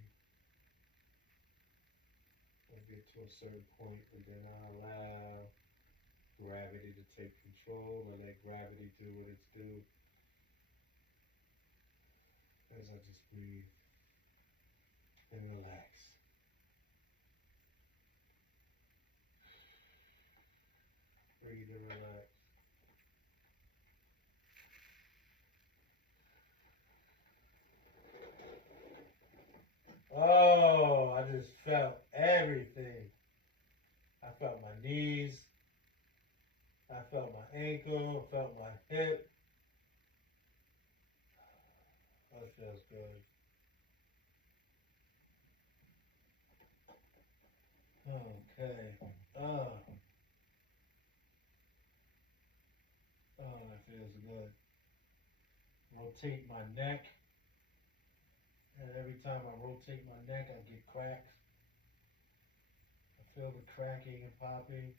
I get to a certain point, and then I allow gravity to take control and let gravity do what it's due. As I just breathe and relax. Breathe and relax. Oh, I just felt everything. I felt my knees. I felt my ankle. I felt my hip. That feels good. Okay. That feels good. Rotate my neck. And every time I rotate my neck, I get cracks. I feel the cracking and popping.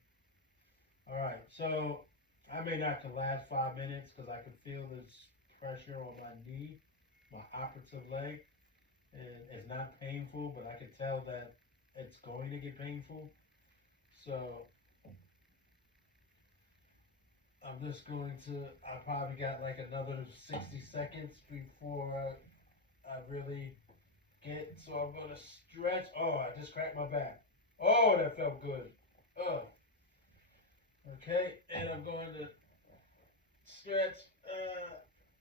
Alright, so I may not can last 5 minutes because I can feel this pressure on my knee, my operative leg. And it's not painful, but I can tell that it's going to get painful. So I'm just going to, I probably got like another 60 seconds before I really get, so I'm going to stretch. Oh, I just cracked my back. Oh, that felt good. Oh. Okay, and I'm going to stretch.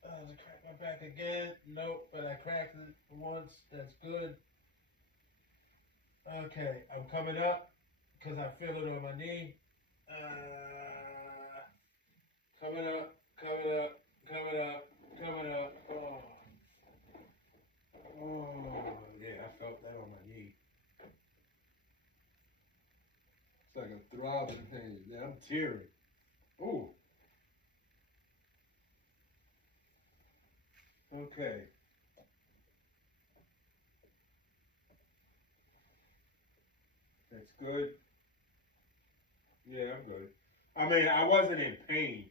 I just cracked my back again. Nope, but I cracked it once. That's good. Okay, I'm coming up because I feel it on my knee. Coming up, coming up, coming up, coming up. Oh. Oh, yeah, I felt that on my knee. It's like a throbbing pain. Yeah, I'm tearing. Ooh. Okay. That's good. Yeah, I'm good. I mean, I wasn't in pain,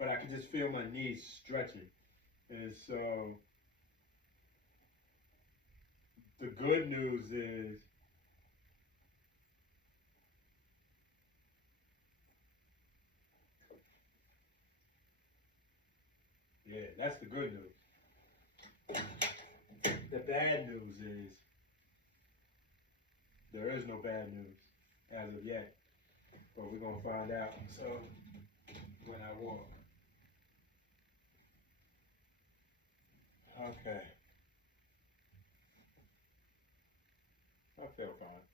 but I could just feel my knees stretching. And so, the good news is, yeah, that's the good news. The bad news is, there is no bad news as of yet. But we're going to find out. So, when I walk. Okay. I feel fine.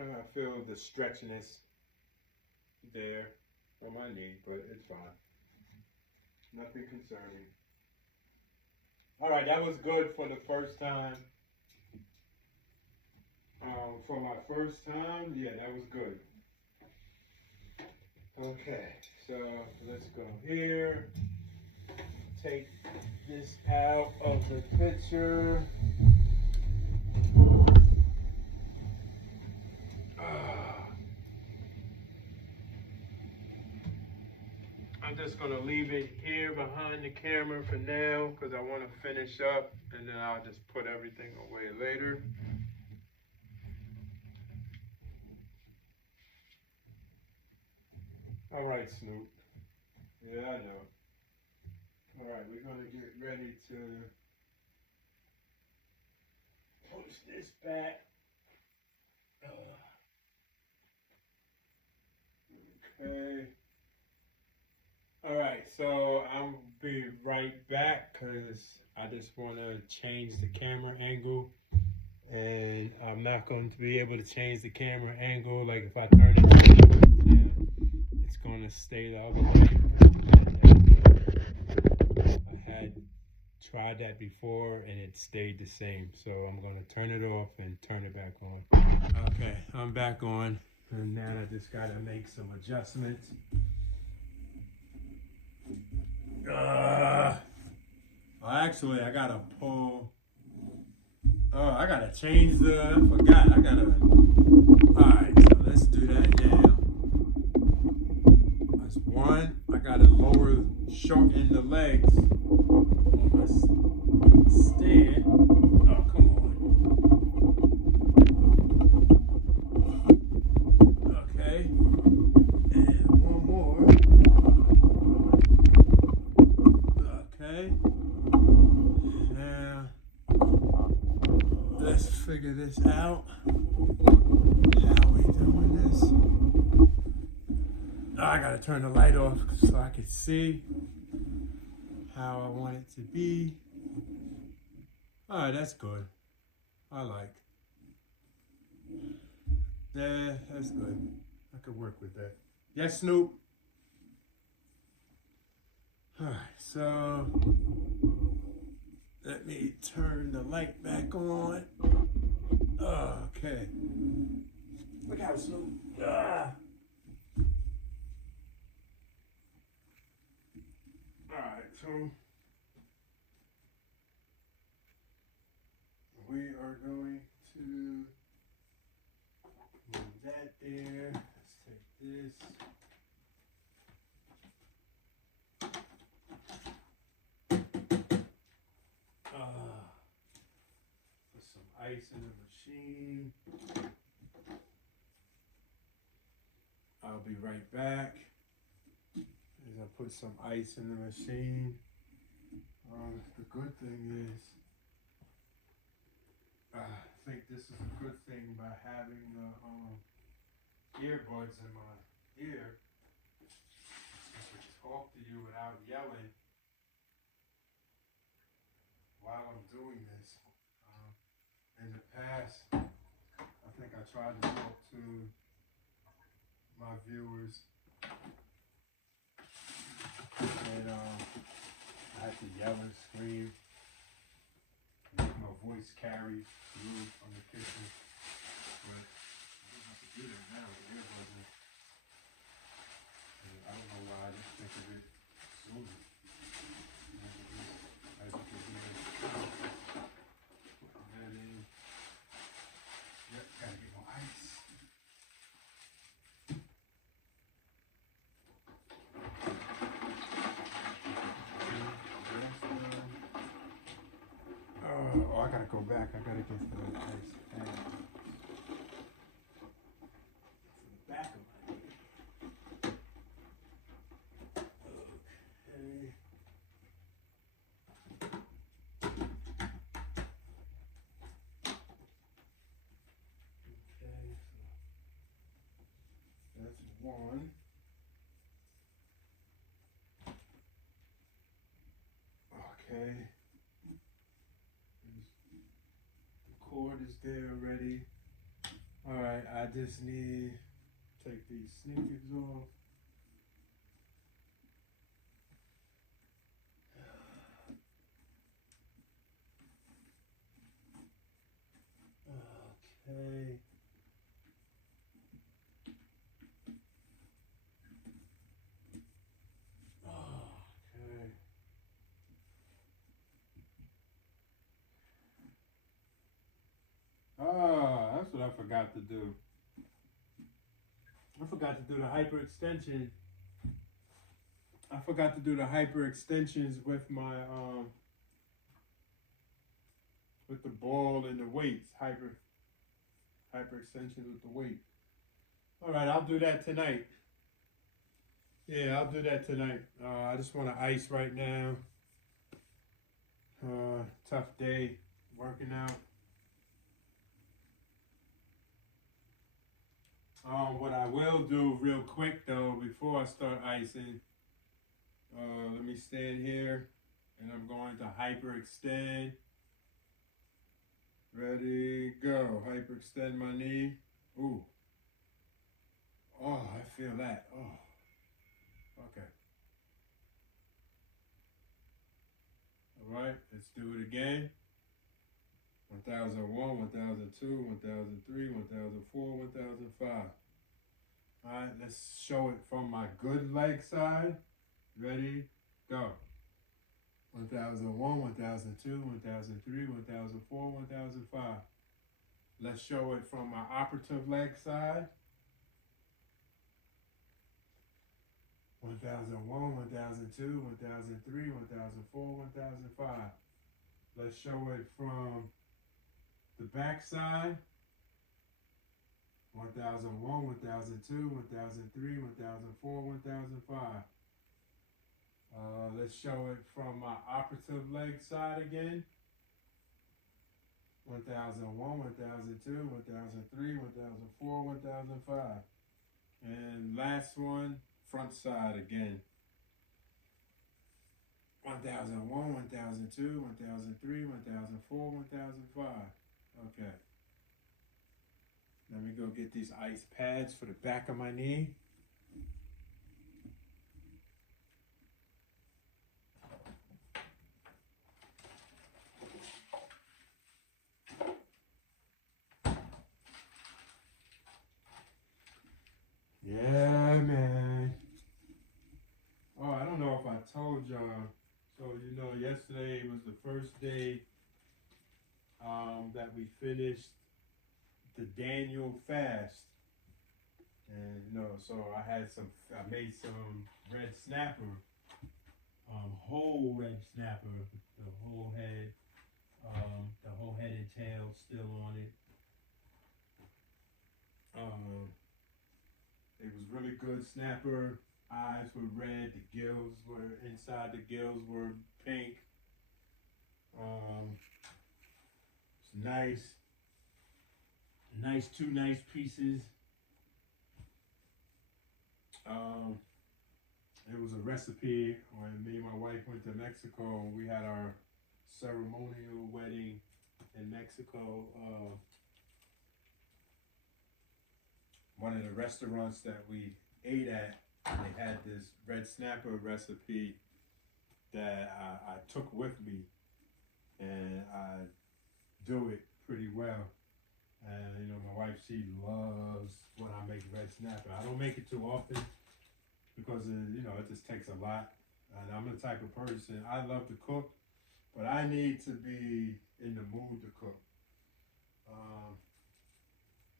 I feel the stretchiness there on my knee, but it's fine. Nothing concerning. All right, that was good for the first time. For my first time, yeah, that was good. Okay, so let's go here. Take this out of the picture. I'm just going to leave it here behind the camera for now because I want to finish up and then I'll just put everything away later. All right, Snoop. Yeah, I know. All right, we're gonna get ready to push this back. Okay. Alright, so I'll be right back because I just want to change the camera angle. And I'm not going to be able to change the camera angle. Like if I turn it down, it's going to stay the other way. I had tried that before and it stayed the same. So I'm going to turn it off and turn it back on. Okay, I'm back on. And now I just got to make some adjustments. Well, actually, I got to pull. Oh, I gotta change the. I forgot. I gotta. Alright, so let's do that now. That's one. I gotta shorten the legs on my stand. Oh, come on. Okay. And one more. Okay. Now. Let's figure this out. How are we doing this? Oh, I gotta turn the light off so I can see how I want it to be. Alright, that's good. I like. Yeah, that's good. I could work with that. Yes, Snoop? Alright, so let me turn the light back on. Okay. Look out, Snoop. Ah. Alright, so we are going to move that there. Let's take this. Put some ice in the machine. I'll be right back. As I put some ice in the machine. The good thing is, I think this is a good thing by having the earbuds in my ear. I can talk to you without yelling while I'm doing this. In the past, I think I tried to talk to my viewers and I had to yell and scream, make my voice carry through from the kitchen. But I don't have to do that now with earbuds in. I don't know why I didn't think of it sooner. As you can hear, putting that in. Yep, gotta get more ice. Oh, I gotta go back. I gotta get the ice. From the back of my head. Okay. Okay, so that's one. Okay. The cord is there already. Alright, I just need to take these sneakers off. Okay. Okay. That's what I forgot to do. I forgot to do the hyperextension. I forgot to do the hyperextensions with my with the ball and the weights. Hyperextensions with the weight. All right, I'll do that tonight. Yeah, I'll do that tonight. I just want to ice right now. Tough day working out. What I will do real quick though, before I start icing, let me stand here and I'm going to hyperextend. Ready, go. Hyperextend my knee. Ooh. Oh, I feel that. Oh, okay. All right, let's do it again. 1001, 1002, 1003, 1004, 1005. All right, let's show it from my good leg side. Ready, go. 1001, 1002, 1003, 1004, 1005. Let's show it from my operative leg side. 1001, 1002, 1003, 1004, 1005. Let's show it from the back side. 1001, 1002, 1003, 1004, 1005. Let's show it from my operative leg side again. 1001, 1002, 1003, 1004, 1005. And last one, front side again. 1001, 1002, 1003, 1004, 1005. Okay. Let me go get these ice pads for the back of my knee. Yeah, man. Oh, I don't know if I told y'all. So, yesterday was the first day that we finished the Daniel fast. And, so I made some red snapper, whole red snapper, the whole head and tail still on it. It was really good snapper. Eyes were red, the gills were inside, the gills were pink. It's nice, two nice pieces. It was a recipe when me and my wife went to Mexico. We had our ceremonial wedding in Mexico. One of the restaurants that we ate at, they had this red snapper recipe that I took with me, and I do it pretty well. And my wife, she loves when I make red snapper. I don't make it too often because it just takes a lot. And I'm the type of person, I love to cook, but I need to be in the mood to cook.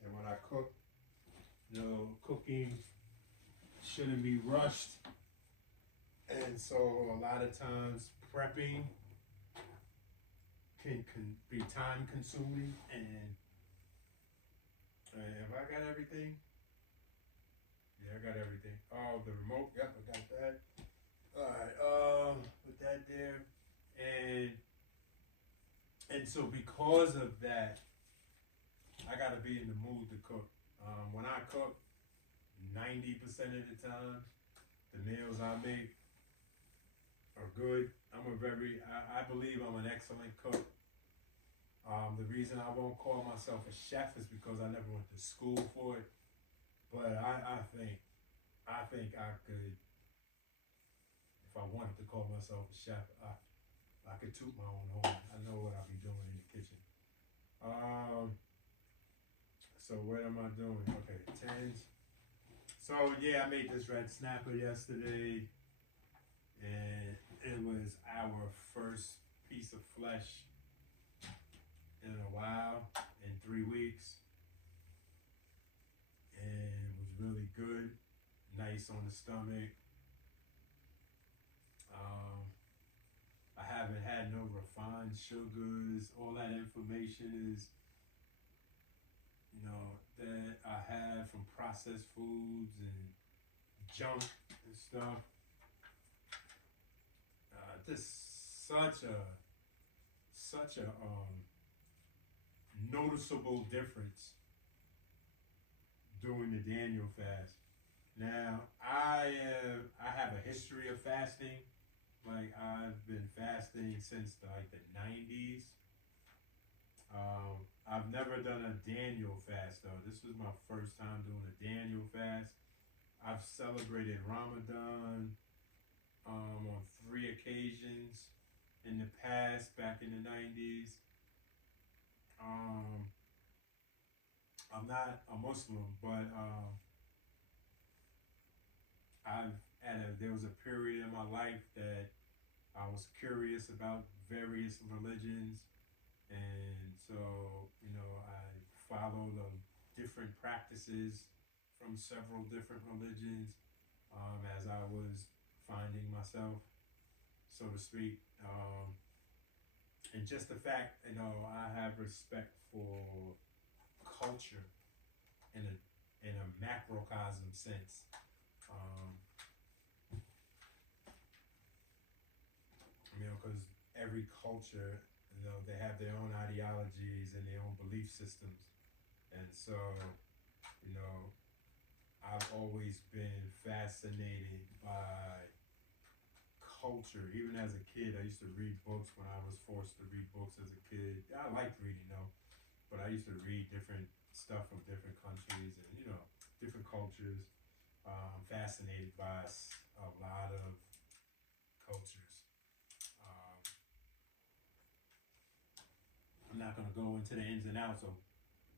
And when I cook, cooking shouldn't be rushed. And so a lot of times prepping can be time consuming. And have I got everything? Yeah, I got everything. Oh, the remote, yep, I got that. Alright, put that there. And so because of that, I gotta be in the mood to cook. When I cook, 90% of the time, the meals I make are good. I believe I'm an excellent cook. The reason I won't call myself a chef is because I never went to school for it. But I think I could, if I wanted to call myself a chef, I could toot my own horn. I know what I'll be doing in the kitchen. So what am I doing? Okay, tens. So yeah, I made this red snapper yesterday, and it was our first piece of flesh in a while, in 3 weeks, and it was really good, nice on the stomach. I haven't had no refined sugars. All that information is, that I have from processed foods and junk and stuff. Just such a such a noticeable difference doing the Daniel fast. Now, I have a history of fasting. Like, I've been fasting since the 90s. I've never done a Daniel fast though. This was my first time doing a Daniel fast. I've celebrated Ramadan on 3 occasions in the past, back in the 90s. I'm not a Muslim, but there was a period in my life that I was curious about various religions, and so I followed different practices from several different religions as I was finding myself, so to speak. And just the fact, I have respect for culture in a macrocosm sense. Because every culture, they have their own ideologies and their own belief systems, and so, I've always been fascinated by culture. Even as a kid, I used to read books when I was forced to read books as a kid. I liked reading though, but I used to read different stuff from different countries and different cultures. I'm fascinated by a lot of cultures. I'm not gonna go into the ins and outs of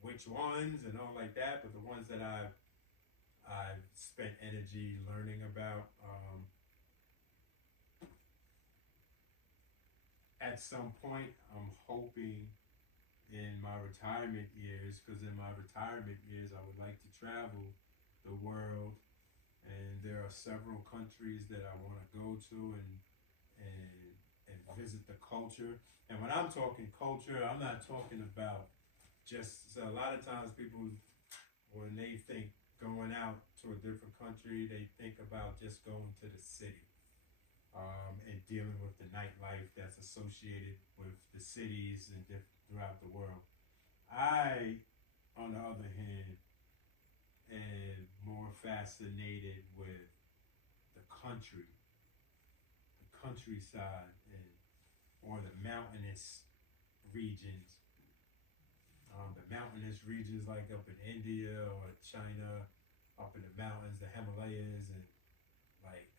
which ones and all like that, but the ones that I've spent energy learning about. At some point, I'm hoping in my retirement years, because in my retirement years, I would like to travel the world, and there are several countries that I want to go to and visit the culture. And when I'm talking culture, I'm not talking about just, so a lot of times people, when they think going out to a different country, they think about just going to the city. And dealing with the nightlife that's associated with the cities and throughout the world. I, on the other hand, am more fascinated with the countryside, or the mountainous regions. The mountainous regions like up in India or China, up in the mountains, the Himalayas, and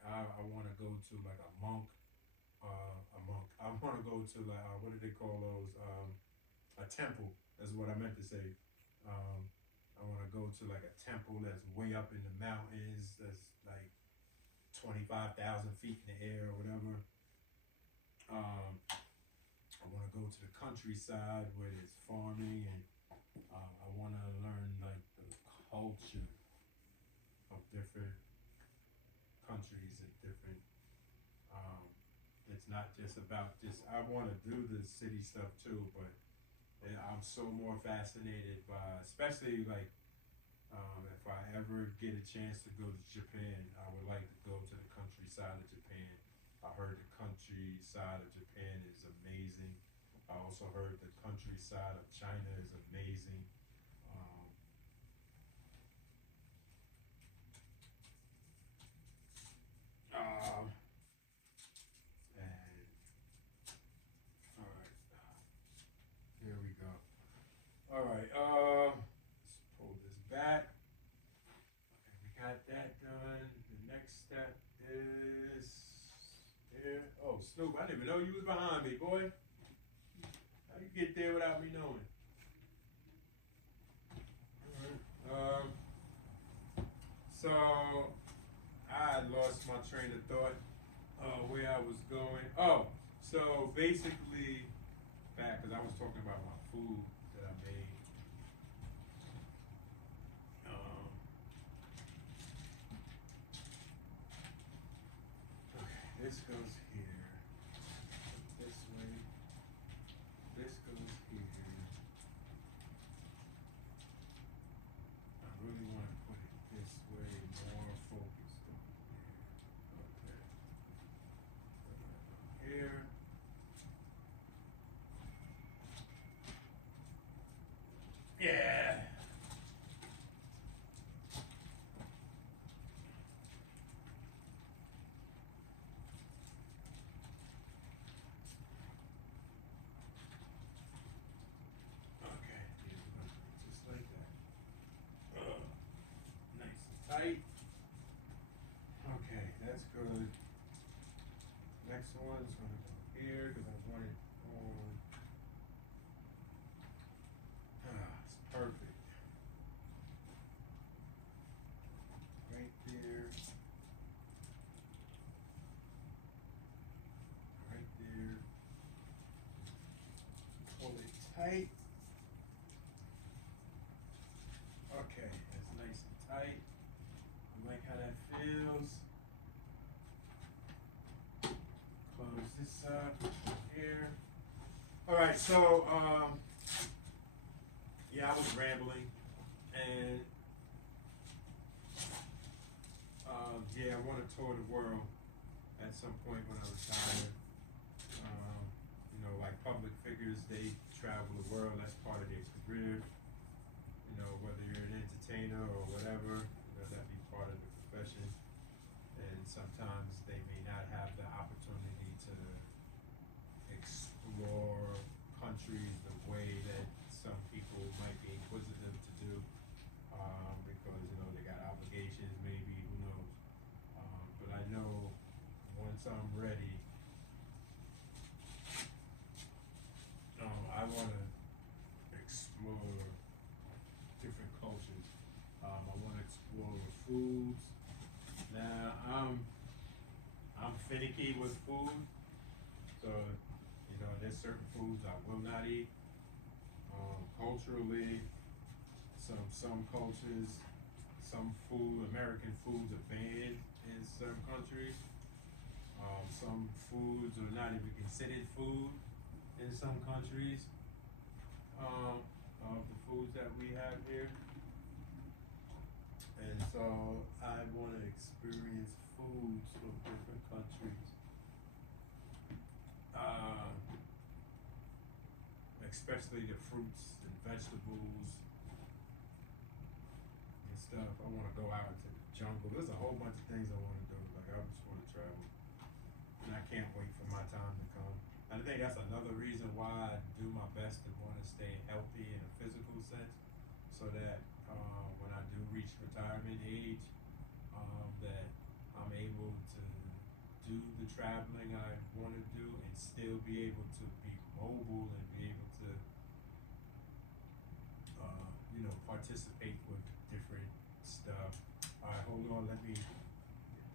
I want to go to like a monk. I want to go to what do they call those? A temple. That's what I meant to say. I want to go to like a temple that's way up in the mountains. That's like 25,000 feet in the air or whatever. I want to go to the countryside where there's farming, and I want to learn like the culture of different countries and different. It's not just about I want to do the city stuff too, but I'm so more fascinated by, especially if I ever get a chance to go to Japan, I would like to go to the countryside of Japan. I heard the countryside of Japan is amazing. I also heard the countryside of China is amazing. And all right, here we go. All right, let's pull this back. Okay, we got that done. The next step is here. Oh, Snoop, I didn't even know you was behind me, boy. How you get there without me knowing? All right. So I lost my train of thought, where I was going. Oh, so basically, because I was talking about my food that I made. Okay, this goes here. This way. This goes here. I really want to put it this way, more focused on here. Okay. Here. here because I want it on. It's perfect. Right there. Right there. Pull it tight. Okay, that's nice and tight. I like how that feels. Close this up here. All right, so yeah, I was rambling, and yeah, I want to tour the world at some point when I retire. You know, like public figures, they travel the world. That's part of their career. You know, whether you're an entertainer or whatever, you know, that be part of the profession. And sometimes they may not have the opportunity to explore countries the way that some people might be inquisitive to do, because, you know, they got obligations, maybe, who knows. But I know once I'm ready, I want to explore different cultures. I want to explore the foods. Now, I'm finicky with food, so, you know, there's certain foods I will not eat. Culturally, some cultures, some food, American foods are banned in some countries. Some foods are not even considered food in some countries. Of the foods that we have here. And so I want to experience foods from different countries. Especially the fruits and vegetables and stuff. I want to go out into the jungle. There's a whole bunch of things I want to do. Like, I just want to travel. And I can't wait for my time to come. And I think that's another reason why I do my best to want to stay healthy in a physical sense, so that when I do reach retirement age, that I'm able to do the traveling I want to do and still be able to be mobile and be able to, you know, participate with different stuff. All right, hold on, let me get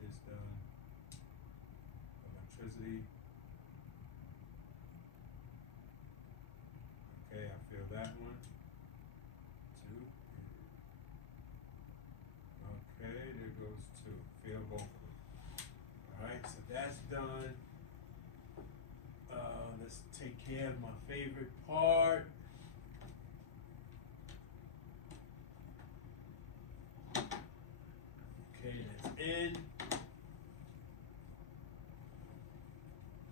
this done. Electricity. Okay, I feel that one. Two. Okay, there goes two. Feel both of them. Alright, so that's done. Let's take care of my favorite part. Okay, that's in.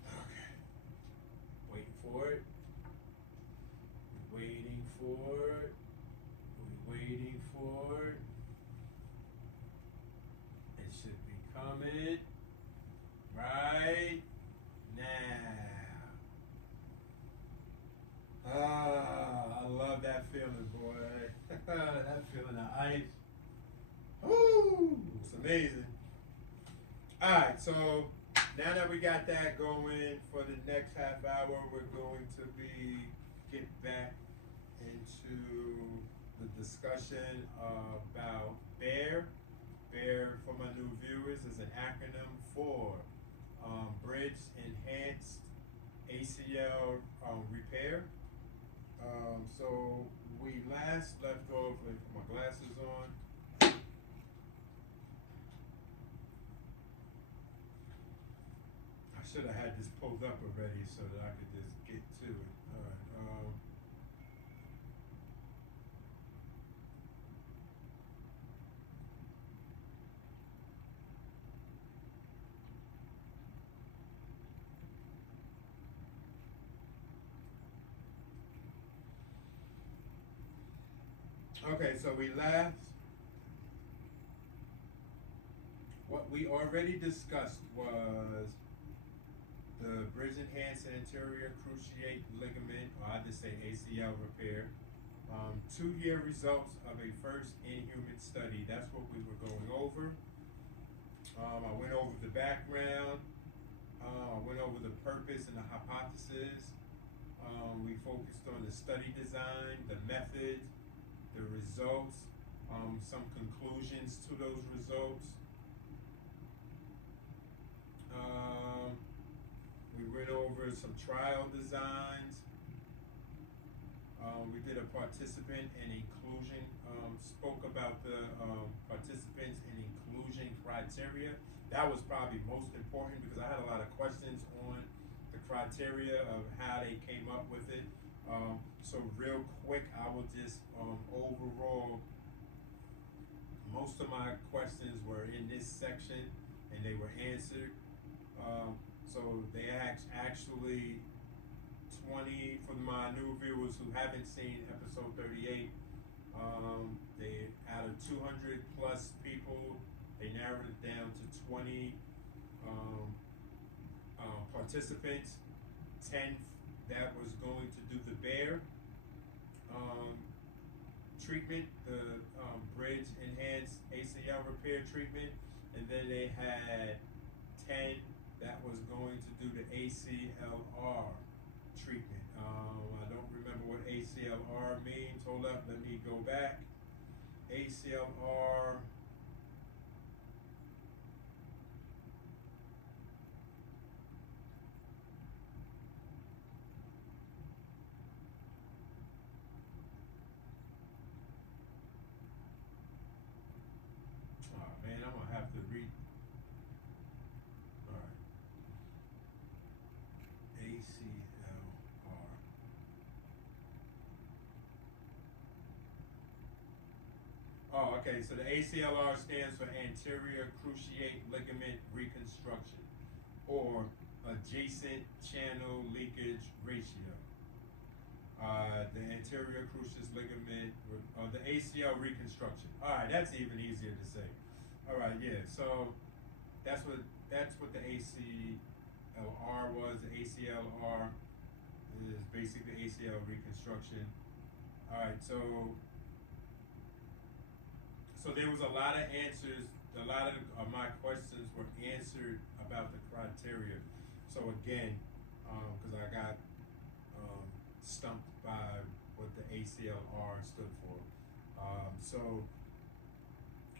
Okay. Waiting for it. Waiting for it. We're waiting for it. It should be coming right now. I love that feeling, boy. That feeling of ice. Woo! It's amazing. Alright, so now that we got that going, for the next half hour, we're going to get back into the discussion about B.E.A.R. B.E.A.R, for my new viewers, is an acronym for Bridge Enhanced ACL Repair. So we last left off with my glasses on. I should have had this pulled up already so that I could just get to it. Alright, okay, so what we already discussed was the bridge enhanced anterior cruciate ligament, or I just say ACL repair. 2-year results of a first in-human study. That's what we were going over. I went over the background. I went over the purpose and the hypothesis practices. We focused on the study design, the methods, the results, some conclusions to those results. We went over some trial designs. We did a participant and inclusion, spoke about the participants and inclusion criteria. That was probably most important because I had a lot of questions on the criteria of how they came up with it. So real quick, I will just overall, most of my questions were in this section and they were answered. So they actually 20 for my new viewers who haven't seen episode 38. They out of 200 plus people, they narrowed it down to 20 participants. 10 that was going to do the B.E.A.R treatment, the bridge enhanced ACL repair treatment, and then they had 10 that was going to do the ACLR treatment. I don't remember what ACLR means. Hold up, let me go back. ACLR. Oh man, I'm gonna have to read. All right. ACLR. Oh, okay. So the ACLR stands for anterior cruciate ligament reconstruction, or adjacent channel leakage ratio. The anterior cruciate ligament, the ACL reconstruction. All right, that's even easier to say. All right, yeah. So that's what the ACLR was. The ACLR is basically ACL reconstruction. All right, so there was a lot of answers. A lot of my questions were answered about the criteria. So again, because I got stumped by what the ACLR stood for. So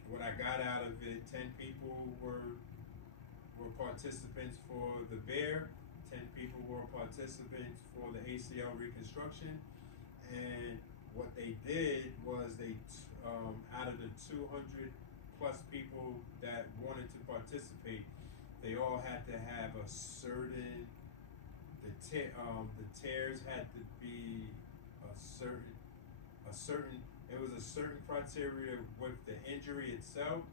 what I got out of it, 10 people were participants for the B.E.A.R, 10 people were participants for the ACL reconstruction, and what they did was they out of the 200 plus people that wanted to participate, they all had to have a certain, the tears had to be a certain, it was a certain criteria with the injury itself.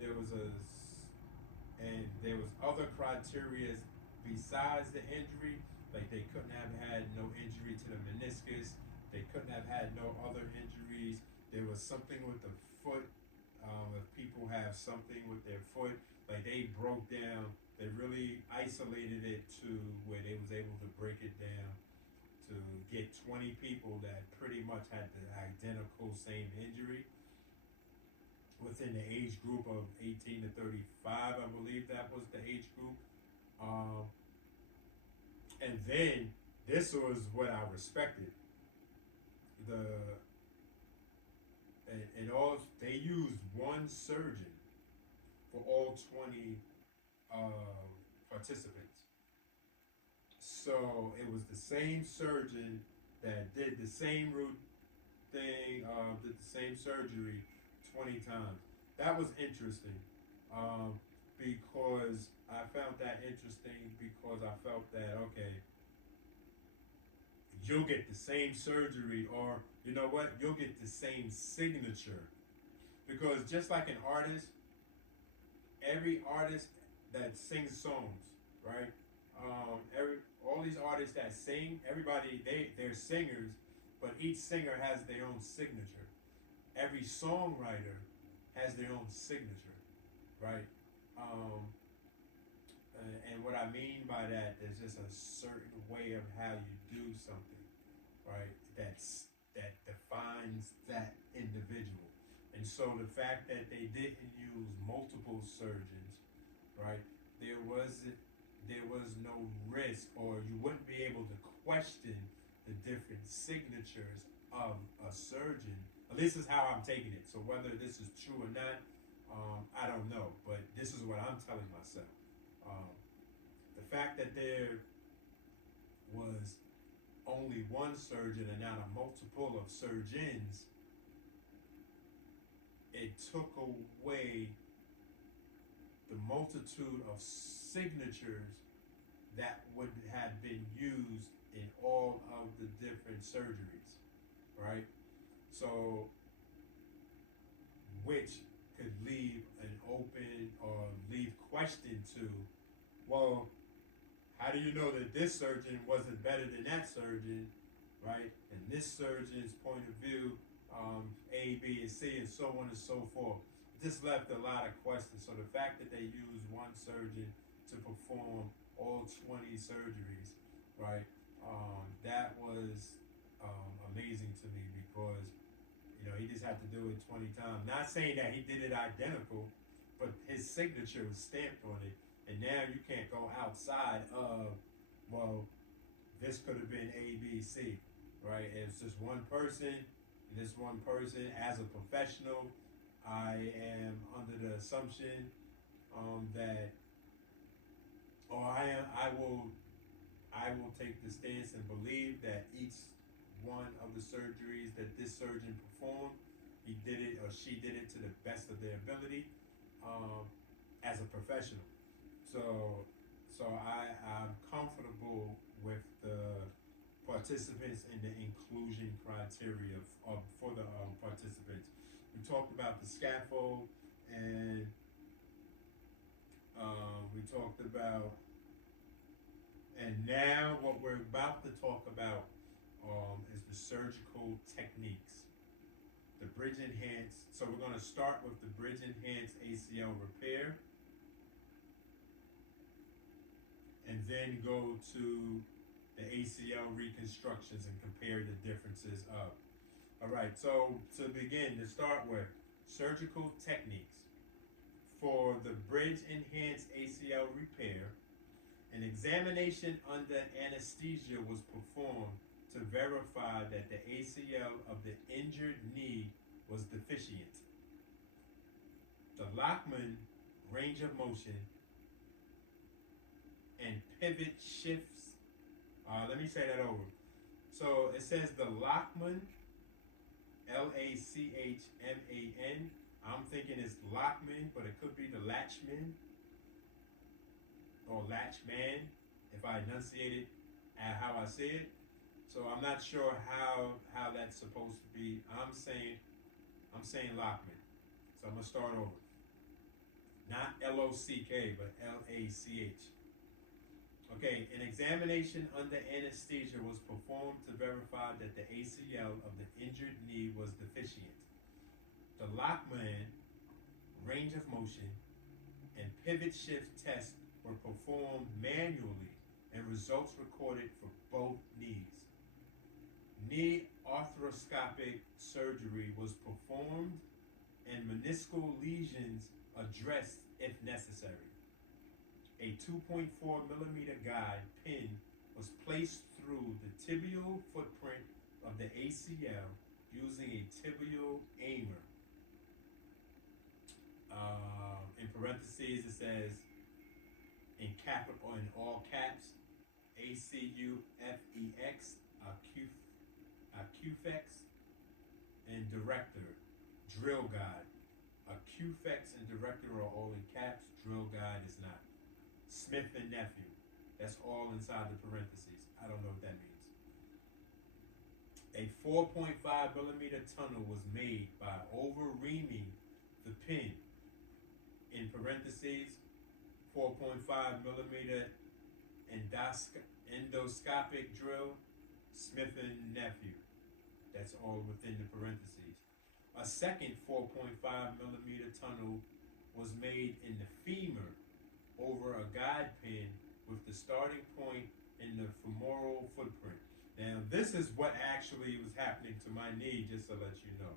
There was other criteria besides the injury, like they couldn't have had no injury to the meniscus, they couldn't have had no other injuries. There was something with the foot. If people have something with their foot, like they broke down, they really isolated it to where they was able to break it down to get 20 people that pretty much had the identical same injury within the age group of 18 to 35, I believe that was the age group. And then this was what I respected. And all they used one surgeon for all 20 participants. So it was the same surgeon that did the same thing, did the same surgery 20 times. That was interesting, because I found that interesting because I felt that, okay, you'll get the same surgery, or you know what, you'll get the same signature. Because just like an artist, every artist that sings songs, right? All these artists that sing, everybody they're singers, but each singer has their own signature. Every songwriter has their own signature, right? And what I mean by that is just a certain way of how you do something, right? That defines that individual. And so the fact that they didn't use multiple surgeons, right? there was no risk, or you wouldn't be able to question the different signatures of a surgeon. At least is how I'm taking it. So whether this is true or not, I don't know. But this is what I'm telling myself. The fact that there was only one surgeon and not a multiple of surgeons, it took away the multitude of signatures that would have been used in all of the different surgeries, right? So, which could leave an open or leave question to, well, how do you know that this surgeon wasn't better than that surgeon, right? And this surgeon's point of view, A, B, and C, and so on and so forth. It just left a lot of questions. So the fact that they used one surgeon to perform all 20 surgeries, right? That was amazing to me because, he just had to do it 20 times. Not saying that he did it identical, but his signature was stamped on it. And now you can't go outside of, well, this could have been A, B, C, right? It's just one person, and this one person, as a professional, I am under the assumption that, or I will take the stance and believe that each one of the surgeries that this surgeon performed, he did it or she did it to the best of their ability as a professional. So I'm comfortable with the participants and the inclusion criteria for the participants. We talked about the scaffold, and we talked about, and now what we're about to talk about is the surgical techniques, the bridge enhanced. So we're going to start with the bridge enhanced ACL repair, and then go to the ACL reconstructions and compare the differences of. All right, so to begin, to start with, surgical techniques. For the bridge enhanced ACL repair, an examination under anesthesia was performed to verify that the ACL of the injured knee was deficient. The Lachman range of motion and pivot shifts. Let me say that over. So it says the Lachman, Lachman. I'm thinking it's Lachman, but it could be the Latchman or Latchman if I enunciate it how I say it. So I'm not sure how that's supposed to be. I'm saying Lachman. So I'm gonna start over. Not L-O-C-K, but L-A-C-H. Okay, an examination under anesthesia was performed to verify that the ACL of the injured knee was deficient. The Lachman range of motion and pivot shift tests were performed manually and results recorded for both knees. Knee arthroscopic surgery was performed and meniscal lesions addressed if necessary. A 2.4 millimeter guide pin was placed through the tibial footprint of the ACL using a tibial aimer. In parentheses, it says in all caps, ACUFEX, ACUFEX, and director, drill guide. ACUFEX and director are all in caps, drill guide is not. Smith and nephew, that's all inside the parentheses. I don't know what that means. A 4.5 millimeter tunnel was made by over-reaming the pin, in parentheses, 4.5 millimeter endoscopic drill, Smith and nephew. That's all within the parentheses. A second 4.5 millimeter tunnel was made in the femur over a guide pin with the starting point in the femoral footprint. Now, this is what actually was happening to my knee, just to let you know,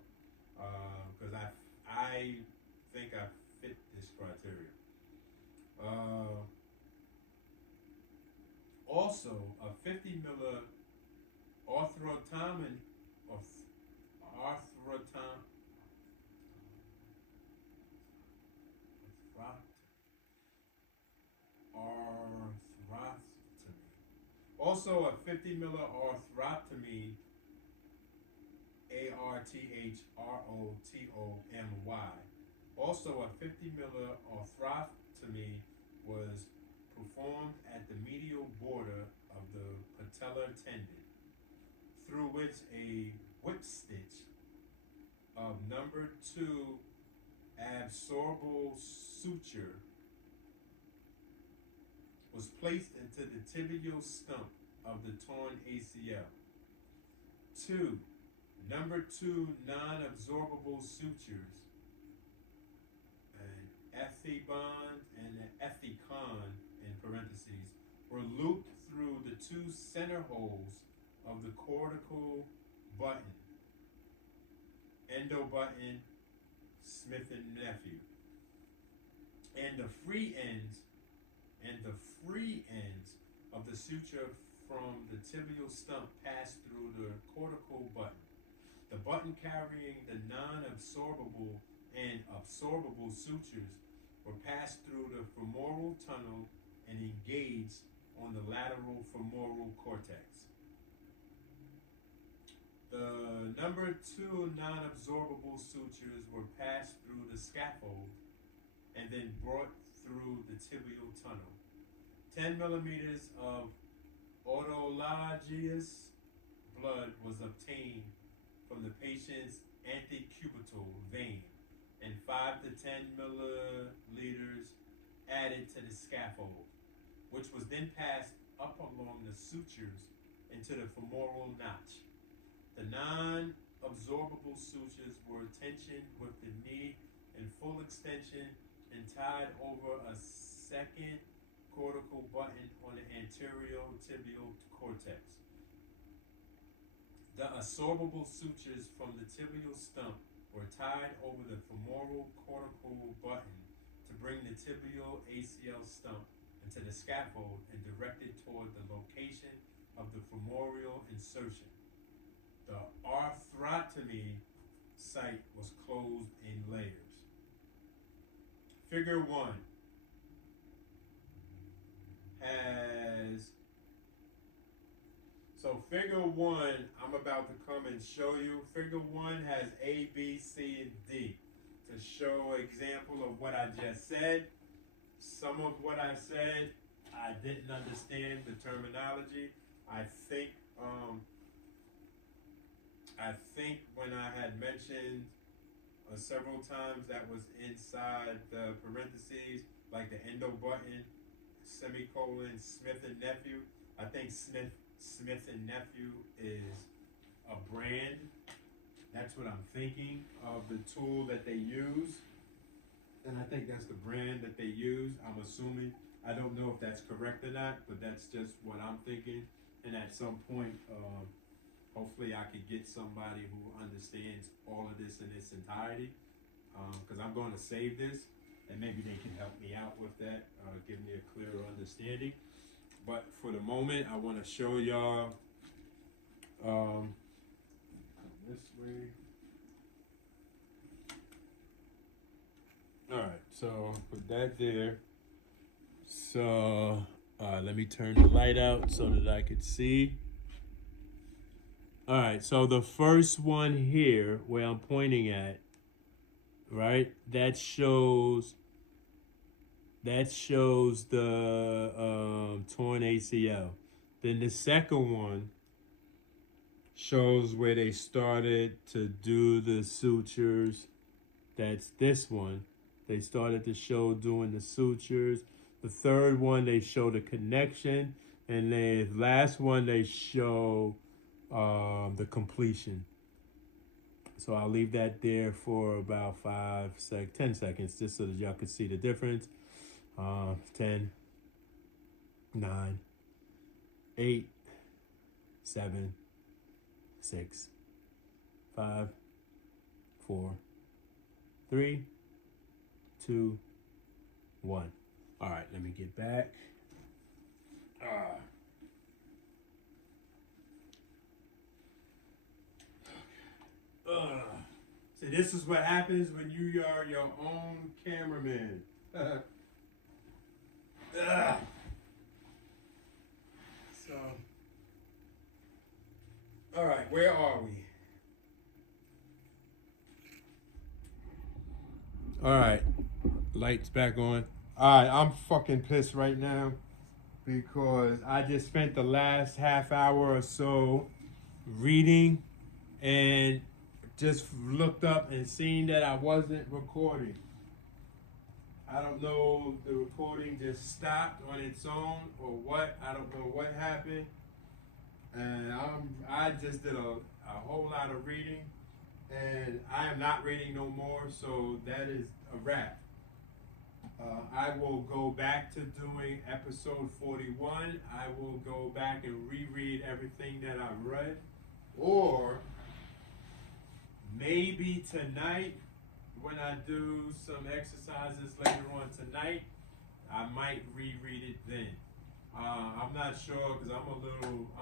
because I think I fit this criteria. Also, a 50 milli arthrotomy, arthrotom, arthrotomy. Also, a 50 milli arthrotomy, ARTHROTOMY. Also, a 50 milli arthrotomy was performed at the medial border of the patellar tendon, through which a whip stitch of number 2 absorbable suture was placed into the tibial stump of the torn ACL. 2. Number 2 non-absorbable sutures, an ethibond and an ethicon in parentheses, were looped through the 2 center holes of the cortical button, endo button, Smith and Nephew, and the free ends of the suture from the tibial stump passed through the cortical button. The button carrying the non-absorbable and absorbable sutures were passed through the femoral tunnel and engaged on the lateral femoral cortex. The number 2 non-absorbable sutures were passed through the scaffold and then brought through the tibial tunnel. 10 millimeters of autologous blood was obtained from the patient's antecubital vein, and 5 to 10 milliliters added to the scaffold, which was then passed up along the sutures into the femoral notch. The non-absorbable sutures were tensioned with the knee in full extension and tied over a second cortical button on the anterior tibial cortex. The absorbable sutures from the tibial stump were tied over the femoral cortical button to bring the tibial ACL stump into the scaffold and directed toward the location of the femoral insertion. The arthrotomy site was closed in layers. Figure 1 has, so figure 1, I'm about to come and show you. Figure 1 has A, B, C, and D to show example of what I just said. Some of what I said, I didn't understand the terminology. I think when I had mentioned several times that was inside the parentheses, like the endo button, semicolon, Smith and Nephew. I think Smith and Nephew is a brand. That's what I'm thinking of the tool that they use. And I think that's the brand that they use. I'm assuming. I don't know if that's correct or not, but that's just what I'm thinking. And at some point, hopefully I could get somebody who understands all of this in its entirety, because I'm going to save this, and maybe they can help me out with that, give me a clearer understanding. But for the moment, I want to show y'all this way. All right, so put that there. So let me turn the light out so that I could see. All right, so the first one here where I'm pointing at, right, that shows the torn ACL. Then the second one shows where they started to do the sutures. That's this one. They started to show doing the sutures. The third one, they show the connection. And the last one, they show the completion. So I'll leave that there for about 10 seconds, just so that y'all can see the difference. 10, 9, 8, 7, 6, 5, 4, 3, 2, 1. All right, let me get back. this is what happens when you are your own cameraman. So, all right, where are we? All right, lights back on. All right, I'm fucking pissed right now because I just spent the last half hour or so reading and just looked up and seen that I wasn't recording. I don't know if the recording just stopped on its own or what. I don't know what happened. And I just did a whole lot of reading, and I am not reading no more, so that is a wrap. I will go back to doing episode 41. I will go back and reread everything that I've read, or maybe tonight, when I do some exercises later on tonight, I might reread it then. I'm not sure because I'm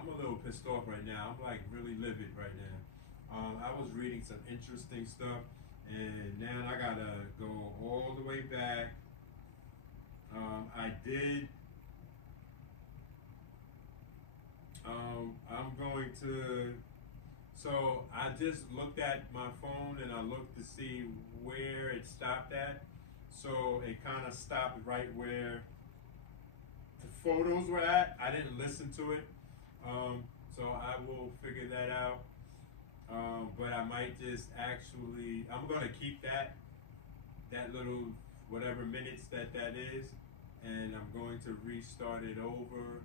a little pissed off right now. I'm like really livid right now. I was reading some interesting stuff, and now I gotta go all the way back. I did. I'm going to. So I just looked at my phone and I looked to see where it stopped at. So it kind of stopped right where the photos were at. I didn't listen to it. So I will figure that out. But I might just actually, I'm going to keep that little whatever minutes that is. And I'm going to restart it over,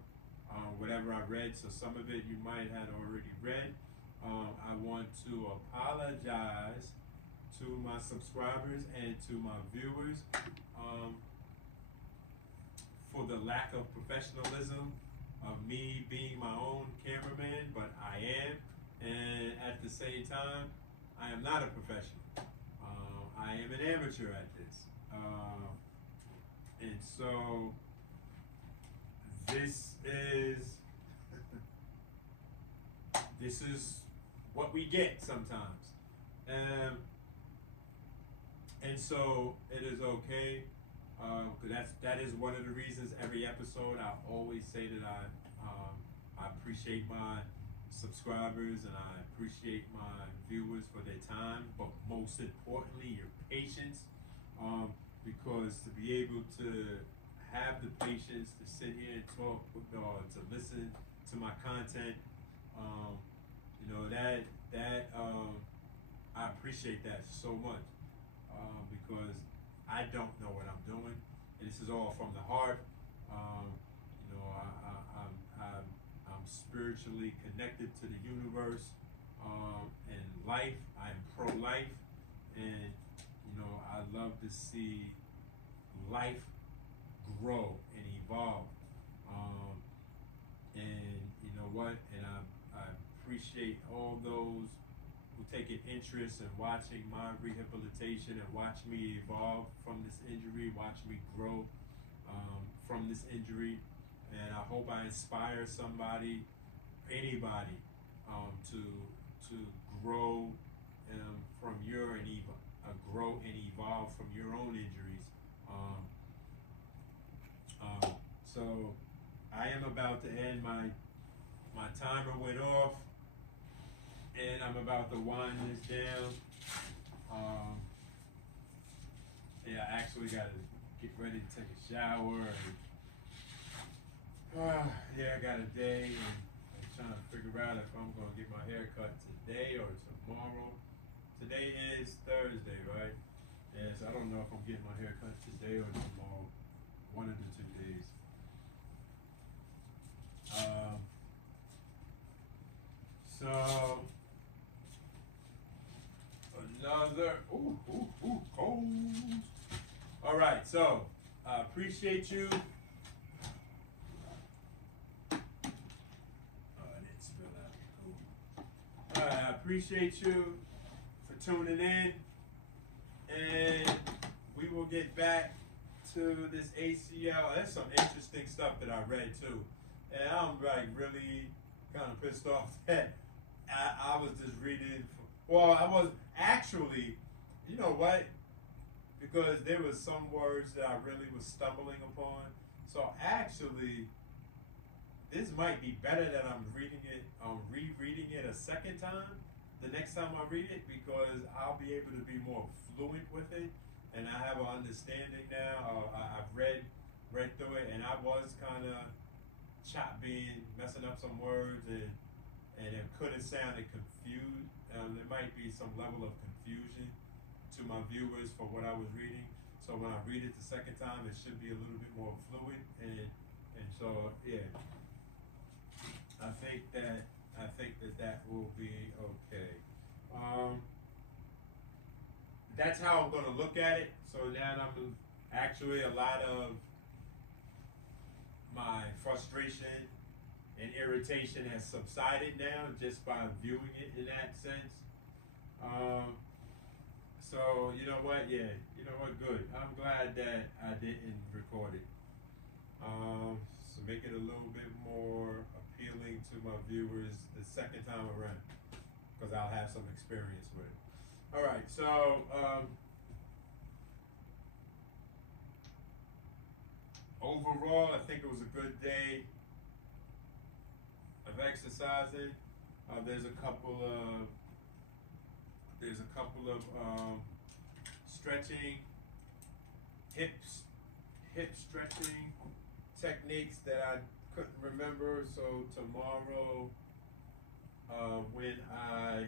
whatever I read. So some of it you might have already read. I want to apologize to my subscribers and to my viewers for the lack of professionalism of me being my own cameraman, but I am, and at the same time, I am not a professional. I am an amateur at this, and so this is what we get sometimes. And so it is okay, because that is one of the reasons every episode I always say that I appreciate my subscribers and I appreciate my viewers for their time, but most importantly your patience, because to be able to have the patience to sit here and talk or to listen to my content, that I appreciate that so much, because I don't know what I'm doing, and this is all from the heart. I'm spiritually connected to the universe, and life. I'm pro-life, and I love to see life grow and evolve. And you know what? And I appreciate all those who take an interest in watching my rehabilitation and watch me evolve from this injury, watch me grow from this injury. And I hope I inspire somebody, anybody, to grow from your and grow and evolve from your own injuries. So I am about to end my timer went off, and I'm about to wind this down. I actually got to get ready to take a shower. I got a day, and I'm trying to figure out if I'm going to get my hair cut today or tomorrow. Today is Thursday, right? Yes, I don't know if I'm getting my hair cut today or tomorrow. One of the 2 days. So another cold. All right, so I appreciate you. I didn't spill out. All right, I appreciate you for tuning in, and we will get back to this ACL. There's some interesting stuff that I read too, and I'm like really kind of pissed off that I was just reading. I was actually You know what? Because there was some words that I really was stumbling upon. So actually, this might be better that I'm reading it, rereading it a second time. The next time I read it, because I'll be able to be more fluent with it, and I have an understanding now. I've read through it, and I was kind of messing up some words, and it could have sounded confused. There might be some level of confusion to my viewers for what I was reading. So when I read it the second time, it should be a little bit more fluid, and so yeah, I think that will be okay. Um, that's how I'm gonna look at it. So now I'm actually a lot of my frustration and irritation has subsided now just by viewing it in that sense. Um, so you know what? Yeah, you know what? Good. I'm glad that I didn't record it. So make it a little bit more appealing to my viewers the second time around, because I'll have some experience with it. All right. So overall, I think it was a good day of exercising. There's a couple of stretching, hip stretching techniques that I couldn't remember. So tomorrow, when I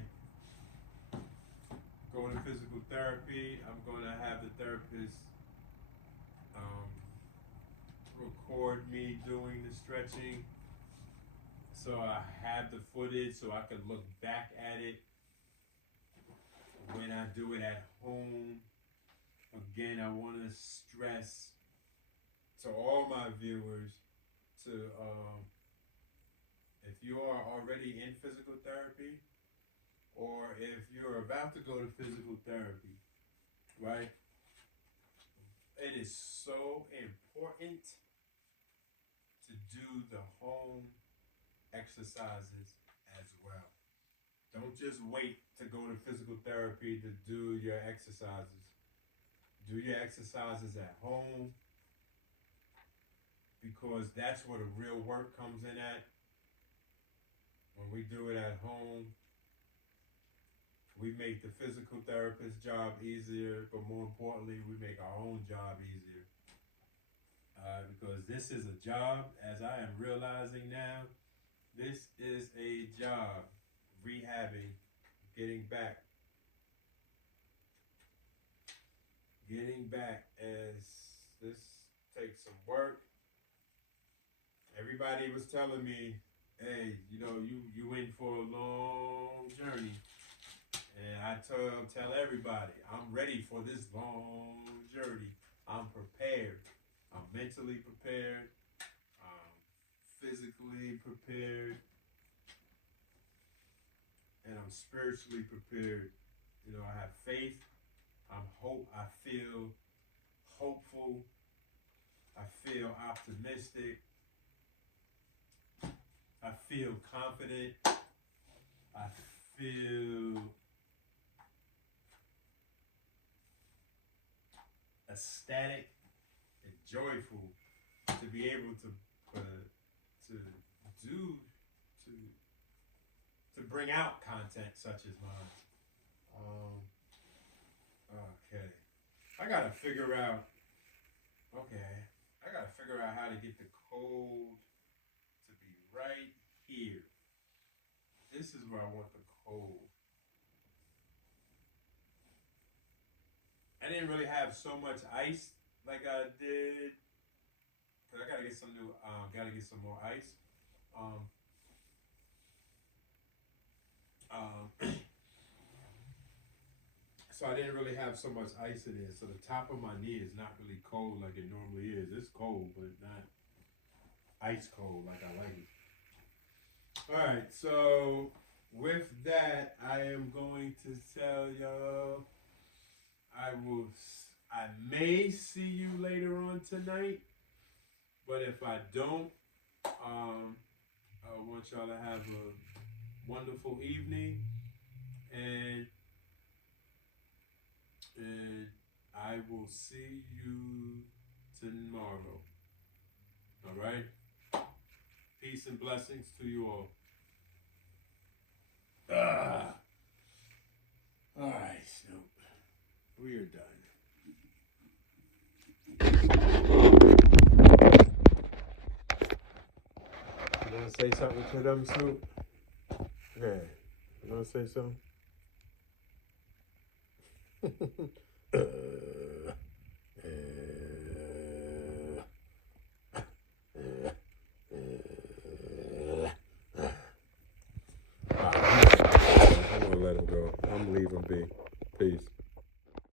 go to physical therapy, I'm going to have the therapist um, record me doing the stretching, so I have the footage so I can look back at it when I do it at home. Again, I want to stress to all my viewers to if you are already in physical therapy, or if you're about to go to physical therapy, right? It is so important to do the home exercises as well. Don't just wait to go to physical therapy to do your exercises. Do your exercises at home, because that's where the real work comes in at. When we do it at home, we make the physical therapist's job easier, but more importantly, we make our own job easier. Because this is a job, as I am realizing now, this is a job, rehabbing, getting back. As this takes some work. Everybody was telling me, hey, you know, you in for a long journey. And I tell everybody, I'm ready for this long journey. I'm prepared. I'm mentally prepared. I'm physically prepared. And I'm spiritually prepared. You know, I have faith. I feel hopeful. I feel optimistic. I feel confident. I feel ecstatic and joyful to be able to do to bring out content such as mine. Okay, I gotta figure out. Okay, I gotta figure out how to get the code to be right here. This is where I want the code. I didn't really have so much ice like I did, cause I gotta get some new. Gotta get some more ice. Um, um, so I didn't really have so much ice in it. So the top of my knee is not really cold like it normally is. It's cold, but not ice cold like I like it. All right, so with that, I am going to tell y'all I may see you later on tonight, but if I don't, I want y'all to have a wonderful evening, and and I will see you tomorrow. All right? Peace and blessings to you all. All right, Snoop. We are done. You want to say something to them, Snoop? Yeah. You want to say something? I'm gonna let him go. I'm leaving be. Peace.